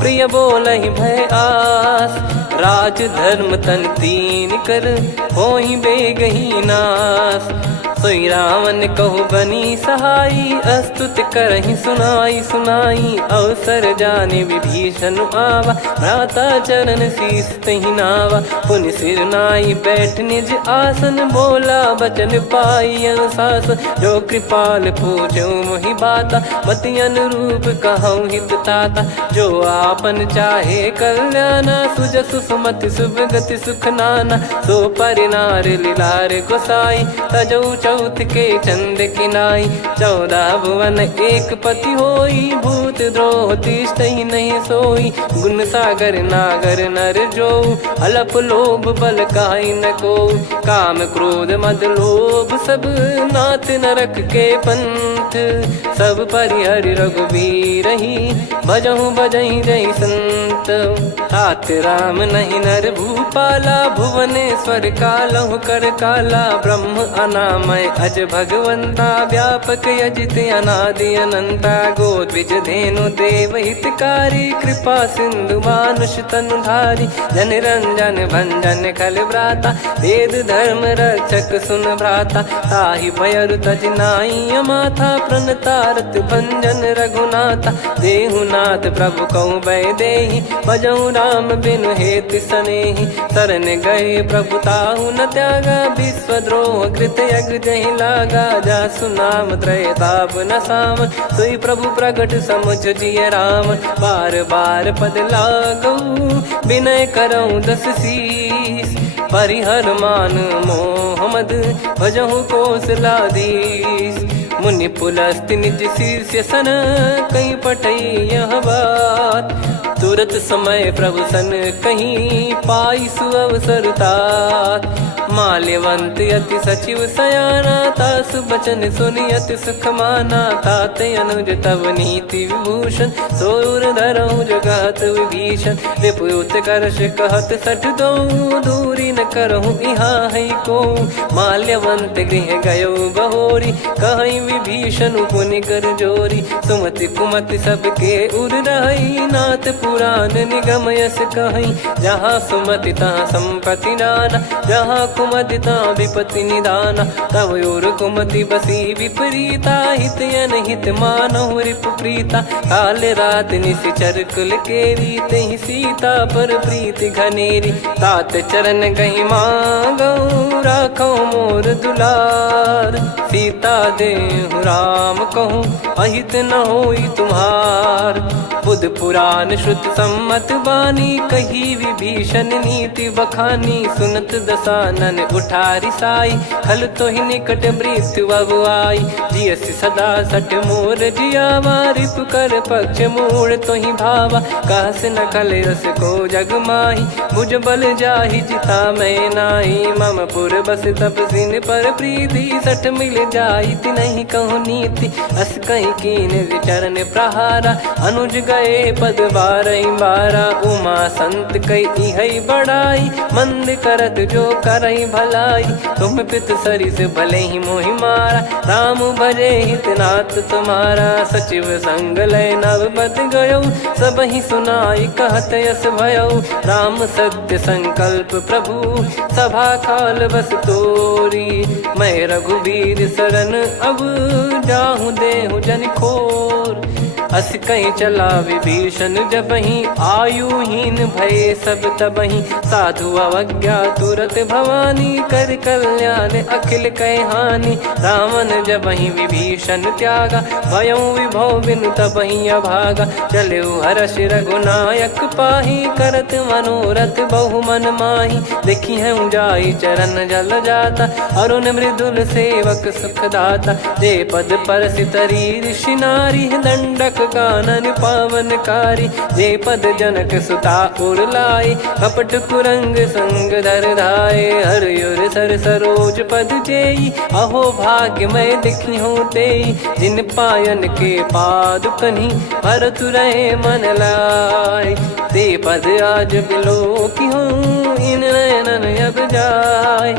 प्रिय बोलहि भय आस। राज धर्म तन तीन कर होई बेगही नास। सोई रावण कहु बनी सहाई अस्तुत करहि सुनाई सुनाई। अवसर जाने विभीषण आवा भ्राता चरण शीस तहि नावा। पुनि सिर नाई बैठ निज आसन बोला बचन पाई अनुशास। जो कृपाल पूछो मोहि बाता मति अनुरूप कहूँ हित ताता। जो आपन चाहे कल्याणा सुजसु सुमति शुभ गति सुख नाना। सो परिनार लीलार गोसाई तजौ चौथ के चंद किनाई। 14 भुवन एक पति होई भूत द्रोह तिष्ठहि नहीं सोई। गुण सागर नागर नर जो अलप लोभ बल काई न को। काम क्रोध मद लोभ सब नाथ नरक के पंथ। सब परिहरि रघुबीर ही भजहु भजहि जय संत। तात राम नहीं नर भूपाला भुवनेश्वर कालहु कर काला। ब्रह्म अनामय अज भगवंता व्यापक यजित अनादि अनंता। गोद्विज धेनु देव हितकारी कृपा सिंधु मानुष तनुधारी। जन रंजन भंजन खल भ्राता वेद धर्म रक्षक सुन भ्राता। ताहि भयरु तज नाई माथा प्रणतारत भंजन रघुनाथा। देहुनाथ प्रभु कहु बै देहि भजहु राम बिनु हेतु सनेहि। शरण गए प्रभु ताहु न त्यागा विश्वद्रोह कृत यज्ञ जहि लागा। जासु नाम त्रयताप न साम सोई प्रभु प्रगट समुझ जिय राम। बार बार पद लागऊ विनय करऊँ 10 शीस। परिहर मान मोहम्मद भजहु कौशलाधीश। मुनि पुलस्त्य निज शीर्ष सन कहीं पटई यह बात। तुरत समय प्रभु सन कहीं पाई सुअवसर तात। माल्यवंत यति सचिव सयाना तासु बचन सुनि अति सुख माना। तात अनुज तव नीति विभूषण सोर धरहु जगत विभीषण। विपुत करश कहत सठ दो दूरी न करहु यहाँ है को। माल्यवंत गृह गयो बहोरी कहीं विभीषण पुनि कर जोरी। सुमति कुमति सबके उर रही नाथ पुराण निगम यस कहीं। जहाँ सुमति तहाँ संपत्ति नाना जहाँ कुमति तहाँ विपत्ति निदाना। तव और कुमति बसी विपरीता हित अनहित मानहु रिपु प्रीता। काल रात निशिचर कुल केरी तहि सीता पर प्रीति घनेरी। तात चरण गहि मांगऊ राखो मोर दुलार। सीता देहु राम कहूँ अहित न होई तुम्हार। बुध पुराण श्रुत सम्मत बानी कही विभीषण नीति बखानी। सुनत दसानन उठारी साई खल तो ही निकट मृत्यु अब आई। जियसि सदा सठ मोर जियावा रिप कर पक्ष मूड़ तो ही भावा। कहस न खल रस को जग माही भुज बल जाहि जिता मैं नाई। मम पुर बस तप सिन पर प्रीति सठ मिल जाई नहीं कहूँ नीति। अस कहीं कीन चरण प्रहारा अनुज गए पद 12 उमा संत कई है बड़ाई। मंद करत जो करई भलाई तुम पित सरिस भले ही मोहि मारा। राम भजे हितनाथ तुम्हारा सचिव संग लय नव बद गयो। सब ही सुनाई कहत यस भयो। राम सत्य संकल्प प्रभु सभा काल बस तोरी। मैं रघुबीर शरण अब जाहु देहु जन खोर। अस कहीं चला विभीषण जबहि आयुहीन भय सब तबहि। साधु अवज्ञा तुरत भवानी कर कल्याण अखिल कह हानि। रावण जबहि विभीषण त्यागा भयउ विभव बिनु तबहि अभागा। चलऊ हर्ष रघुनायक पाही करत मनोरथ बहु मन माही। देखी हूँ जाई चरण जल जाता अरुण मृदुल सेवक सुख दाता। जे पद पर सितरी ऋषि नारी दंडक कानन पावनकारी। जे पद जनक सुता उर लाई कपट कुरंग संग धर धाये। हरियुर सर सरोज पद जेई अहो भाग्य मैं दिखी हूँ तेई। जिन पायन के पादुकनि भरत रहे मन लाय। ते ये पद आज बिलो की हूँ इन नयनन अब जाय।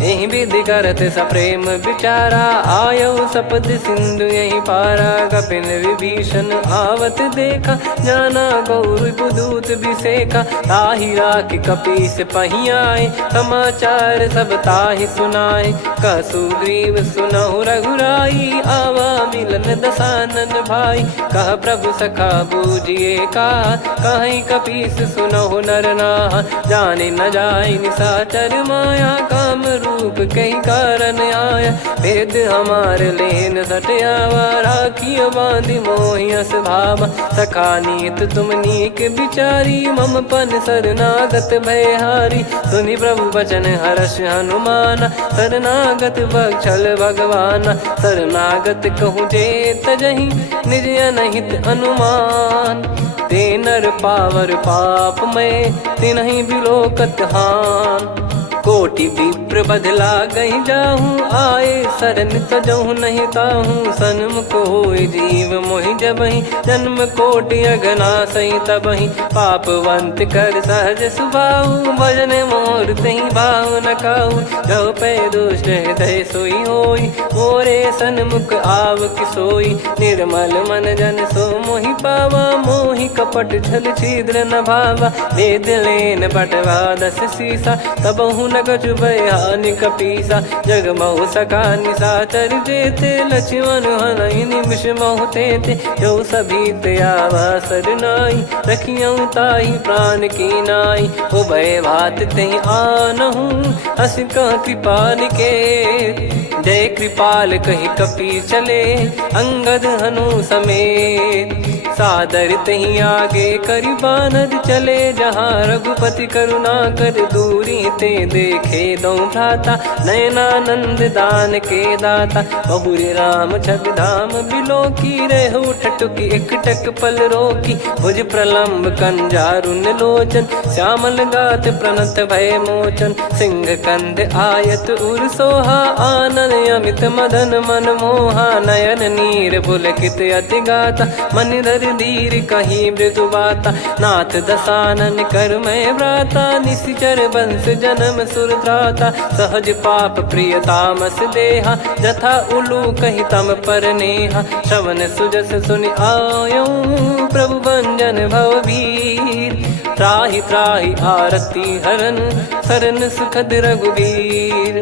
यही विधि करत सप्रेम बिचारा आयो सपद सिंधु यही पारा। कपिन विभीषण आवत देखा जाना गौर बुदूत बिसेखा। ताहि राख कपीस पहियाए समाचार सब ताहि सुनाए। कह सुग्रीव सुनहु रघुराई आवा मिलन दसानन भाई। कह प्रभु सखा बूझिए का कहीं कपीस सुनहु नर नाहा। जाने न जाय निशाचर माया काम रूप कई कारण आया। भेद हमार लेन सटयावा राखियो बांधि मोहियस भावा। सखा नीत तुम नीक बिचारी मम पन शरणागत भयहारी। सुनि प्रभु वचन हर्ष हनुमाना शरणागत बक्षल भगवाना। शरणागत कहूँ जे तजहि निज अनहित अनुमान। ते नर पावर पाप में तिन्हि बिलोकत हान। कोटि विप्र बदला गई जाहूँ आए शरण तजहूँ नहीं ताहूँ। सन्मुख होय जीव मोहि जबहि जन्म कोटि अगना सही तबहि। पापवंत कर सहज सुभाऊ भजन मोर तहि भाव न काहू। जो पै दुष्ट हृदय सोई होई मोरे सन्मुख आव किसोई। निर्मल मन जन सो मोहि पावा मोहि कपट छल छिद्र न भावा। वेद लेन बटवा दस सीसा तबहु न कछु भयानि कपीसा। जग महु सका निशाचर जेते लक्ष्मण हनहि निमिष महु तेते। जो सभी त्यावा सरनाई रखियऊ ताहि प्राण की नाई। उभय भात तहि आनहु हस कह कृपाल के। जय कृपाल कहि कपी चले अंगद हनु समेत। सादर तहि आगे करि बानर चले जहाँ रघुपति करुणा कर दूरी ते देखे दो भ्राता। नयनानंद दान के दाता बहुरी राम छवि धाम बिलो की। रेहु ठटुकी एकटक पल रोकी भुज प्रलम्ब कंजारुन लोचन। श्यामल गात प्रणत भय मोचन सिंह कंद आयत उर सोहा। आनन अमित मदन मन मोहा नयन नीर पुलकित अति गाता। मन धर धीर कहीं मृदु बाता नाथ दसानन कर मैं व्राता। निशिचर वंश जन्म सुरत्राता सहज पाप प्रिय तामस देहा। जथा उलू कही तम पर नेहा श्रवण सुजस सुनि आयो प्रभु भंजन भववीर। त्राहि त्राहि आरती हरन सरन सुखद रघुवीर।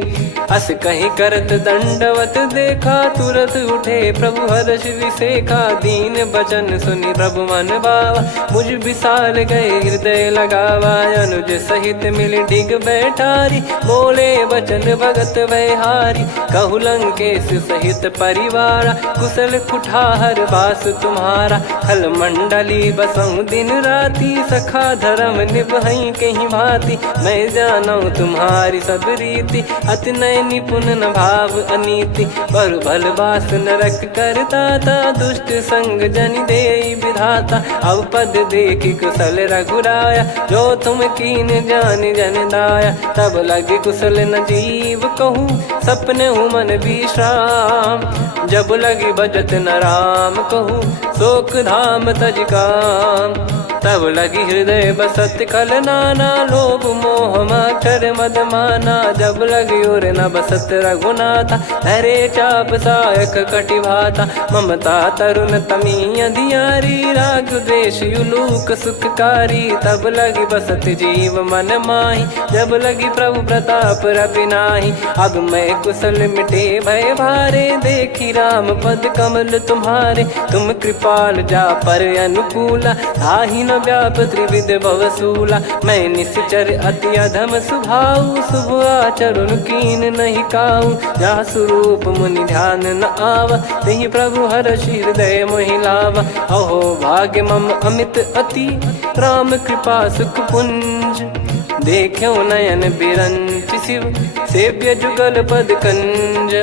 अस कहीं करत दंडवत देखा तुरत उठे प्रभु हर्ष विसेखा। दीन बचन सुनि प्रभु मन भावा मुझ विशाल गए हृदय लगावा। अनुज सहित मिल डिग बैठारी बोले बचन भगत भयहारी। कहु लंकेश सहित परिवारा कुशल कुठार बास तुम्हारा। खल मंडली बसऊं दिन राती सखा धर्म निभई कहीं भांति। मैं जानू तुम्हारी सब रीति अति नय निपुण न भाव अनीति। पर भल बास नरक करता था दुष्ट संग जनि देई विधाता। अब पद देखि कुशल रघुराया जो तुम कीन जान जन दाया। तब लगे कुशल न जीव कहूँ सपने मन विश्राम। जब लगी बजत न राम कहूँ शोक धाम तज काम। तब लगी हृदय बसत खल नाना लोभ मोह मकर मद माना। जब लगी और न बसत रघुनाथा धरे चाप सायक कटि भाता। ममता तरुण तमी अधियारी राग द्वेष युलूक सुखकारी। तब लगी बसत जीव मन माही जब लगी प्रभु प्रताप रवि नाही। अब मैं कुशल मिटे भय भारे देखी राम पद कमल तुम्हारे। तुम कृपाल जा पर अनुकूला ताहि न व्याप त्रिविध भवसूला। मैं निश्चर अति अधम सुभाऊ शुभ आचरण कीन नहीं काऊ। जहाँ स्वरूप मुनि ध्यान न आवा तहि प्रभु हर्षि हृदय मोहि लावा। अहो भाग्य मम अमित अति राम कृपा सुख पुंज। देखो नयन बिरंच शिव सेव्य जुगल पद कंज।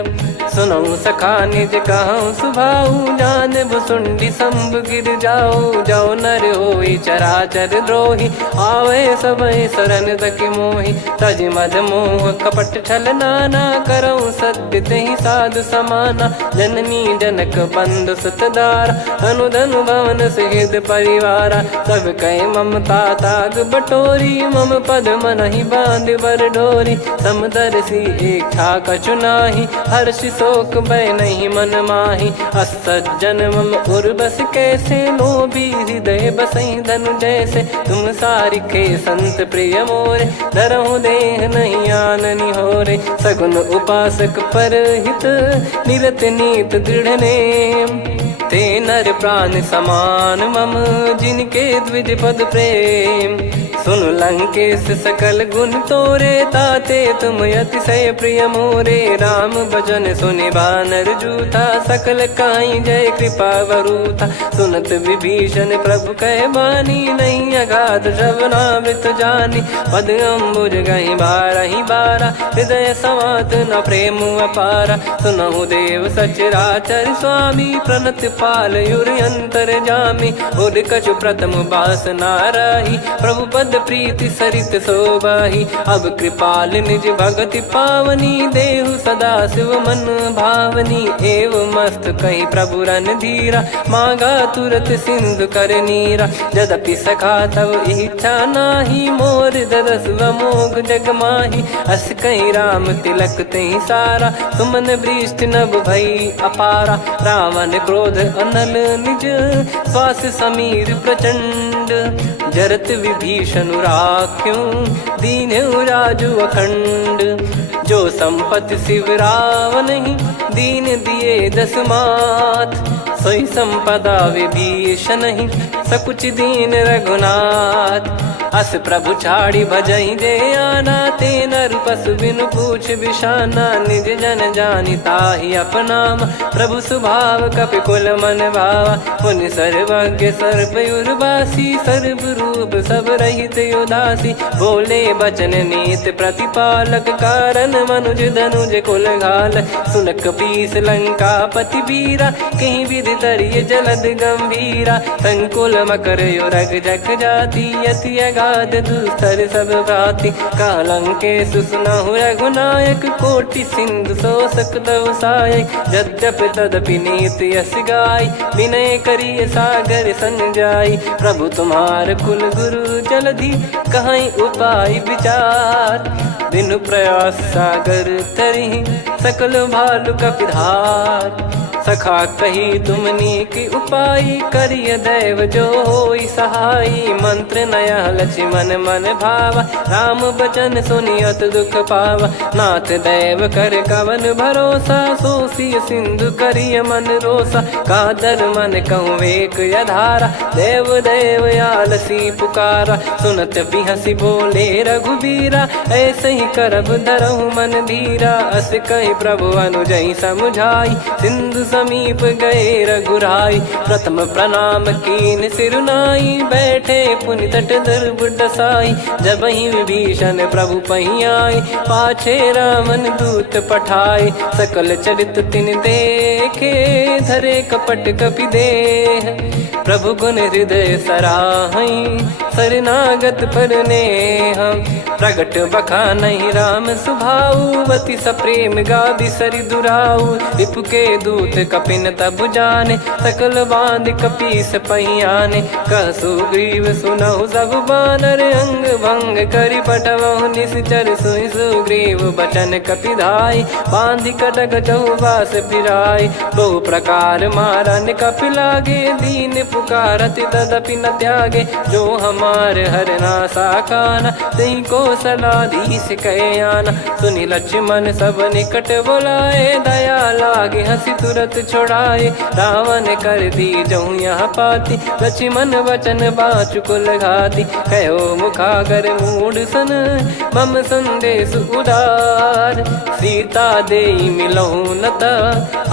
सुनऊ सखा निज कहूँ सुभाऊ जान भुसुंडी संभ गिर जाओ जाओ नर होई चराचर द्रोही आवे सबई शरण तक मोहि तज मद मोह कपट छल नाना करऊँ सत्य तहि साधु समाना जननी जनक बंधु सुतदारा अनुधनु भवन सहित परिवारा सब कहे ममता ताग बटोरी मम पद मनहि बांध बर डोरी समदर्शी इच्छा कछु नाही हर्ष शोक भय नहीं मन माही असज्जन मम उर्वस कैसे लोभी हृदय बसई धनु जैसे तुम सारिखे संत प्रिय मोरे धरहु देह नहीं आननि होरे सगुन उपासक पर हित निरत नीत दृढ़ नेम ते नर प्राण समान मम जिनके द्विज पद प्रेम सुन लंकेश सकल गुण तोरे ताते तुम अतिशय प्रिय मोरे राम भजन सुनि बानर जूथा सकल काई जय कृपा वरूथा सुनत विभीषण प्रभु कह बानी नहीं अगाध श्रवणामृत जानी पद अम्बुज गहि बारहि बारा हृदय समात न प्रेम अपारा सुनहु देव सचराचर स्वामी प्रणत पाल युर अंतर जामी उर कछु प्रथम बास नाराही प्रभु पद प्रीति सरित शोभाही अब कृपाल निज भगति पावनी देहु सदा शिव मन भावनी एव मस्त कही प्रभु रन धीरा मांगा तुरत सिंधु कर नीरा यद्यपि सखा तब इच्छा नाही मोर दरस मोग जग माही अस कही राम तिलक तही सारा सुमन वृष्टि नभ भई अपारा रावण क्रोध अनल निज श्वास समीर प्रचंड जरत विभीषण राख्यों दीन्हु राजु अखंड जो संपत्ति शिव रावण ही दीन दिए दस मात सोई संपदा विभीषण ही सकुच दीन रघुनाथ अस प्रभु छाड़ी भजई जे आना ते नर पशु बिनु पूछ बिशाना निज जन जानी ताहि अपनाम प्रभु स्वभाव कपि कुल मन भावा मुनि सर्वज्ञ सर्वयुर्वासी सर्व रूप सब रहित उदासी बोले बचन नीत प्रतिपालक कारण मनुज धनुज कुल घाल सुनक पीस लंका पति बीरा कहीं विधि तरिय जलद गंभीरा संकुल मकर युरग जग जाति यति अगाध दुस्तर सब भाति कालंके सुसनहु रघुनायक कोटि सिंधु शोषक तव सहायक यद्यपि तदपि नीति यस गाय विनय करिय सागर सन जाई प्रभु तुम्हार कुल गुरु जलधि कहीं उपाय विचार बिनु प्रयास सागर तरि सकल भालु कपिधार सखा कही तुमनी की उपाय करिय दैव जो होई सहाई मंत्र नया लक्ष्मण मन भावा राम बचन सुनियत दुख पावा नाथ दैव कर कवन भरोसा सोसी सिंधु करिय मन रोसा कादर मन कहूँ एक यधारा देव देव आलसी पुकारा सुनत बिहसी बोले रघुबीरा ऐसे ही करब धरहु मन धीरा अस कही प्रभु अनुजई समुझाई सिंधु समीप गए रघुराई प्रथम प्रणाम कीन सिरुनाई बैठे पुनि तट दर्भ डसाई जब ही विभीषण प्रभु पही आए पाछे रावण दूत पठाए सकल चरित तिन देखे धरे कपट कपि देह प्रभु गुण हृदय सराहई शरणागत पर नेह प्रगट बखा नहीं राम सुभाऊ वति सप्रेम गादि सरि दुराऊ विपु के दूत कपिन तब जाने सकल बांध कपीस पहियाने कह सुग्रीव सुनहु सब बानर अंग भंग करि पटवहु निश्चर सुनि सुग्रीव बचन कपिधाई बांधि कटक चौबास फिराई बहु प्रकार मारन कपि लागे दीन पुकारत तदपि न त्यागे जो हमार हरना साखाना तई को सलाधीश कहे आना सुनि लक्ष्मण सब निकट बुलाए दया लागे हंसी तुरत छोड़ाए रावण कर दी जऊँ यहाँ पाती लक्ष्मण वचन बाचु कुल घाती कहो मुखागर मूड सन मम संदेश उदार सीता दे मिलहु नता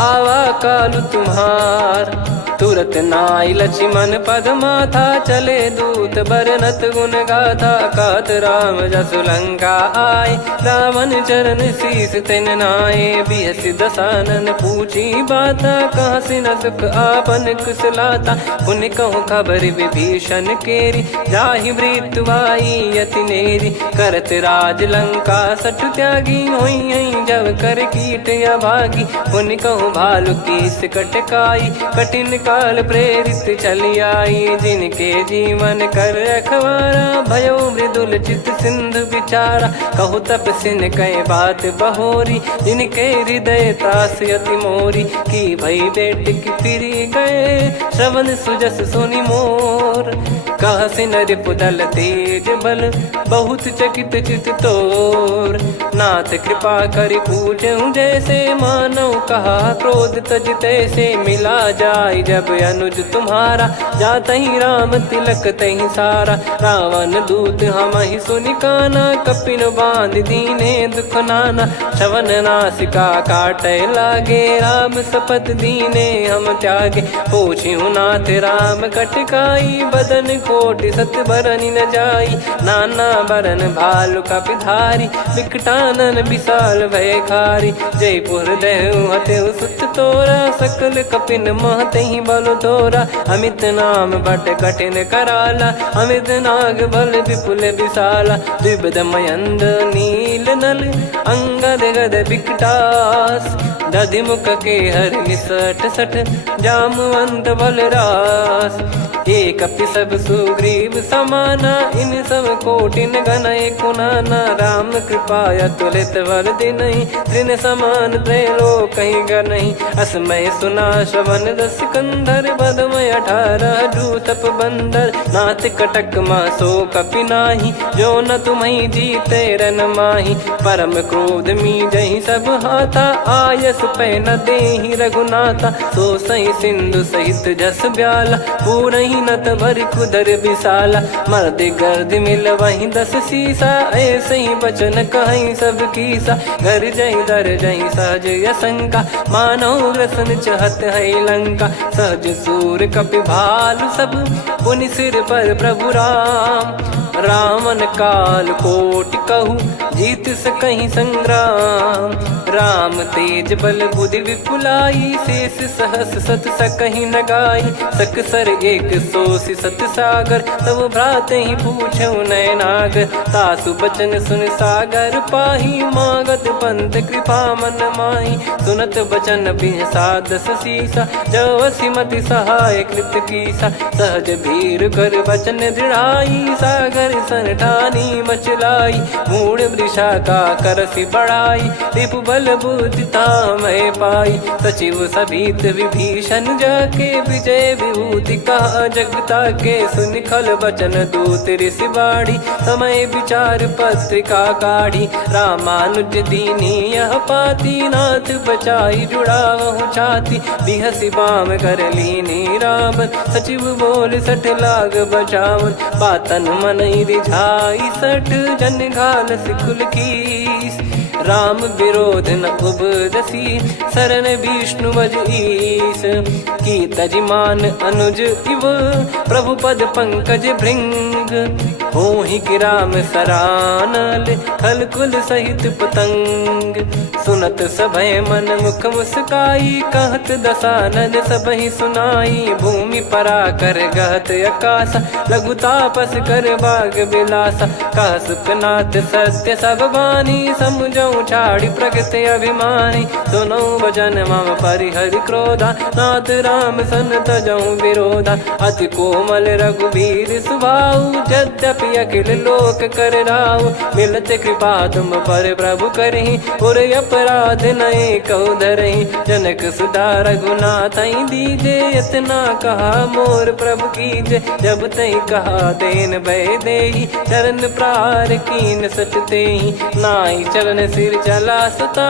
आवा कालु तुम्हार तुरत नाई लक्ष्मण पद माथा, चले दूत बरनत गुण गाथा। कहत राम जसु लंका आए, रावण चरण शीस तिन नाए। बिहस दसानन पूछी बाता, कहाँ से न सुख आपन कुशलाता। पुन कहूँ खबर विभीषण केरी, जाहि मृत्यु आई अति नेरी। करत राज लंका सठ त्यागी, होई जब कर कीट अभागी। पुन कहूँ भालु कीस कटकाई, कठिन काल प्रेरित चली आई। जिनके जीवन कर रखवारा, भयो मृदुल चित सिंधु विचारा। कहु तपसिन कई बात बहोरी, जिनके हृदय तास अति मोरी। की भई बेट की फिरी गए, श्रवण सुजस सुनि मोर। कहसि नरिपुदल तेज बल, बहुत चकित चित तोर। नाथ कृपा करि पूजऊं जैसे, मानव कहा क्रोध तज तैसे। मिला जाय जब अनुज तुम्हारा, जातहि राम तिलक तहि सारा। रावण दूत हमहि सुनि काना, कपिन बांध दीने दुख नाना। श्रवण नासिका काटै लागे, राम शपथ दीने हम त्यागे। पूछिहु नाथ राम कटकाई, बदन कोटि सत बरनि न जाई। नाना बरन भालु कपिधारी, विकटानन विशाल भयकारी। जयपुर देहु हतेउ सुत तोरा, सकल कपिन महतहि बल तोरा। अमित नाम बट कठिन कराला, अमित नाग बल विपुल विशाला। द्विविध मयंद नील नल, अंगद गद विकटास। दधिमुख के हर सठ सठ, जामवंत बलरास। एक कपि सब सुग्रीव समाना, इन सब कोटिन गणय कुनाना। राम कृपा अतुलित बल दिनहि, तृण समान त्रैलोक कहीं गनहि। असमय सुना श्रवण रस कंधर, बदमय 18 जूतप बंदर। नाथ कटक मासो कपि नाही, जो न तुम्हि जीते रन माही। परम क्रोध मीजहि सब हाथा, आयस पै न देहि रघुनाथा। सो सही सिंधु सहित जस ब्याला, पूरहि नत भरि कुदर विशाला। मर्द गर्द मिल वहीं 10 सीसा, ऐसे ही बचन कहीं सब कीसा। घर जहीं दर जहीं सहज यसंका, मानव ग्रसन चहत है लंका। सहज सूर कपि भालु सब, पुनि सिर पर प्रभु राम। रावण काल कोटि कहु, जीत सकहि संग्राम। राम तेज बल बुद्धि विपुलाई, शेष सहस सत सकहि न गाई। सकसर एक सोसि सत सागर, तब भ्रात ही पूछऊ नयनागर। तासु बचन सुन सागर पाही, मागत पंथ कृपा मन माही। सुनत बचन बिहसा 10 सीसा, जवसि मति सहाय कृत कीसा। सहज भीर कर बचन दृढ़ाई, सागर सन ठानी मचलाई। मूढ़ वृषा का करसि बढ़ाई, रिपु बल बुद्धि तामय पाई। सचिव सभीत विभीषण जाके, विजय विभूति कहा जगता के। सुनि खल बचन दूत ऋषि बाड़ी, समय विचार पत्रिका काढ़ी। रामानुज दीनी यह पाती, नाथ बचाई जुड़ावहु छाती। बिहसि बाम कर लीनी रावण, सचिव बोल सठ लाग बचावन। बातन मनहि रिझाई सठ, जन घाल सिकुल कीस। राम विरोध न उपजसी, शरण विष्णु बज ईस। की तजिमान अनुज इव, प्रभु पद पंकज भृंग। होहि कि राम सरानल, खल कुल सहित पतंग। सुनत सभय मन मुख मुस्काई, कहत दसानन सबहि सुनाई। भूमि परा कर गहत आकाशा, लघु तापस कर बाग बिलासा। कह सुखनाथ सत्य सब बानी, समझऊ छाड़ी प्रगति अभिमानी। सुनो भजन मम परिहरि क्रोधा, नाथ राम सन तजऊ विरोधा। अति कोमल रघुवीर सुभाऊ, यद्यपि अखिल लोक कर राऊ। मिलत कृपा तुम पर प्रभु करहि, पुर अपराध नए कहु धरहि। जनक सुधा रघुनाथ दीजे, इतना कहा मोर प्रभु कीजे। जब तई कहा देन भय देहि, चरण प्रार कीन सटतेहि। नाई चरण सिर चला सता,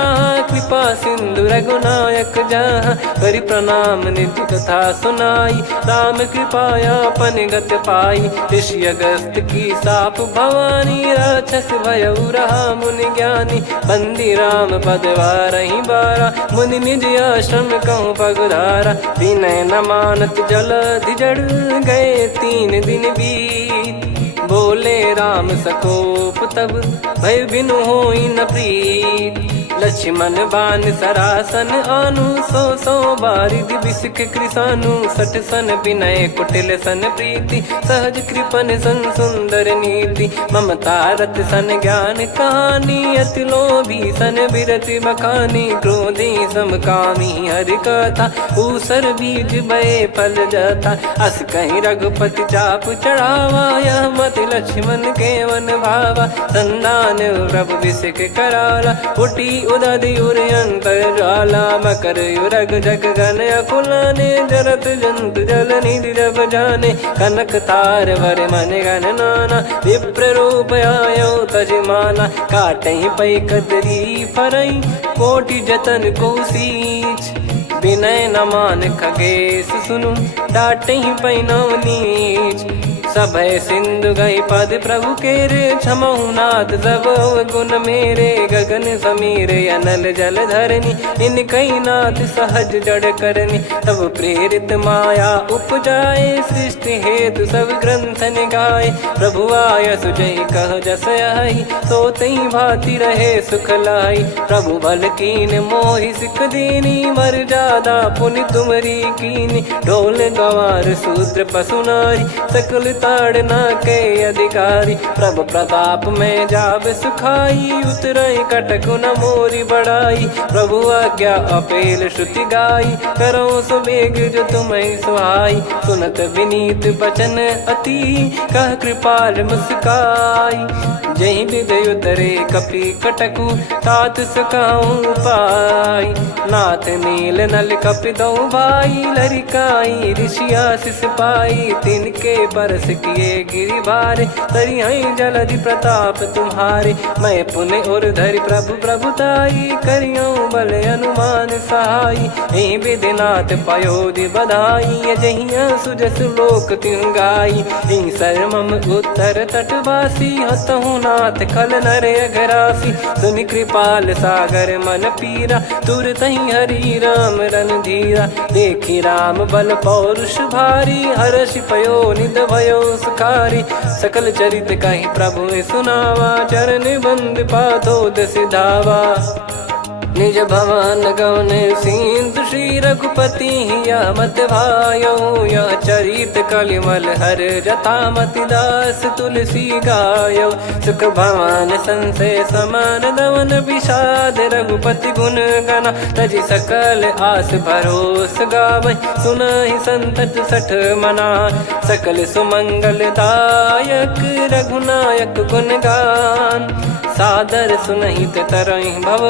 कृपा सिंधु रघुनायक जहाँ। करि प्रणाम नित्य कथा सुनाई, राम कृपाया अपन गत पाई। ऋषि अगस्त की साप भवानी, राक्षस भयउ रहा मुनि ज्ञानी, बंदी राम पदवारहि बारा, मुनि निज आश्रम कहूँ पगधारा, विनय न मानत जलधि जड़ गए 3 दिन बीत, बोले राम सकोप तब भय बिनु होई न प्रीत, लक्ष्मण बान सरासन आनु, 100 बारिद बिसक कृसानु, 60 सन विनय कुटिल सन प्रीति, सहज कृपन सन सुंदर नीति, ममता रत सन ज्ञान कहानी, अति लोभी सन बिरति बखानी, क्रोधी समकामी हरि कथा, ऊसर बीज बये फल जता, अस कहीं रघुपति चाप चढ़ावा, यह मत लक्ष्मण के वन भावा, संदान प्रभु बिसक कराला, उठी उदधि उर अंतर ज्वाला, मकर युरग जग गण अकुलाने, जरत जंतु जल निधि जब जाने, कनक तार वर मन गण नाना, विप्र रूप आयो तजमाना, काटहि पै कदरी फरई, कोटि जतन को सींच, विनय न मान खगेश सुनु, डांटहि पै नव नीच, सभय सिंधु गई पद प्रभु केरे, क्षमहु नाथ सब गुण मेरे, गगन समीर अनल जल धरनी, इन कई नाथ सहज जड़ करनी, तब प्रेरित माया उपजाए, सृष्टि हेतु सब ग्रंथ निगाए, प्रभु आय सुजय कह जस आई, सो तई भांति रहे सुख लाई, प्रभु बल कीन मोहि सिख दीनी, मर्यादा पुनि तुमरी कीनी, ढोल गवार शूद्र पशु नारी, सकल ताड़ना के अधिकारी, प्रभु प्रताप में जाब सुखाई, उतरई कटक न मोरी बढ़ाई, प्रभु आज्ञा अपेल श्रुति गाई, करो सुबेग जो तुम्हें सुहाई, सुनत विनीत बचन अति, कह कृपाल मुस्काई, जही विद उतरे कपि कटकु, तात सकाऊं पाई, नाथ नील नल कपि दो भाई, लरिकाई ऋषि आशीष पाई, तिनके परस किए गिरि भारे, तरिहै जलधि प्रताप तुम्हारे, मैं पुण्य और धरि प्रभु प्रभुताई, करियौ बल अनुमान सहाई, एहि विधिनाथ पयोधि बधाई, जहिया सुजस लोक तिहुँ गाई, एहि सरमम उत्तर तटवासी, हतहु नाथ खल नर अघरासी, सुनि कृपाल सागर मन पीरा, तुरत ही हरि राम रन धीरा, देखी राम बल पौरुष भारी, हर्ष पयो निध भयो सुखारी, सकल चरित कहीं प्रभु सुनावा, चरण बंद पाथोद सिधावा, निज भवन गवन सिंधु श्री रघुपति या मत भायो, या चरित कलिमल हर जथा मति दास तुलसी गायो, सुख भवन संशय समान दवन विषाद, रघुपति गुण गना तजि सकल आस भरोस गावै, सुनहि संतत सठ मना, सकल सुमंगल दायक रघुनायक गुण गान, सादर सुनहित तरहि भव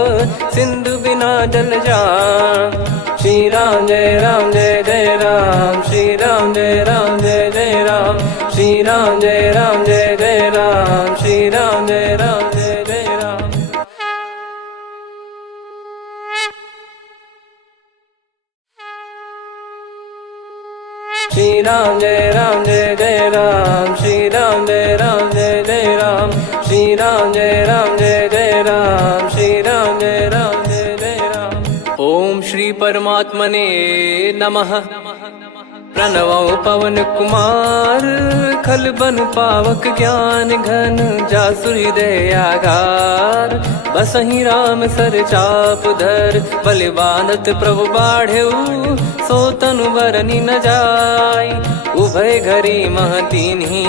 सिंधु बिना जल जान, श्री राम जय राम जय जय राम, श्री राम जय राम जय जय राम, श्री राम जय राम जय जय राम, श्री राम जय राम जय जय राम, श्री राम जय राम जय जय राम, श्री राम जय राम जय जय राम, श्री राम जय राम जय जय राम, श्री राम जय राम जय जय राम। ओम श्री परमात्मने नमः। प्रणवो पवन कुमार, खल बन पावक ज्ञान घन, जासु हृदय आगार, बसहि राम सर चाप धर, बलिवानत प्रभु बाढ़ेऊ, सो तनु बरनि न जाय, उभय घरी महतीन्ही,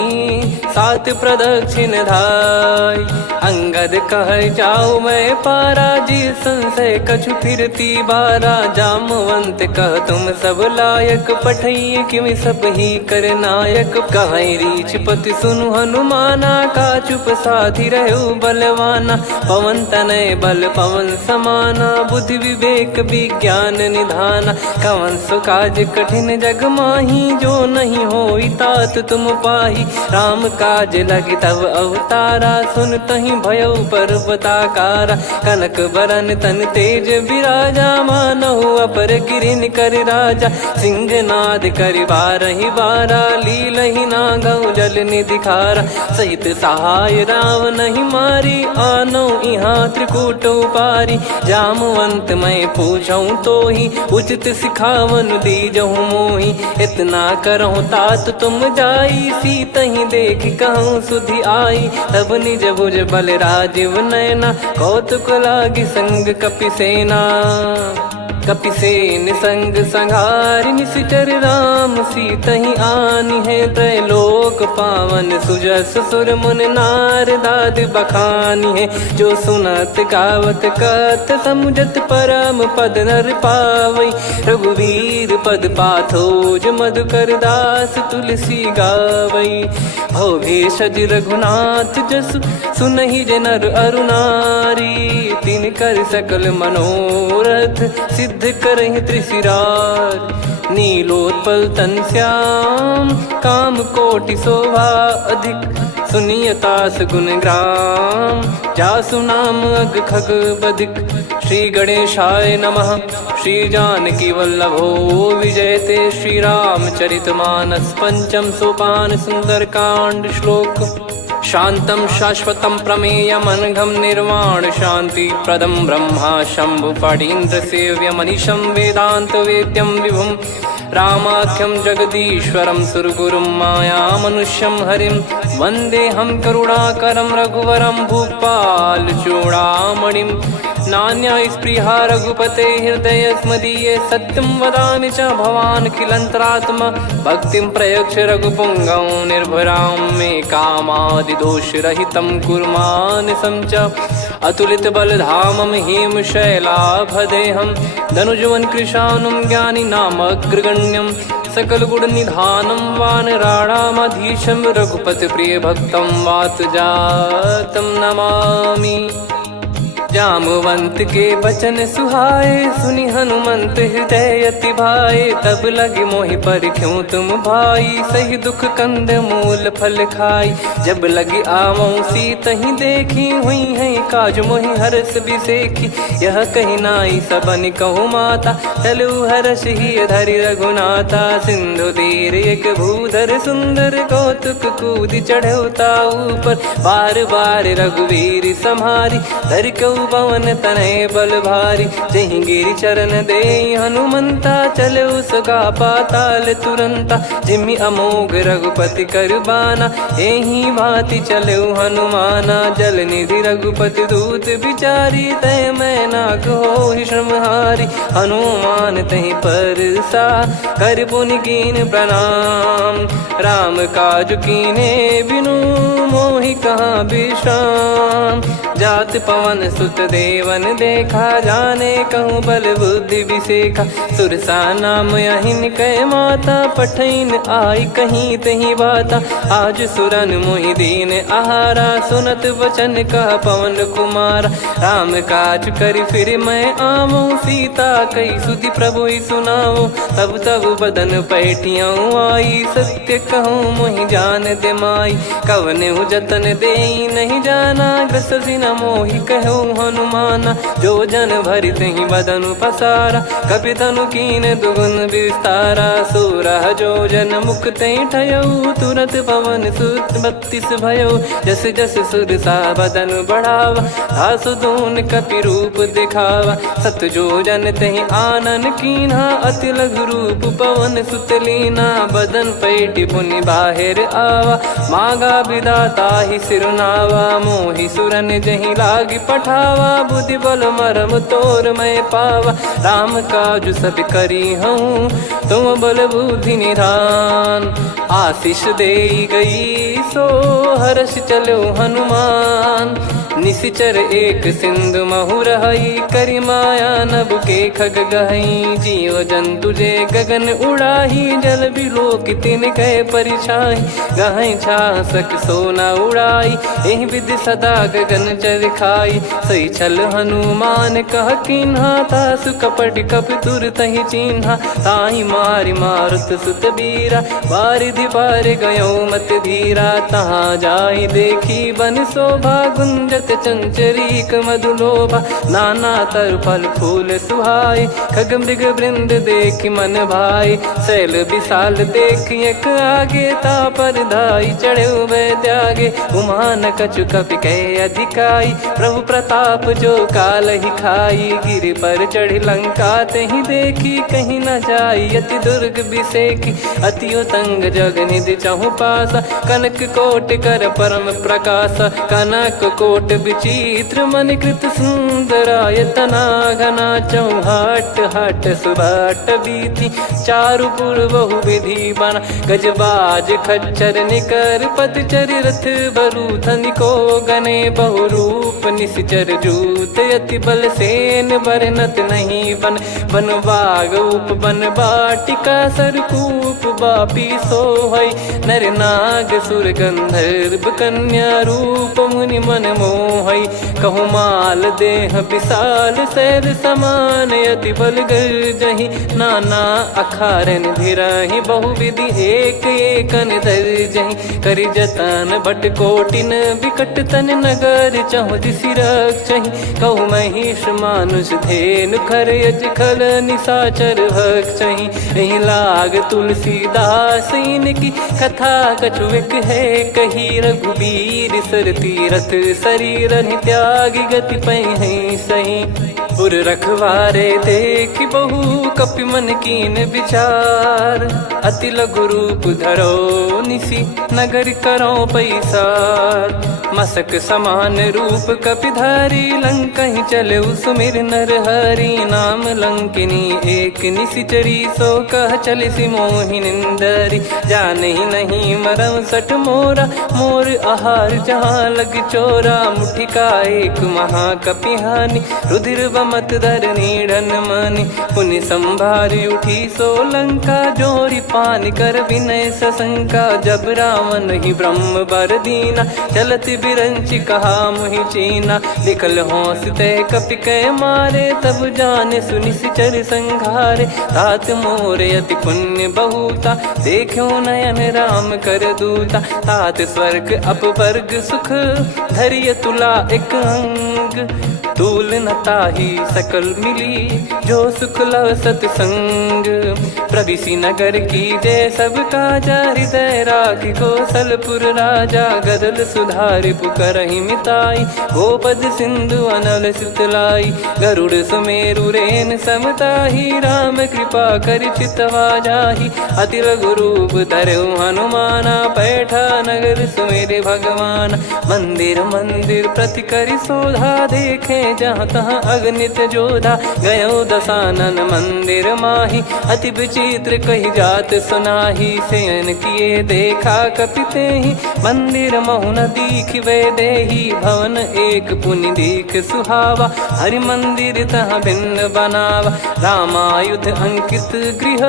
सात प्रदक्षिण धाय, अंगद कह जाऊ मैं पारा, जी संशय कछु फिरती बारा, जामवंत कह तुम सब लायक, पठई किमि सब ही कर नायक, कहै रीछ पति सुनु हनुमाना, का चुप साधि रहु बलवाना, पवन तनय बल पवन समाना, बुद्धि विवेक विज्ञान निधाना, कवन सो काज कठिन जग माही, जो नहीं होई तात तुम पाही, राम काज लगी तब अवतारा, सुन तहि भयउ पर्वताकारा, कनक बरन तन तेज विराजा, मानहु अपर गिरिन कर राजा, सिंहनाद कर करि बारहि बारा, लीलहि ना गौ जल निधि खारा। सहित सहाय रावण नहीं मारी, आनो यहाँ त्रिकूट उपारी। जामवंत मैं पूछऊँ तो ही, उचित सिखावन दीजहु मोहि। इतना करहु तात तुम जाई, सीतहि देख कहूँ सुधि आई। तब निज भुज बल राजीव नैना, कौतुक लागी संग कपिसेना। कपिसेन संग संघारि, निशिचर राम सीतहि आनी है। त्रैलोक पावन सुजस सुर मुन नार, दाद बखानी है। जो सुनत गावत कथ, समुझत परम पद नर पावई। रघुवीर पद पाथोज, मधुकर दास तुलसी गावई। भव भेषज रघुनाथ जसु, सुनहि जे नर अरु नारी। तिन कर सकल मनोरथ, सिद्ध करहि त्रिशिरार। नीलोत्पल तन श्याम, काम कोटि शोभा अधिक। सुनियतास गुण ग्राम, जासु नाम अग खग बदिक। श्री गणेशाय नमः। श्री जानकी वल्लभो विजयते, श्री रामचरित मानस। पंचम सोपान सुंदरकांड श्लोक। शांतं शाश्वतं प्रमेयमनघं निर्वाण शांति प्रदं ब्रह्मा शंभु फणीन्द्र सेव्य मनीषं वेदांत वेद्यं विभुं। रामाख्यं जगदीश्वरं सुरगुरुं माया मनुष्यं हरिं। वन्देऽहं करुणाकरं रघुवरं भूपाल चूडामणिं। नान्या स्पृहा रघुपते हृदय स्मदीये, सत्यं वदामि च भवान् खिलन्तरात्मा। भक्तिं प्रयक्ष रघुपुङ्गं निर्भरां मे कामादिदोषरहितं कुर्मानसं च। अतुलित बलधामं हेमशैलाभदेहं, धनुजवन कृशानुं ज्ञानी नामग्रगण्यं। सकल गुण निधानं वानराणामधीशं, रघुपति प्रिय भक्तं वात जातं नमामि। जामवंत के बचन सुहाए, सुनि हनुमंत हृदय अति भाए। तब लगे मोहि पर क्यों तुम भाई, सही दुख कंद मूल फल खाई। जब लगी आवऊँ सीतहि देखी, हुई है काज मोहि हरस बिसेखी। यह कही नाई सबन कहु माता, चलु हरष ही धरि रघुनाथा। सिंधु तीर एक भूधर सुंदर, कौतुक कूद चढ़ौता ऊपर। बार बार रघुवीर सम्हारी, धर कऊ पवन तनय बल भारी। जहि गिरि चरण दे हनुमंता, चले उसका पाताल तुरंता। जिमि अमोघ रघुपति कर बाना, एहि भांति चले हनुमाना। जल निधि रघुपति दूत बिचारी, तय मैं नाग होहि श्रमहारी। हनुमान तहि परसा, कर पुनि कीन प्रणाम। राम काज कीने बिनु, मोहि कहाँ विश्राम। जात पवन सुत देवन देखा, जाने कहूँ बल बुद्धि विसेखा। सुरसा नाम अहिन कै माता, पठैन आई कहीं तहीं बाता। आज सुरन मोहि दीन आहारा, सुनत वचन कह पवन कुमारा। राम काज करि फिर मैं आवऊँ, सीता कई सुधि प्रभु सुनाओ। तब तब बदन पैठियाँ आई, सत्य कहूँ मोहि जान दे माई। कवने जतन दे नहीं जाना, ग्रसि न मोहि कहूँ हनुमाना। जो जन भरि तहि बदन पसारा, कपि तनु कीन दुगुन विस्तारा। सोरह जो जन मुख तहि ठयऊ, तुरत पवन सुत 32 भयऊ। जस जस सुरसा बदन बढ़ावा, आसु दून कपि रूप दिखावा। सत जो जन तहि आनन कीन्हा, अति लघु रूप पवन सुत लीना। बदन पैटि पुनि बाहिर आवा, मागा विधाता ही सिरुनावा। मोहि सुरन जहि लागी पठावा, बुद्धि बल मरम तोर मैं पावा। राम काज सब करी हूँ, तुम बल बुद्धि निधान। आशीष दे गई सो हर्ष चलो हनुमान। निशिचर एक सिंधु महु रहई, करि माया नभ के खग गहई। जीव जंतु जे गगन उड़ाही, जल बिलो की तिन कह परिछाई। गहई छासक सोना उड़ाई, एहि विधि सदा गगन चर खाई। सही छल हनुमान कह कीन्हा, तासु कपट कप तुर तहि चिन्हा। ताहि मारि मारुत सुत बीरा, बारिधि पार गयो मत धीरा। तहाँ जाई देखी बन शोभा, गुंजत करत चंचरीक मधुलोभा। नाना तर फल फूल सुहाई, खग मृग वृंद देख मन भाई। शैल विशाल देख एक आगे, ता पर धाई चढ़े वह त्यागे। उमान कछु कपि कह अधिकाई, प्रभु प्रताप जो काल ही खाई। गिर पर चढ़ी लंका तहि देखी, कहीं न जाई अति दुर्ग बिसेकी। अति उतंग जग निधि चहु पासा, कनक कोट कर परम प्रकाश। कनक कोट विचित्र मणि कृत सुंदरायतना घना। चौहाट हाट सुबाट बीती, चारु पुर बहु विधि बना। गजबाज खच्चर निकर पतचर रथ बरु धनिको गने। बहु रूप निश्चर जूत, अति बल सेन बरनत नहीं बन। बन बाग उप बन बाटिका, सरकूप बापी सोहई। नर नाग सुर गंधर्व कन्या, रूप मुनि मन मोहई। कहु माल देह विशाल, शैल समान अति बल गर्जहि। नाना अखारन भिरहि, बहु विधि एक एकन दर्जहि। करि जतन भट कोटिन, विकट तन नगर चहु दिसि रक्षहि। कहु महिष मानुष धेनु, खर यज खल निशाचर भक्षहि। एहि लाग तुलसीदास इनकी, कथा कछु एक है कही। रघुबीर सर तीरथ शरीर त्यागी, गति पै सही। पुर रखवारे देख बहु, कपि मन कीन विचार। अति लघु रूप धरो निसी, नगर करो पैसार। मसक समान रूप कपिधारी, लंकहि चले सुमिर नर हरि। नाम लंकिनी एक निशिचरी, सो कह चलिसि मोहि निंदरी। जानहि नहीं मरम सठ मोरा, मोर आहार जहाँ लग चोरा। मुठिका एक महाकपिहानि, रुधिर बमत धरनी ढन मानि। पुनि संभारी उठी सो लंका, जोरी पान कर विनय सशंका। जब रावण ही ब्रह्म बर दीना, चलत बिरंचि कहा मुहि चीना। निकल होंस तय कपि कै मारे, तब जाने सुनि सिचर संघारे। तात मोर अति पुण्य बहुता, देखो नयन राम कर दूता। तात स्वर्ग अपवर्ग सुख, धैर्य तुला एक अंग। तूल न ताहि सकल मिली, जो सुख लव सतसंग। प्रविशि नगर की जय सब काजा, हृदय राखि कौशलपुर राजा। गदल सुधारि पुकारहि मिताई, गोपद सिंधु अनल सितलाई। गरुड़ सुमेरु रेन समताहि, राम कृपा करि चितवा जाहि। अति लघु रूप धरऊ हनुमाना, पैठा नगर सुमेरे भगवान। मंदिर मंदिर प्रति करि शोधा, देखे जहाँ तहाँ अगणित जोधा। गयो दशानन मंदिर माही, अति विचित्र कही जात सुनाही। शयन किए देखा कपिते ही, मंदिर महु न दीख वे देही। भवन एक पुनि दीख सुहावा, हरि मंदिर तहाँ भिन्न बनावा। रामायुध अंकित गृह,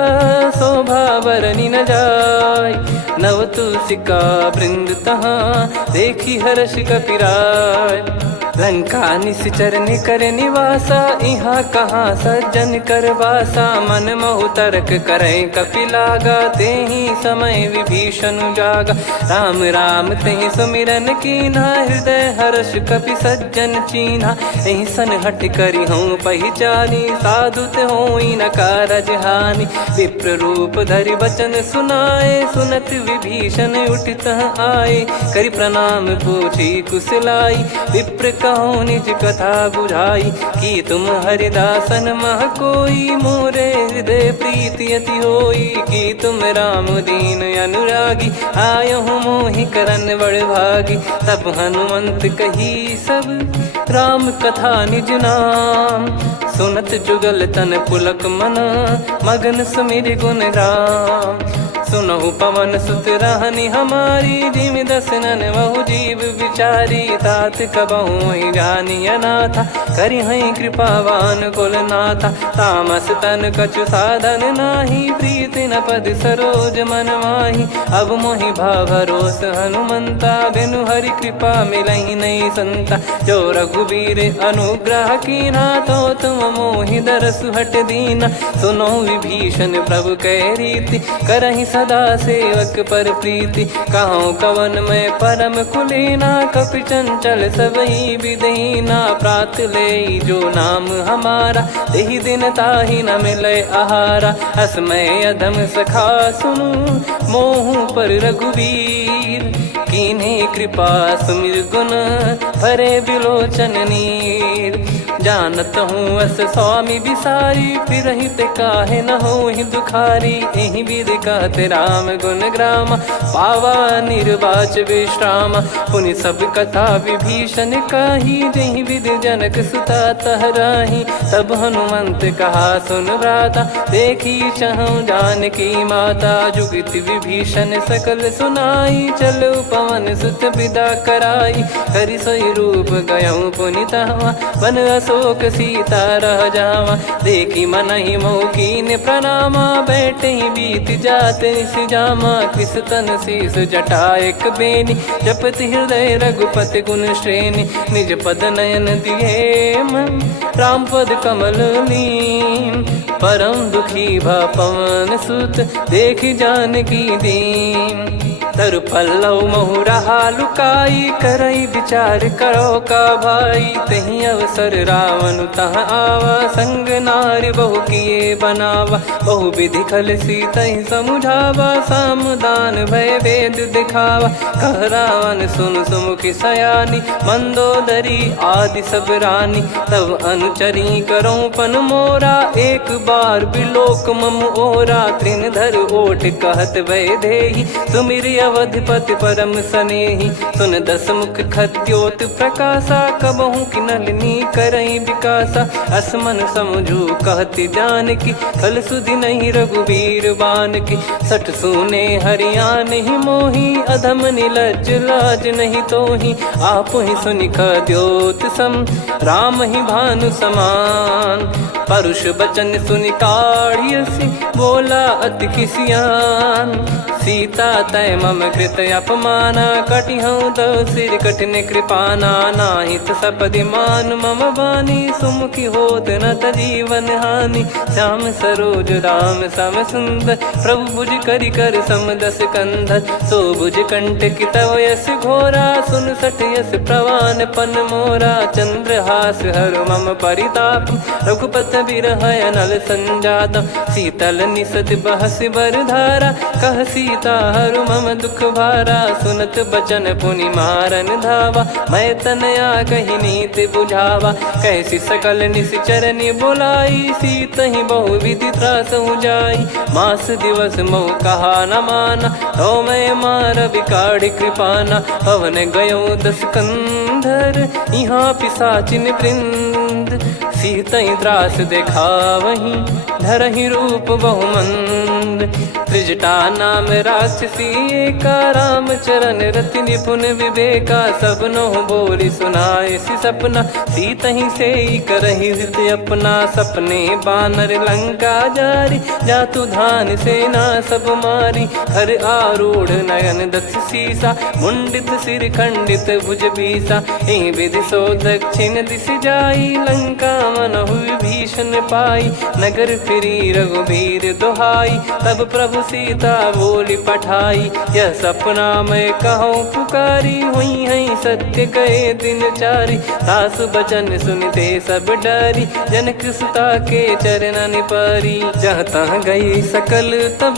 शोभा बरनि न जाय। नव तुलसिका वृंद तहाँ, देखी हर्ष कपिराय। लंका निश्चर निकर निवासा, यहाँ कहाँ सज्जन कर वासा। मन महु तर्क करें कपिलागा, तेहि समय विभीषण जागा। राम राम तेहि सुमिरन कीन्हा, हृदय हर्ष कपि सज्जन चीन्हा। एहि सन हठ करि हूँ पहिचानी, साधु ते होई न कारज हानि। विप्र रूप धरि बचन सुनाए, सुनत विभीषण उठित आए। करि प्रणाम पूछी कुशलाई, विप्र कहो निज कथा बुझाई। कि तुम हरिदासन मह कोई, मोरे हृदय प्रीति अति होई। कि तुम राम दीन अनुरागी, आयहु मोहि करन बड़ भागी। तब हनुमंत कही सब, राम कथा निज नाम। सुनत जुगल तन पुलक मना, मगन सुमिर गुण राम। सुनहु पवन सुत रहनी हमारी, जिम दसनन बहु जीव विचारी। तात कबहु जानी अनाथा, करि हई कृपावान कुल नाथा। तामस तन कछु साधन नाही, प्रीति न पद सरोज मन माही। अब मोहि भाव भरोस हनुमंता, बिनु हरि कृपा मिलहि नहीं संता। जो रघुबीर अनुग्रह कीन्हा, तो तुम मोहि दरसु हट दीना। सुनो विभीषण प्रभु कै रीति, करहि सदा सेवक पर प्रीति, कहूँ कवन में परम कुलीना, कपि चंचल सबही विदहीना, प्रात ले जो नाम हमारा, यही दिन ताहि न मिले आहारा, असमय अधम सखा सुनु, मोहु पर रघुवीर, कीन्हे कृपा सुमिर गुण, भरे बिलोचन नीर, जानत हूँ अस स्वामी बिसारी, फिर हित काहे न हो ही दुखारी, यही विध कहते राम गुण ग्राम, पावा निर्वाच विश्राम, पुनि सब कथा विभीषण कही, जही विध जनक सुता तहराही, तब हनुमंत कहा सुन भ्राता, देखी चहु जानकी माता, जुगति विभीषण सकल सुनाई, चलो पवन सुत विदा कराई, हरि सोई रूप गयऊँ पुनितवा, बन अशोक सीता रह जावा, देखी मनहि मौकीन प्रणामा, बैठे ही बीत जात निस जामा, किस तन शीस जटा एक बेनी, जपति हृदय रघुपति गुण श्रेणी, निज पद नयन दिए मन, राम पद कमल लीन, परम दुखी भा पवन सुत, देखी जानकी दीन, तरु पल्लव महु रहा लुकाई, करई विचार करो का भाई, तही अवसर रावण तह आवा, संग नारी बहु किए बनावा, बहु विधि खल सीतहि समुझावा, सामदान भय वेद दिखावा, कह रावण सुन सुमुखी सयानी, मंदोदरी आदि सब रानी, तब अनुचरी करो पन मोरा, एक बार बिलोक मम ओरा, त्रिन धर ओट कहत भय देहि, सुमिर अवधिपति परम सनेहि, सुन दस मुख खद्योत प्रकाशा, कबहु की नलिनी करई विकासा, असमन समझू कहती जानकी, कल सुधि नहीं रघुवीर बान की, सठ सुने हरियाण ही मोही, अधम निलज लाज नहीं तोही, आप ही सुनि खद्योत सम, राम ही भानु समान, परुष बचन सुनि काढ़ियसि, बोला अति किसियान, सीता तय मम कृत अपमाना, कटिहऊँ तो सिर कठिन कृपाना, नाहित सपदि मान मम बानी, सुमुखी होत न जीवन हानि, श्याम सरोज राम सम सुंदर, प्रभु भुज करि कर समदस कंधर, सो भुज कंठ की तव यस घोरा, सुन सठ यस प्रवान पन मोरा, चंद्रहास हर मम परिताप, रघुपत बिरह अनल संजात, शीतल निसत बहस बर धारा, कह सीता हर मम दुख भारा, सुनत बचन पुनि मारन धावा, मैं तनया कही नीति बुझावा, कैसी सकल निश्चर बुलाई, सीतहि बहु विधि त्रास जाई, मास दिवस मऊ कहा न माना, तो मैं मार बिकाढ़ कृपाना, पवन गयो दस कंधर, यहाँ पिशाचिन वृंद, सीतहि त्रास देखावहीं, धरहि रूप बहुमंद, त्रिजटा नाम राक्षसी एका, राम चरण रति निपुण विवेका, सबनो बोली सुनाए सि सपना, सीतहि से करहि हृद अपना, सपने बानर लंका जारी, जातु धान सेना सब मारी, हर आरूढ़ नयन दस सीसा, मुंडित सिर खंडित भुज बीसा, एहि विधि सो दक्षिण दिश जाई, लंका मनहु विभीषण पाई, नगर फिरी रघुबीर दुहाई, तब प्रभु सीता बोली पठाई, यह सपना मैं कहूँ पुकारी, हुई है सत्य कहे दिन चारी, सासु बचन सुनते सब डरी, जनक सुता के चरण पारी, जहाँ तहाँ गई सकल तब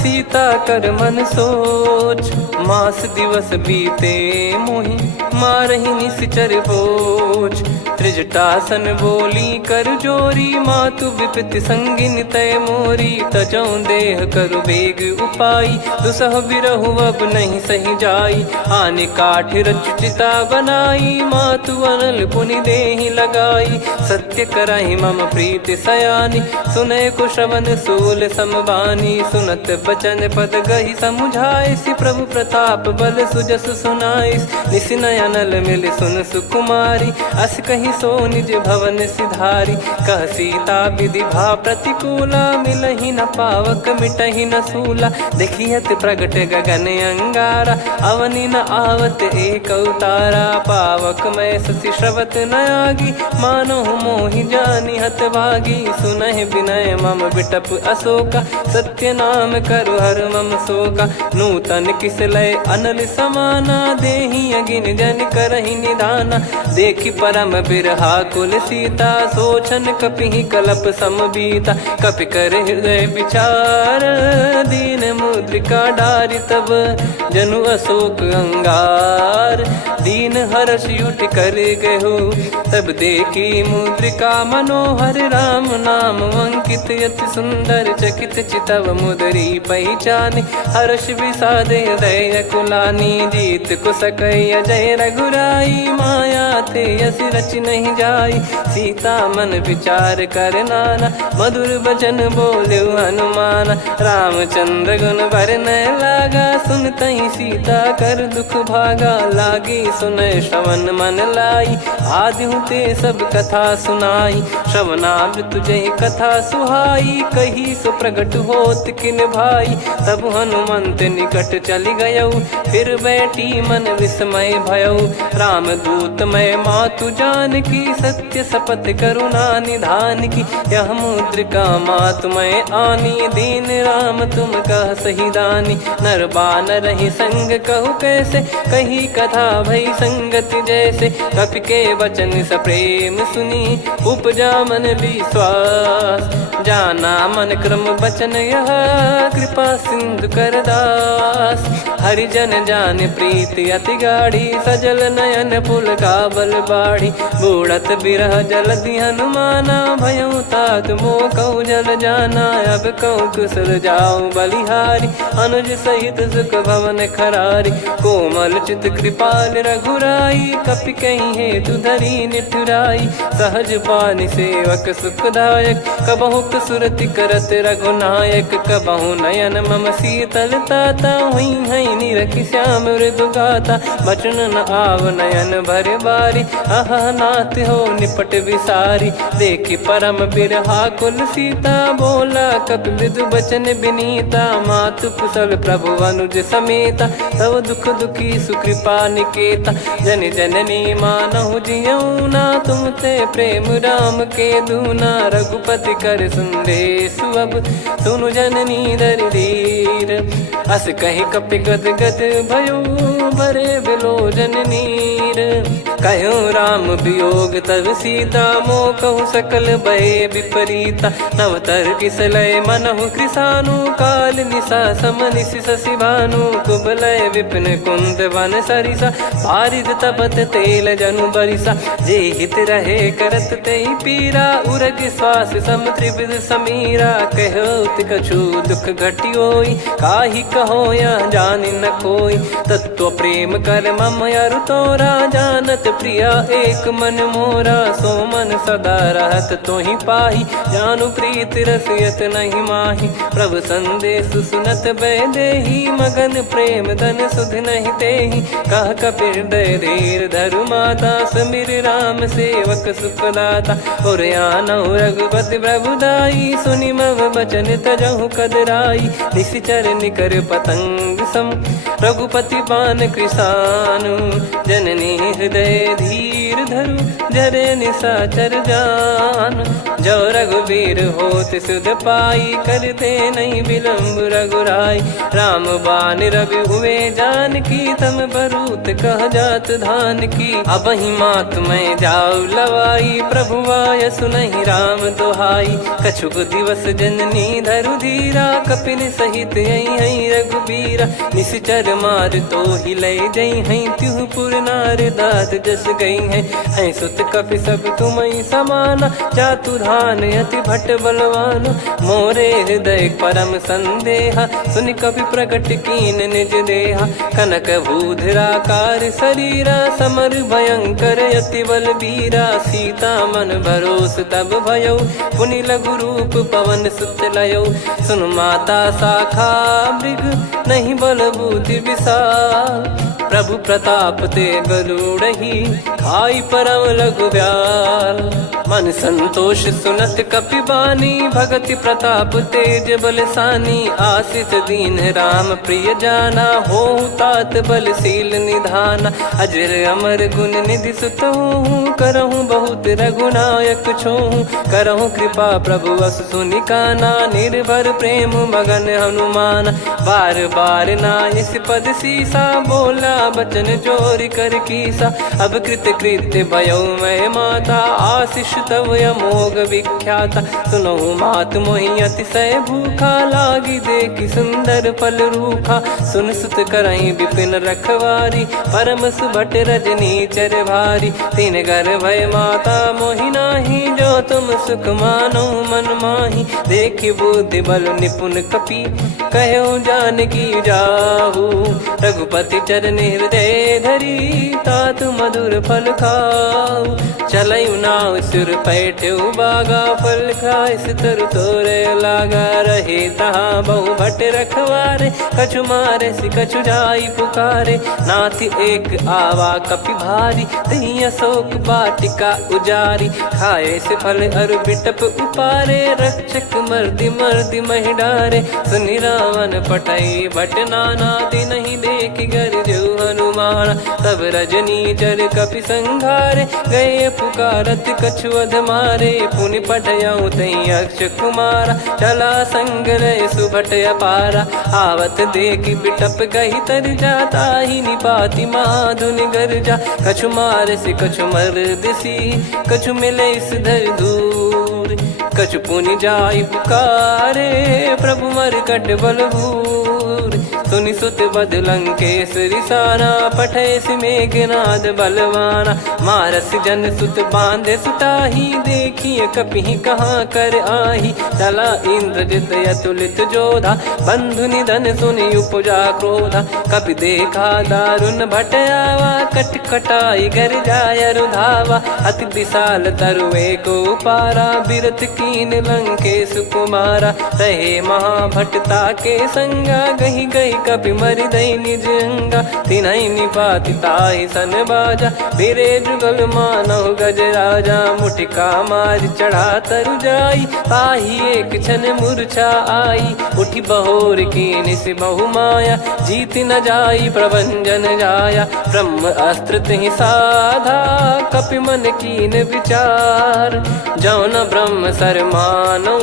सीता कर मन सोच, मास दिवस बीते मोहि मारहि निश्चर बोझ, त्रिजटासन बोली कर जोरी, मातु विपति संगिन तय मोरी, तजौ देह करु बेग उपाई, दुसह बिरहु अब नहीं सही जाई, आने काठ रचिता बनाई, मातु अनल पुनि देहि लगाई, सत्य करहि मम प्रीति सयानी, सुनय को श्रवण सूल समबानी, सुनत बचन पद गहि समुझाए, सि प्रभु प्रताप बल सुजस सुनाइस, निसिनय अनल मिल सुन सुकुमारी, अस कहि सो निज भवन सिधारी, कह सीता विधि भा प्रतिकूला, मिलहि न पाव पावक मिटहि न सूला, देखियत प्रगट गगन अंगारा, अवनि न आवत एक अवतारा। पावक मैं शशि श्रवत न आगी, मानो मोहि जानि हत भागी। सुनहि विनय मम बिटप अशोका, सत्य नाम करु हर मम शोका। नूतन किस लय अनल समाना, देहि अगिन जन करहि निधाना। देखि परम बिरहा कुल सीता, सोचन कपिहि कलप समबीता। कपि कर हृदय विचार, दीन मुद्रिका डारि तब जनु अशोक अंगार। दीन हर्ष उठ कर गहु, तब देखी मुद्रिका मनोहर। राम नाम अंकित अति सुंदर, चकित चितव मुदरी पहचाने। हर्ष विषाद हृदय कुलानी, जीत को सकय जय रघुराई। माया थे यस रच नहीं जाई, सीता मन विचार कर नाना। मधुर बचन बोले हनुमान, रामचंद्र गुण बरन लागा। सुनतहि सीता कर दुख भागा, लागी सुनय श्रवण मन लाई। आदि ते सब कथा सुनाई, श्रवणामृत जय कथा सुहाई। कही सो प्रगट होत किन भाई, तब हनुमंत निकट चली गयौ। फिर बैठी मन विस्मय भयौ, राम दूत मैं मातु जान की। सत्य शपथ करुणा निधान की, यह मुद्रिका मातु मैं आनी। दीन राम तुम कह सही दानी, नर बानर रही संग कहु कैसे। कही कथा भई संगति जैसे, कपि के वचन सप्रेम सुनी। उपजा मन विश्वास, जाना मन क्रम बचन यह। कृपा सिंधु कर दास, हरिजन जान प्रीति अति गाढ़ी। सजल नयन पुलकावल बाढ़ी, बूढ़त बिरह जलधि हनुमाना। भयउ तात मोह कहु जल जाना, अब कहु कुशल जाऊं बलिहारी। अनुज सहित सुख भवन खरारी, कोमल चित कृपाल रघुराई। कपि कहीं हेतु धरी निठुराई, सहज पानि सेवक सुखदायक। कबहु सुरति करत रघुनायक, कबहु नयन मम शीतल ताता। हुई है निरखि श्याम मृदु गाता, बचन न आव नयन भर बारी। अह नाथ हो निपट विसारी, देखि परम बिरहा कुल सीता। बोला कपि मृदु बचन बिनीता, मातु कुशल प्रभु अनुज समेता। तव दुख दुखी सुकृपा निकेता, जन जननी मानहु जियऊ ना। तुम ते प्रेम राम के दूना, रघुपति कर संदेशु अब सुनु जननी दर धीर। अस कहि कपि गद गद भयो, भरे बिलोचन नीर। कहु राम वियोग तब सीता, मोह कहु सकल भय विपरीता। नवतर किसलय मनहु कृसानु, काल निशा समनिश शशि भानु। कुबलय विपिन कुंद वन सरिसा, पारिद तपत तेल जनु बरिसा। जे हित रहे करत तेहि पीरा, उरग श्वास सम त्रिविध समीरा। कहत कछु दुख घटियोई, काहि कहो या जानि न कोई। तत्व प्रेम कर मम अरु तोरा, जानत प्रिया एक मन मोरा। सो मन सदा रहत तोहि पाही, जानु प्रीत रसियत नहीं माही। प्रभु संदेश सुनत बैदेही, मगन प्रेम धन सुध नहीं तेहि। कह कपि हृदय धीर धरु माता, समिर राम सेवक सुखदाता। और आनहु रघुपति प्रभुदाई, सुनि मम बचन तजहु कदराई। निशिचर निकर पतंग सम, रघुपति पान कृसानु। जननी हृदय धीर धरु, जरे निशाचर जान। जो रघुवीर होत सुध पाई, करते नहीं विलम्ब रघुराई। राम बान रवि हुए जान की, तम बरूत कह जात धान की। अब ही मात मैं जाऊ लवाई, प्रभु आय सुनहि राम दोहाई। कछुक दिवस जननी धरु धीरा, कपिन सहित यही रघुबीरा। निश्चर मार तो ही ले जई हैं, त्युह पुर नार दात जस गई हैं। सुत कपि सब तुमहि समाना, जातु धान अति भट बलवान। मोरे हृदय परम संदेहा, सुनि कपि प्रकट कीन निज देहा। कनक भूधराकार शरीरा, समर भयंकर अति बल बीरा। सीता मन भरोस तब भयौ, पुनि लघु रूप पवन सुत लयौ। सुन माता शाखा मृग, नहीं बल बुद्धि विशाल। प्रभु प्रताप ते गरुड़ही खाई परम लघु ब्याल। मन संतोष सुनत कपि बानी भगति प्रताप तेज बलसानी। आशीष दीन राम प्रिय जाना हो तात बलशील निधाना। अजर अमर गुण निधि सुत हूँ करहूँ बहुत रघुनायक छोहूँ। करहूँ कृपा प्रभु अस सुनि काना निर्भर प्रेम मगन हनुमान। बार बार नायस पद सीसा बोला बचन चोरी कर कीसा। अब कृत कृत्य भयो मैं माता आशीष तव अमोघ विख्याता। सुनो मात मोहि अतिशय भूखा लागी देखी सुंदर फल रूखा। सुन सुत करई विपिन रखवारी परम सुभट रजनी चर भारी। तीन घर भय माता मोहि नाही जो तुम सुख मानो मन माही। देखी बुद्धि बल निपुण कपि कहो जानकी जाहू। रघुपति चरण हृदय धरी तात मधुर फल खाऊ। चलऊ नाव सुर पैठ्यु बागा फल खाय सितर तोरे लागा। रहे तहाँ बहु भट रखवारे कछु मारे सि कछु जाई पुकारे। नाथ एक आवा कपि भारी तही अशोक वाटिका उजारी। खाए से फल अरु बिटप उपारे रक्षक मर्दि मर्दि महि डारे। सुनि रावण पटई भट नाना तिनहि देख गर जो हनुमान। तब रजनी चर कपि संघारे गए पुकारत कछु अध मारे। पुनि पटयऊ तई अक्ष कुमारा चला संग रहे सुभट अपारा। आवत देखी बिटप गही तर जाता ही निपाति माधुनि गर्जा। कछु मार से कछु मर्दिसी कछु मिले इस धर दूर। कछु पुनि जाई पुकारे प्रभु मरकट बलभूर। सुनि सुत बद लंकेश्वरी साना पठैसि मेघनाद बलवाना। मारस जन सुत बांधे सुताही देखिए कपिहि कहाँ कर आही। चला इंद्रजित अतुलित जोधा बंधु निधन सुनि उपजा क्रोधा। कपि देखा दारुण भट आवा कट कटाई घर जाय रुधावा। अति विशाल तरुए को पारा बिरत कीन लंकेश कुमारा। रहे महाभटता के संगा गही गही कपि मरि दई निज अंगा। तिन्हि निपाति ताहि सन बाजा बिरे जुगल मानव गज राजा। मुटिका मार चढ़ा तरु जाई ताहि एक क्षण मूर्छा आई। उठी बहोर कीन से बहु माया जीत न जाई प्रभंजन जाया। ब्रह्म अस्त्र तिहि साधा कपि मन कीन विचार। जौ न ब्रह्म सर मानौ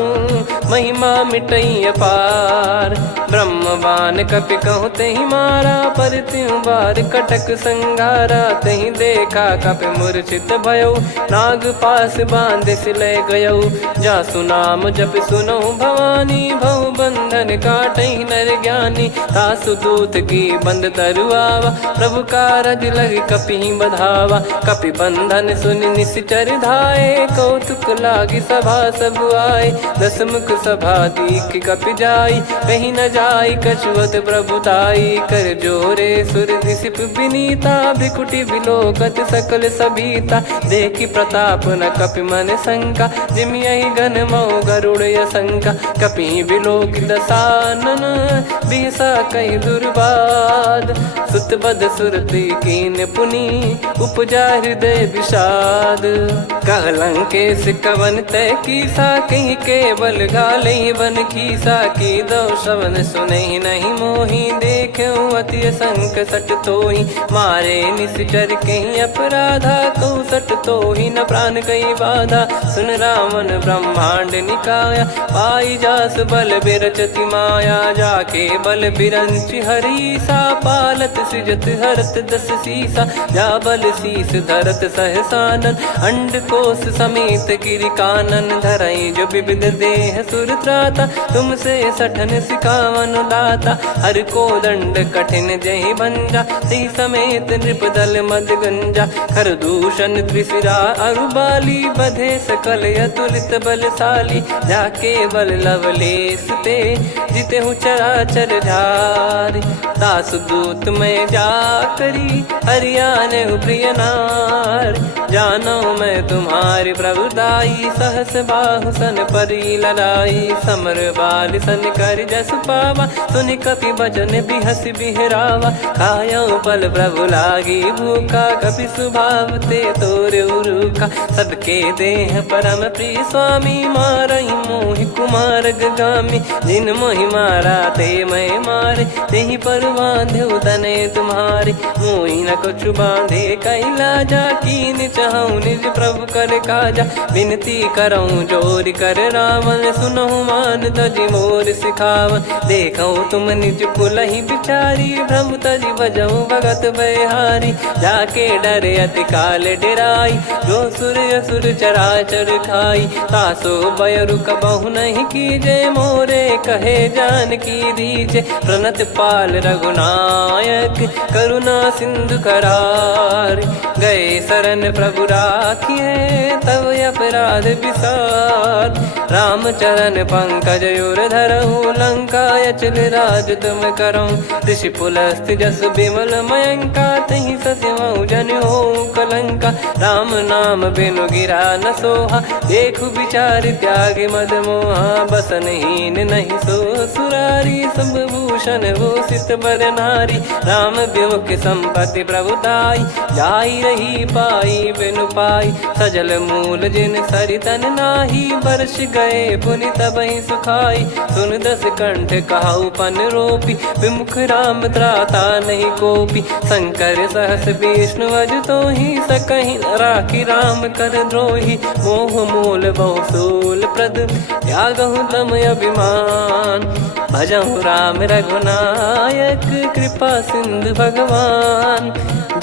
महिमा मिटई अपार। ब्रह्म बान कपि कहूँ तहि मारा पर त्यों बार कटक संगारा। तहि देखा कपि मूर्छित भयो नाग पास बांध सिले गयो। जा सुनाम जप सुनो भवानी भव बंधन काटहि नर ज्ञानी। तासु दूत की बंद तरुआवा प्रभु कारज लग कपि बधावा। कपि बंधन सुनि निश्चर धाये कौतुक लागी सभा सब आए। दस मुख सभा दीख कपि जाई कहीं न जाई कछुअत प्रभुताई। कर जोरे सुर दिसिप विनीता भिकुटी बिलोकत सकल सबीता। देखी प्रताप न कपि मन शंका जिमियहि गन मऊ गरुड़ असंका। कपि बिलोक दसानन बिहसा कहि दुर्बाद। सुत बद सुरति कीन पुनि उपजा हृदय विषाद। कहलंकेश कवन तय कीसा कहीं केवल गाले बन खीसा। की दो श्रवण सुनहि नहीं मोहि देखऊँ अति संक सट तोहि। मारे निश्चर कहीं अपराधा कहूँ सट तोहि न प्राण कहीं बाधा। सुन रावण ब्रह्मांड निकाया पाई जास बल बिरचति माया। जाके बल बिरंच हरीसा पालत सृजत हरत दस सीसा। जा बल शीस धरत सहसानन अंड कोश समेत गिरि कानन। धरई जो विविध देह सुर त्राता तुमसे सठन सिखावन दाता। हर को दंड कठिन जहि भंजा ती समेत नृप दल मद गंजा। खर दूषण त्रिशिरा अरुबाली बधे सकल अतुलित बलशाली। जाके बल लवलेस ते जिते हूँ चराचर झारी। दास दूत में जा करी हरियाने प्रिय नार। जानो मैं तुम्हारी प्रभुताई। सहस बाहु सन परी ललाई, समर बाल सन कर जस पावा। सुन कपि बचन बिहस बिहरावा, खायो पल प्रभु लागी भूखा। कपि स्वभाव ते तोर उरुखा, सबके देह परम प्रिय स्वामी। मारई मोहि कुमार गगामी, जिन मोहि मारा ते मैं मारे। तेहि पर बांधे तने तुम्हारे, मोहि न कुछ बांधे कैला जा। कीन चाहूं निज प्रभु कर काजा, विनती करऊं जोर कर रावण। सुनहु मान तजि मोर सिखावन, देखो तुम निज कुलहि बिचारी। भ्रम तजि भजऊं भगत बहारी, जाके डरे अति काल डेराई। जो सुर असुर चराचर खाई, तासो बयरु कबहु नहीं कीजे। मोरे कहे जान की दीजे, प्रणत पाल रघुनायक करुणा सिंधु करार। गए शरण प्रभु राखिए, तब अपराध विसार। राम चरण पंकज उर धरहु, लंका अचल राज तुम करऊं। ऋषि पुलस्त्य जस विमल मयंका, तहि ससिमऊ जन हो कलंका। राम नाम बिनु गिरा न सोहा, देखु विचार त्याग मद मोहा। बसनहीन नहीं सो सुरारी, सब भूषण भूषित बर नारी। राम विमुख संपत्ति प्रभुताई, जाई रही पाई बिनु पाई। सजल मूल जिन सरितन नाही, बरस गए पुनि तबहि सुखाई। सुन दस कंठ कहाऊ पन रोपी, विमुख राम त्राता नहीं कोपी। शंकर सहस विष्णु अज तोहि, सकहि न राखी राम कर द्रोही। मोह मूल बहु सूल प्रद, त्यागहु तम अभिमान। भजहु राम रघुनायक, कृपा सिंधु भगवान।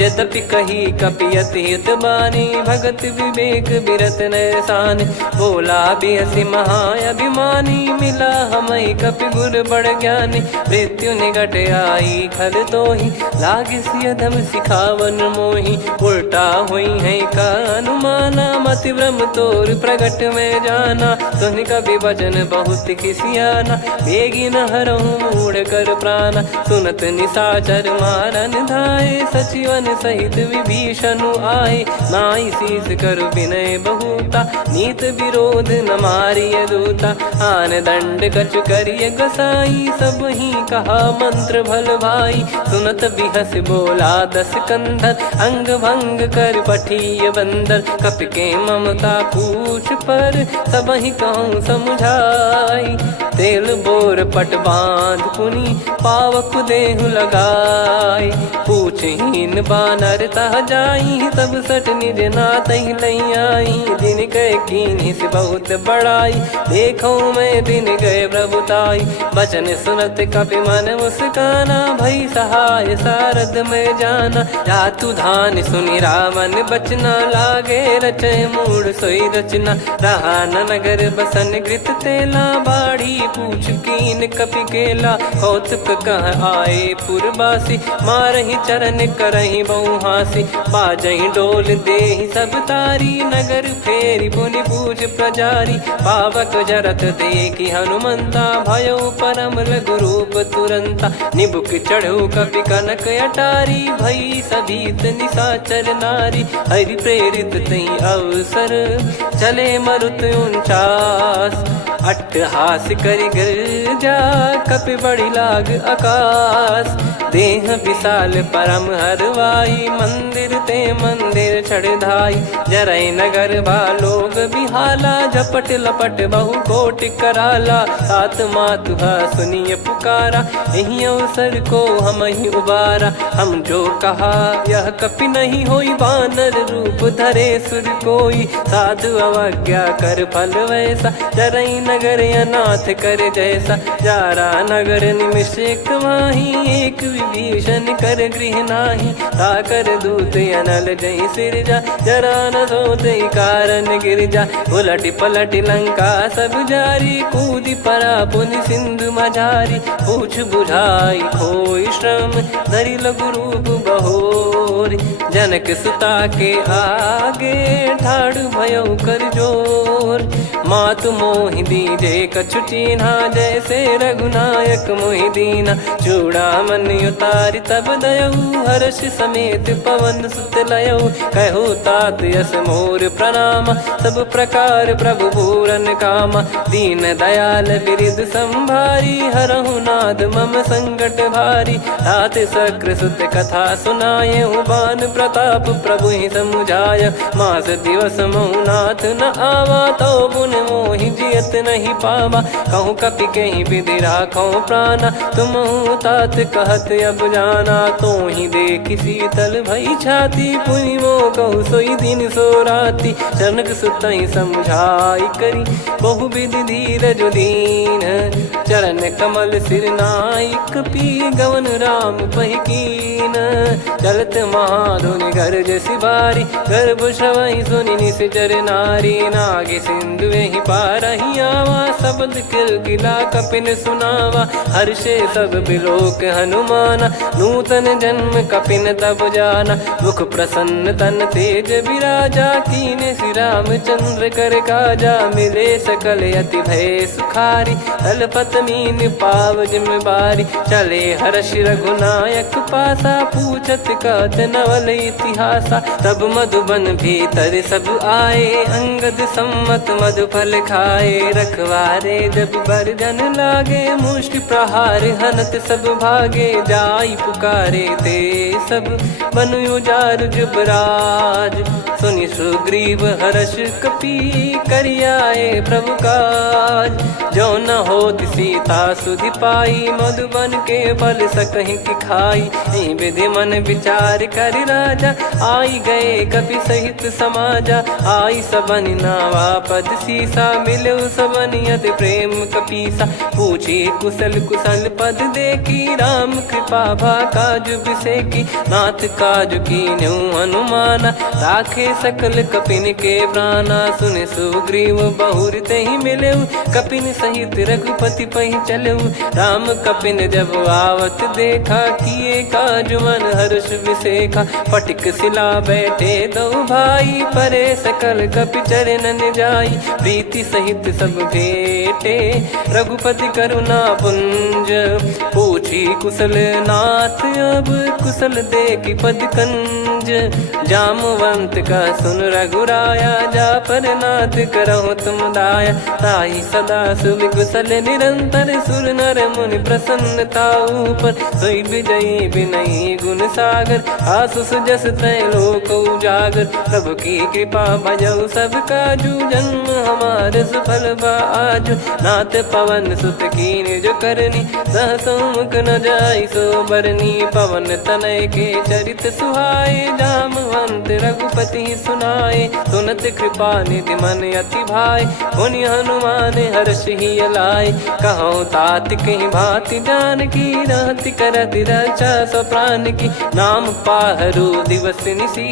यद्यपि कही कपियत हित बानी, भगत विवेक बिरत नैसान। बोला बिहसी महाअभिमानी, मिला हमई कपि गुर बड़ ज्ञानी। मृत्यु निकट आई खल तोहि, लागे सियधम सिखावन मोहि। उल्टा हुई है का अनुमाना, मति भ्रम तोर प्रगट में जाना। सुन कवि वचन बहुत खिसियाना, बेगी न हरहु मूढ़ कर प्राणा। सुनत निशाचर मारन धाये, सचिवन सहित विभीषणु आए। नाई शीस कर विनय बहुता, नीत विरोध न मारिय दूता। आन दंड कछु करिय गसाई, सब ही कहा मंत्र भल भाई। सुनत बिहस बोला दस कंधर, अंग भंग कर पठिय बंदर। कपि के ममता पूछ पर, सब ही कहूँ समझाई। तेल बोर पट बांध पुनि, पावक देहु लगाई। पूछहीन बानर तह जाई, तब सट निज नातहि लई आई। दिन गए कीन्ही से बहुत बड़ाई, देखो मैं दिन गए प्रभुताई। बचन सुनत कपि मन मुस्काना, भई सहाय सारद में जाना। जातु धान सुनि रावण बचना, लागे रचय मूढ़ सोई रचना। रहा न नगर बसन कृत तेला, बाड़ी पूछ कीन कपि केला। कौतुक कह आए पुरबासी, मारहि चरण करहि बहु हासी। बाजहि डोल देहि सब तारी, नगर फेरी पुनि पूछ प्रजारी। पावक जरत देखि हनुमंता, भयो परम लघु रूप तुरंता। निबुक चढ़ऊ कपि कनक अटारी, भई सभीत निशाचर नारी। हरि प्रेरित तई अवसर, चले मरुत 49। अट्टहास करि गिरजा, कपि बड़ी लाग आकाश। देह विशाल परम हरवाई, मंदिर ते मंदिर चढ़धाई। जरई नगर भालोग बिहाला, झपट लपट बहु कोटि कराला। सात मातुहा सुनिय पुकारा, यही अवसर को हम ही उबारा। हम जो कहा यह कपि नहीं होई, वानर रूप धरे सुर कोई। साधु अवज्ञा कर फल वैसा, जरई नगर अनाथ कर जैसा। जारा नगर निमिष एक माही, एक विभीषण कर गृह नाही। ताकर दूत अनल जय सिरजा, जरा न सोते कारण गिरजा। उलट पलट लंका सब जारी, कूदी परा पुनि सिंधु मझारी। पूछ बुझाई खोई श्रम, धरि लघु रूप बहोरी। जनक सुता के आगे, ठाड़ भयो कर जोर। मातु मोहि दीजे कछु चीन्हा, जैसे रघुनायक मोहि दीना। चूड़ामन उतारि तब दयऊ, हर्ष समेत पवन सुत लयऊ। कहु तात यस मोर प्रणाम, सब प्रकार प्रभु पूरन कामा। दीन दयाल बिरिद संभारी, हरहु नाद मम संकट भारी। तात सक्र सुत कथा सुनाए, बान प्रताप प्रभु ही समुझाय। मास दिवस महु नाथ न आवा, तो पुन मोहि जियत नहीं पावा। कहूँ कपि कहीं विधि राखो प्राणा, तुम तात कहत अब जाना। तो ही देख शीतल भई छाती, पुनि मो कहु सोई दिन सो राती। जनक सुत ही समझाई करी, बहु विधि धीरज दीन। चरण कमल सिर नाई, कपि गवन राम पहिकीन। चलत महाधुनि गरज सिबारी, गर्भ श्रवहि सुनि निश्चर नारी। नागे सिंधु ही पारहि आवा, शब्द किलकिला कपिन सुनावा। हर्षे सब बिलोक हनुमाना, नूतन जन्म कपिन तब जाना। मुख प्रसन्न तन तेज विराजा, कीने श्री रामचंद्र कर काजा। मिले सकल अति भय सुखारी, तलपत मीन पाव जिम बारी। चले हर्ष रघुनायक पासा, पूछत कहत नवल इतिहासा। तब मधुबन भीतर सब आए, अंगद सम्मत मधुफल खाए। रखवारे जब बरजन लागे, मुष्टि प्रहार हनत सब भागे। जाई पुकारे ते सब, बन उजार जुबराज। सुनि सुग्रीव हर्ष कपि, करियाए प्रभु काज। जो न होत सीता सुधि पाई, मधुबन के फल सकहि की खाई। विधि मन विचार कर राजा, आई गए कपि सहित समाजा। आई सबन नावा पद सीसा, मिलो सबन यत प्रेम कपीसा। पूछी कुशल कुशल पद देखी, राम कृपा भा काज बिसेकी। नाथ काज कीन्हु हनुमाना, राखे सकल कपिन के प्राणा। सुन सुग्रीव बहुर तेहि मिलेऊ, कपिन सहित रघुपति पहि चलेऊ। राम कपिन जब आवत देखा, किए काज मन हर्ष विसेखा। फटिक सिला बैठे दो भाई, परे सकल कपि चरणन जाई। प्रीति सहित सब भेटे, रघुपति करुणा पुंज। पूछी कुशल नाथ अब, कुशल देखि पद कंज। जामवंत का सुन रघुराया, जा पर नाथ करहु तुम दाया। ताहि सदा सुभि कुशल निरंतर, सुर नर मुनि प्रसन्नता ऊपर। सोई विजयी विनयी गुण सागर, आसुस जस तय लोक उजागर। प्रभु की कृपा भजऊ सब काजू, जन्म हमार सफल बा आजु। नाथ पवन सुत कीन जो करनी, सहसो मुख न जाई सो बरनी। पवन तनय के चरित सुहाए, जामवंत रघुपति सुनाए। सुनत कृपा निधि मन अति भाई, पुनि हनुमान हर्ष ही अलाय। कहो तात कहीं भांति जान की, रहति करति रक्षा सो प्राण की। नाम पाहरु दिवस निसी,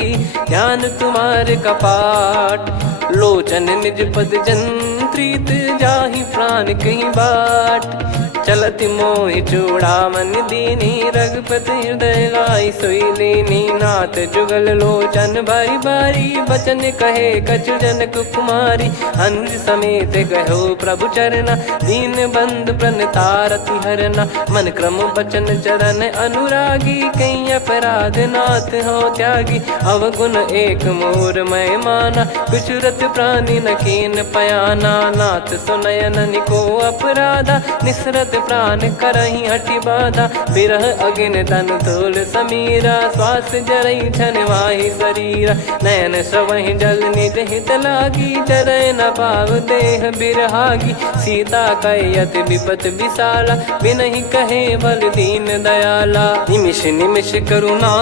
ध्यान तुम्हारे कपाट। लोचन निज पद जंत्रित, जाहि प्राण कहीं बाट। चलति मोहि चूड़ामन दीनी, रघुपति हृदय लाई सोई लीनी। नाथ जुगल लोचन भारी भारी, बचन कहे कछु जनक कुमारी। अनुज समेत गयो प्रभु चरना, दीन बंधु प्रणतारति हरना। मन क्रम बचन चरण अनुरागी, कहीं अपराध नाथ हो त्यागी। अवगुण एक मोर मैं माना, बिचुरत प्राणी न कीन पयाना। नाथ सुनयन निको अपराधा, निसरत प्राण करहि हटि बाधा। बिरह अगिन तन तोल समीरा, श्वास जरई छन वाहि शरीरा। नयन श्रवहि जल निज हित लागी, चरय न पाव देह बिरहागी। सीता कयत विपत विशाला, बिनहि कहे बल दीन दयाला। निमिष निमिष करुणा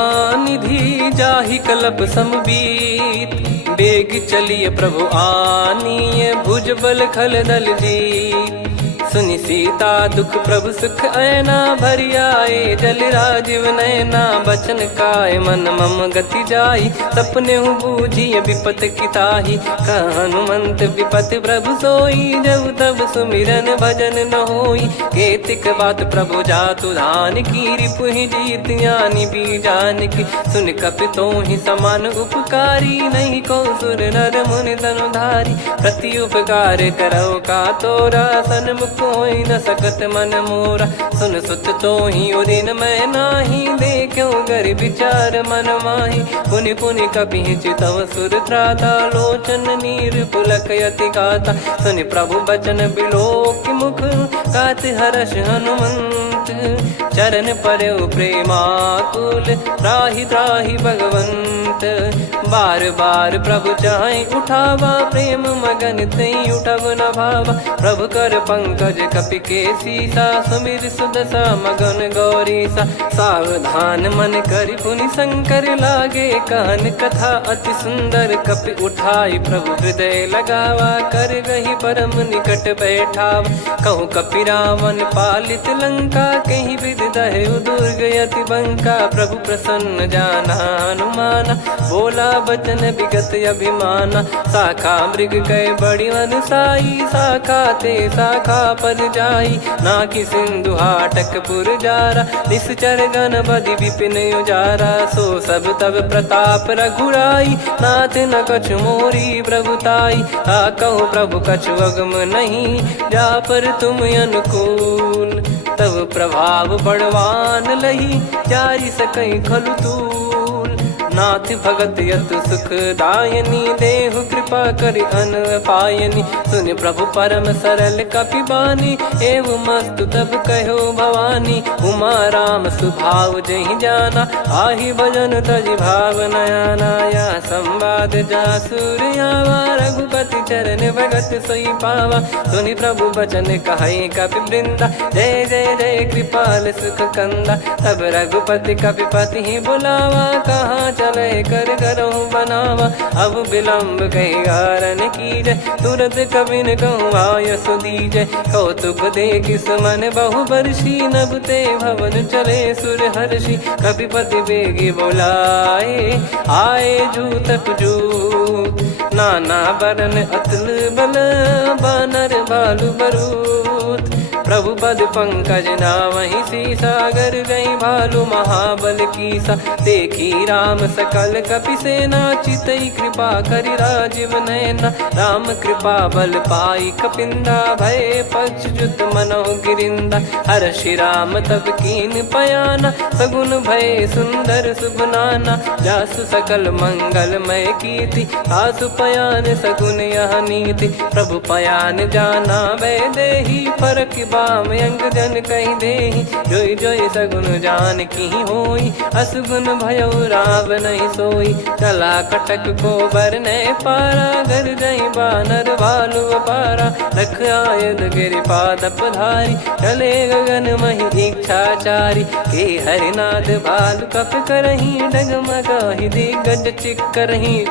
निधि, जाहि कलप समबीत। बेग चलिय प्रभु आनीय, भुज बल खल दल जीत। सुनि सीता दुख प्रभु सुख ऐना, भरि आए जल राजीव नैना। बचन काय मन मम गति जाई, सपने हूँ बूझिय विपत किताही। हनुमंत विपत प्रभु सोई, जब तब सुमिरन भजन न होई। केतिक बात प्रभु जातु धान की, रिपुहि जीत यानी बीजान की। सुन कपि तो ही समान उपकारी, नहीं को सुर नर मुनि तनुधारी। प्रति उपकार करो का तोरा, सन्मुख होई न सकत मन मोरा। सुन सुत तो ही उदिन मैं नाही, देखो गर विचार मन माही। पुनि पुनि कपि चितव सुर त्राता, लोचन नीर पुलक यति गाता। सुनि प्रभु बचन बिलोक मुख, गात हर्ष हनुमंत। चरण परउ प्रेमाकुल, त्राहि त्राहि भगवंत। बार बार प्रभु चाहि उठावा, प्रेम मगन तई उठब न भावा। प्रभु कर पंकज कपि के सीसा, सुमिर सुदशा मगन गौरीसा। सावधान मन करि पुनि शंकर लागे, कहन कथा अति सुंदर। कपि उठाई प्रभु हृदय लगावा, कर गही परम निकट बैठावा। कहूँ कपि रावण पालित लंका, कहीं विधि दहु दुर्ग यति बंका। प्रभु प्रसन्न जाना हनुमाना, बोला बचन विगत अभिमाना। शाखा मृग कह बड़ी अनुसाई, शाखा ते शाखा पर जाई। नाकि सिंधु हाटक पुर जारा, निश्चर गण बधि विपिन उजारा। सो सब तब प्रताप रघुराई, नाथ न कछु मोरी प्रभुताई। कहो प्रभु कछु अगम नहीं, जा पर तुम अनुकूल। तब प्रभाव बड़वान लही, जारी सकई खलु तूल। नाथ भगत यत सुख दायनी, देहु कृपा करि अन पायनी। सुन प्रभु परम सरल कपि बानी, एव मस्तु तब कहो भवानी। उमा राम सुभाव जहि जाना, आहि भजन तजि भाव नया नाया। संवाद जासुर आवा, रघुपति चरण भगत सोई पावा। सुनि प्रभु बचन कहै कपि वृंदा, जय जय जय कृपाल सुख कंदा। तब रघुपति कपि पति बुलावा, कहाँ चले कर करहु बनावा। अब विलम्ब कही कारण कीजय, तुरत कबिन कहूँ आयस दीजय। कौतुक देखि सुमन बहु बरसी, नभ ते भवन चले सुर हर्षि। कपिपति बेगी बोलाए, आए जूतक जूत। नाना बरन अतुल बल, बानर भालु बरूत। प्रभु पद पंकज नावहि सीसा, गर गई भालु महाबल कीसा। देखी राम सकल कपि सेना, चितई कृपा करि राजीव नयना। राम कृपा बल पाई कपिंदा, भय पक्षजुत मनोह गिरिंदा। हर्षि राम तब कीन पयाना, सगुन भय सुंदर सुगुनाना। जासु सकल मंगलमय कीर्ति, आसु पयान सगुन यह नीति। प्रभु पयान जाना वै देहि, फरक बाम अंग जन कहि देहि। जोई जोई सगुन जान की होई, असगुन भयो राव नहीं सोई। चला कटक को बरने पारा, घर जई बानर भालु अपारा। लख आयन गिरि पादप धारी, चले गगन महि इच्छाचारी। के हरिनाथ भालु कप करही, डगमगाहि दिग्गज चिक्करही।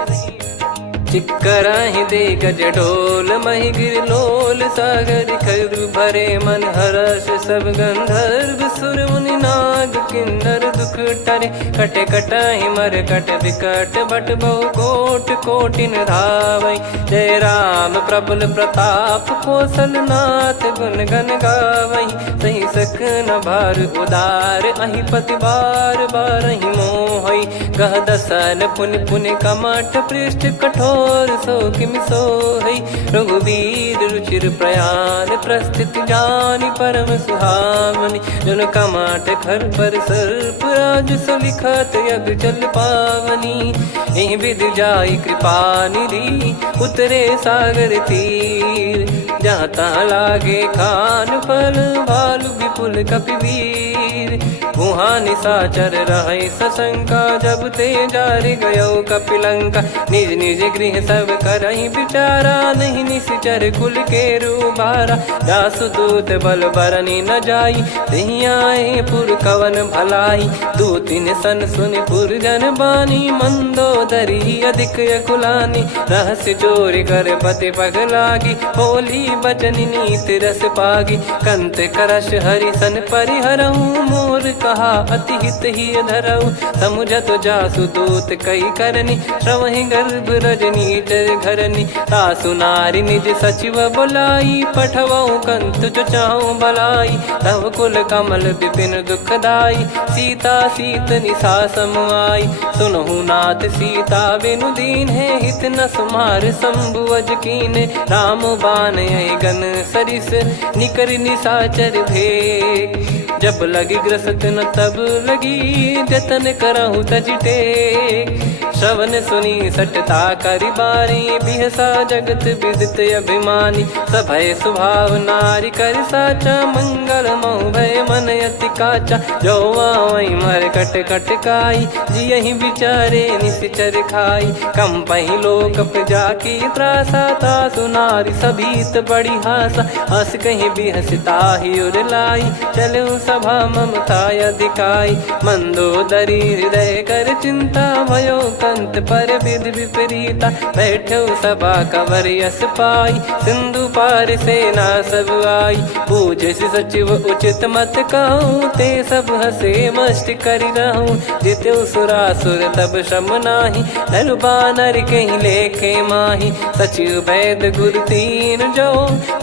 चिक्कराहि दिग्गज ढोल, महि गिर लोल। सागर खर भरे मन हर्ष, सब गंधर्व सुर मुनि नाग किन्नर दुख टरे। कटे कटाहि मर कट विकट, भट बहु कोट कोटिन धावै। जय राम प्रबल प्रताप, कौशल नाथ गुण गन गावै। सही सकन भार उदार, अहि पति बार बारहि मोहै। गह दसन पुनि पुनि कमठ, पृष्ठ कठोर सो किम सोहै। रघुवीर रुचिर प्रयाण, प्रस्थित जानि परम सुहावनी। जन कमाट खर पर सर्प, राज सलिखत यग चल पावनी। एहि विधि जाई कृपा निधि, उतरे सागर तीर। जहाँ तहाँ लागे खान फल, भालु विपुल कपि वीर। वहाँ निशाचर रहै सशंका, जब ते जारि गयो कपिलंका। निज निज गृह सब करहि विचारा, नहीं निश्चर कुल के रूबारा। जासु दूत बल बरनी न जाई, तेहि आए पुर कवन भलाई। दूतिन सन सुनि पुर जन बानी, मंदोदरी अधिक अकुलानी। रहस्य चोरी कर पति पगलागी, होली बचन नीति रस पागी। कंत करश हरि सन परिहरहु, मोर कहा अति हित ही धरऊ। समुझत जासु दूत कई करनी, श्रवहि गर्भ रजनी जय घरनी। तासु नारी निज सचिव बुलाई, पठवऊ कंत जो चाहूं भलाई। तव कुल कमल विपिन दुखदाई, सीता सीत निशा समुआई। सुनहु नाथ सीता बिनु दीन है हित न सुमार शंभु अज कीने राम बान गन सरिस निकर निसाचर भेग जब लगी ग्रसत न तब लगी जतन करहु तज टेक श्रवण सुनी सटता करि बारी बिहसा जगत विदित अभिमानी सभय स्वभाव नारी कर साचा मंगल मऊ भय मन अति काचा जो आवई मर कट कट काई जियहि बिचारे निश्चर खाई कम पही लोक प्रजा की त्रासा तासु नारी सभीत बड़ी हासा हस कहीं बिहसता ही उर लाई चलऊ सभा ममता अधिकाई मंदोदरी हृदय कर चिंता भयो कंत पर विध विपरीता बैठो सभा कवर यस पाई सिंधु पार सेना सब आई पूजे सचिव उचित मत कहूँ ते सब हसे मस्त करि रहूं जित्यु सुरासुर तब श्रम नाही नर बानर कहीं लेखे माही सचिव वैद गुरु तीन जो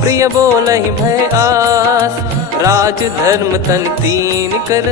प्रिय बोलहि भय आस राज धर्म तन तीन कर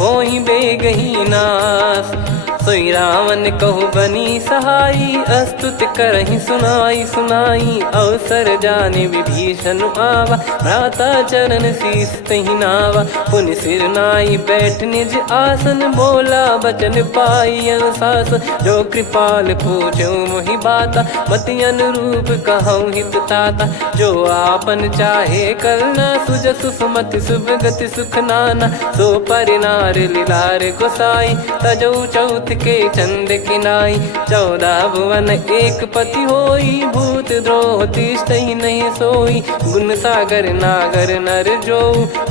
होई बेगही नास सोई रावण कहु बनी सहाई अस्तुत करहि सुनाई सुनाई अवसर जाने विभीषण आवा भ्राता चरण शीस तहि नावा पुनि सिर नाई बैठ निज आसन बोला बचन पाई अनुशास जो कृपाल पूछो मोहि बाता मति अनुरूप कहूँ हित ताता जो आपन चाहे करना सुजसु सुमति सुभगति सुख नाना सो परिनार लीलार गोसाई तजौ चौथ के चंद किनाई 14 भुवन एक पति होई भूत द्रोह तिष्ठहि नहीं सोई गुण सागर नागर नर जो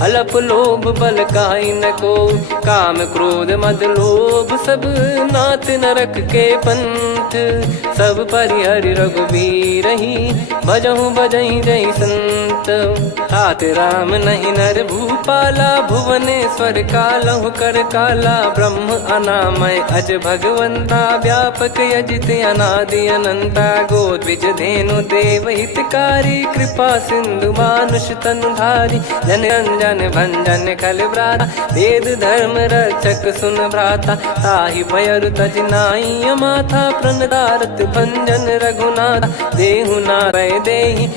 अलप लोभ बल काई न को काम क्रोध मद लोभ सब नाथ नरक के पंथ सब परिहरि रघुबीर ही भजहु भजहि जय संत तात राम नहीं नर भूपाला भुवनेश्वर कालहु कर काला ब्रह्म अनामय अज भगवंता व्यापक यजित अनादि अनंता गोद्विज धेनु देव हितकारी कृपा सिंधु मानुष तनुधारी जन रंजन भंजन खल भ्राता वेद धर्म रक्षक सुन भ्राता ताहि भयरु तज नाई माथा प्रणदारत भंजन रघुनाथ देहु नारय देहि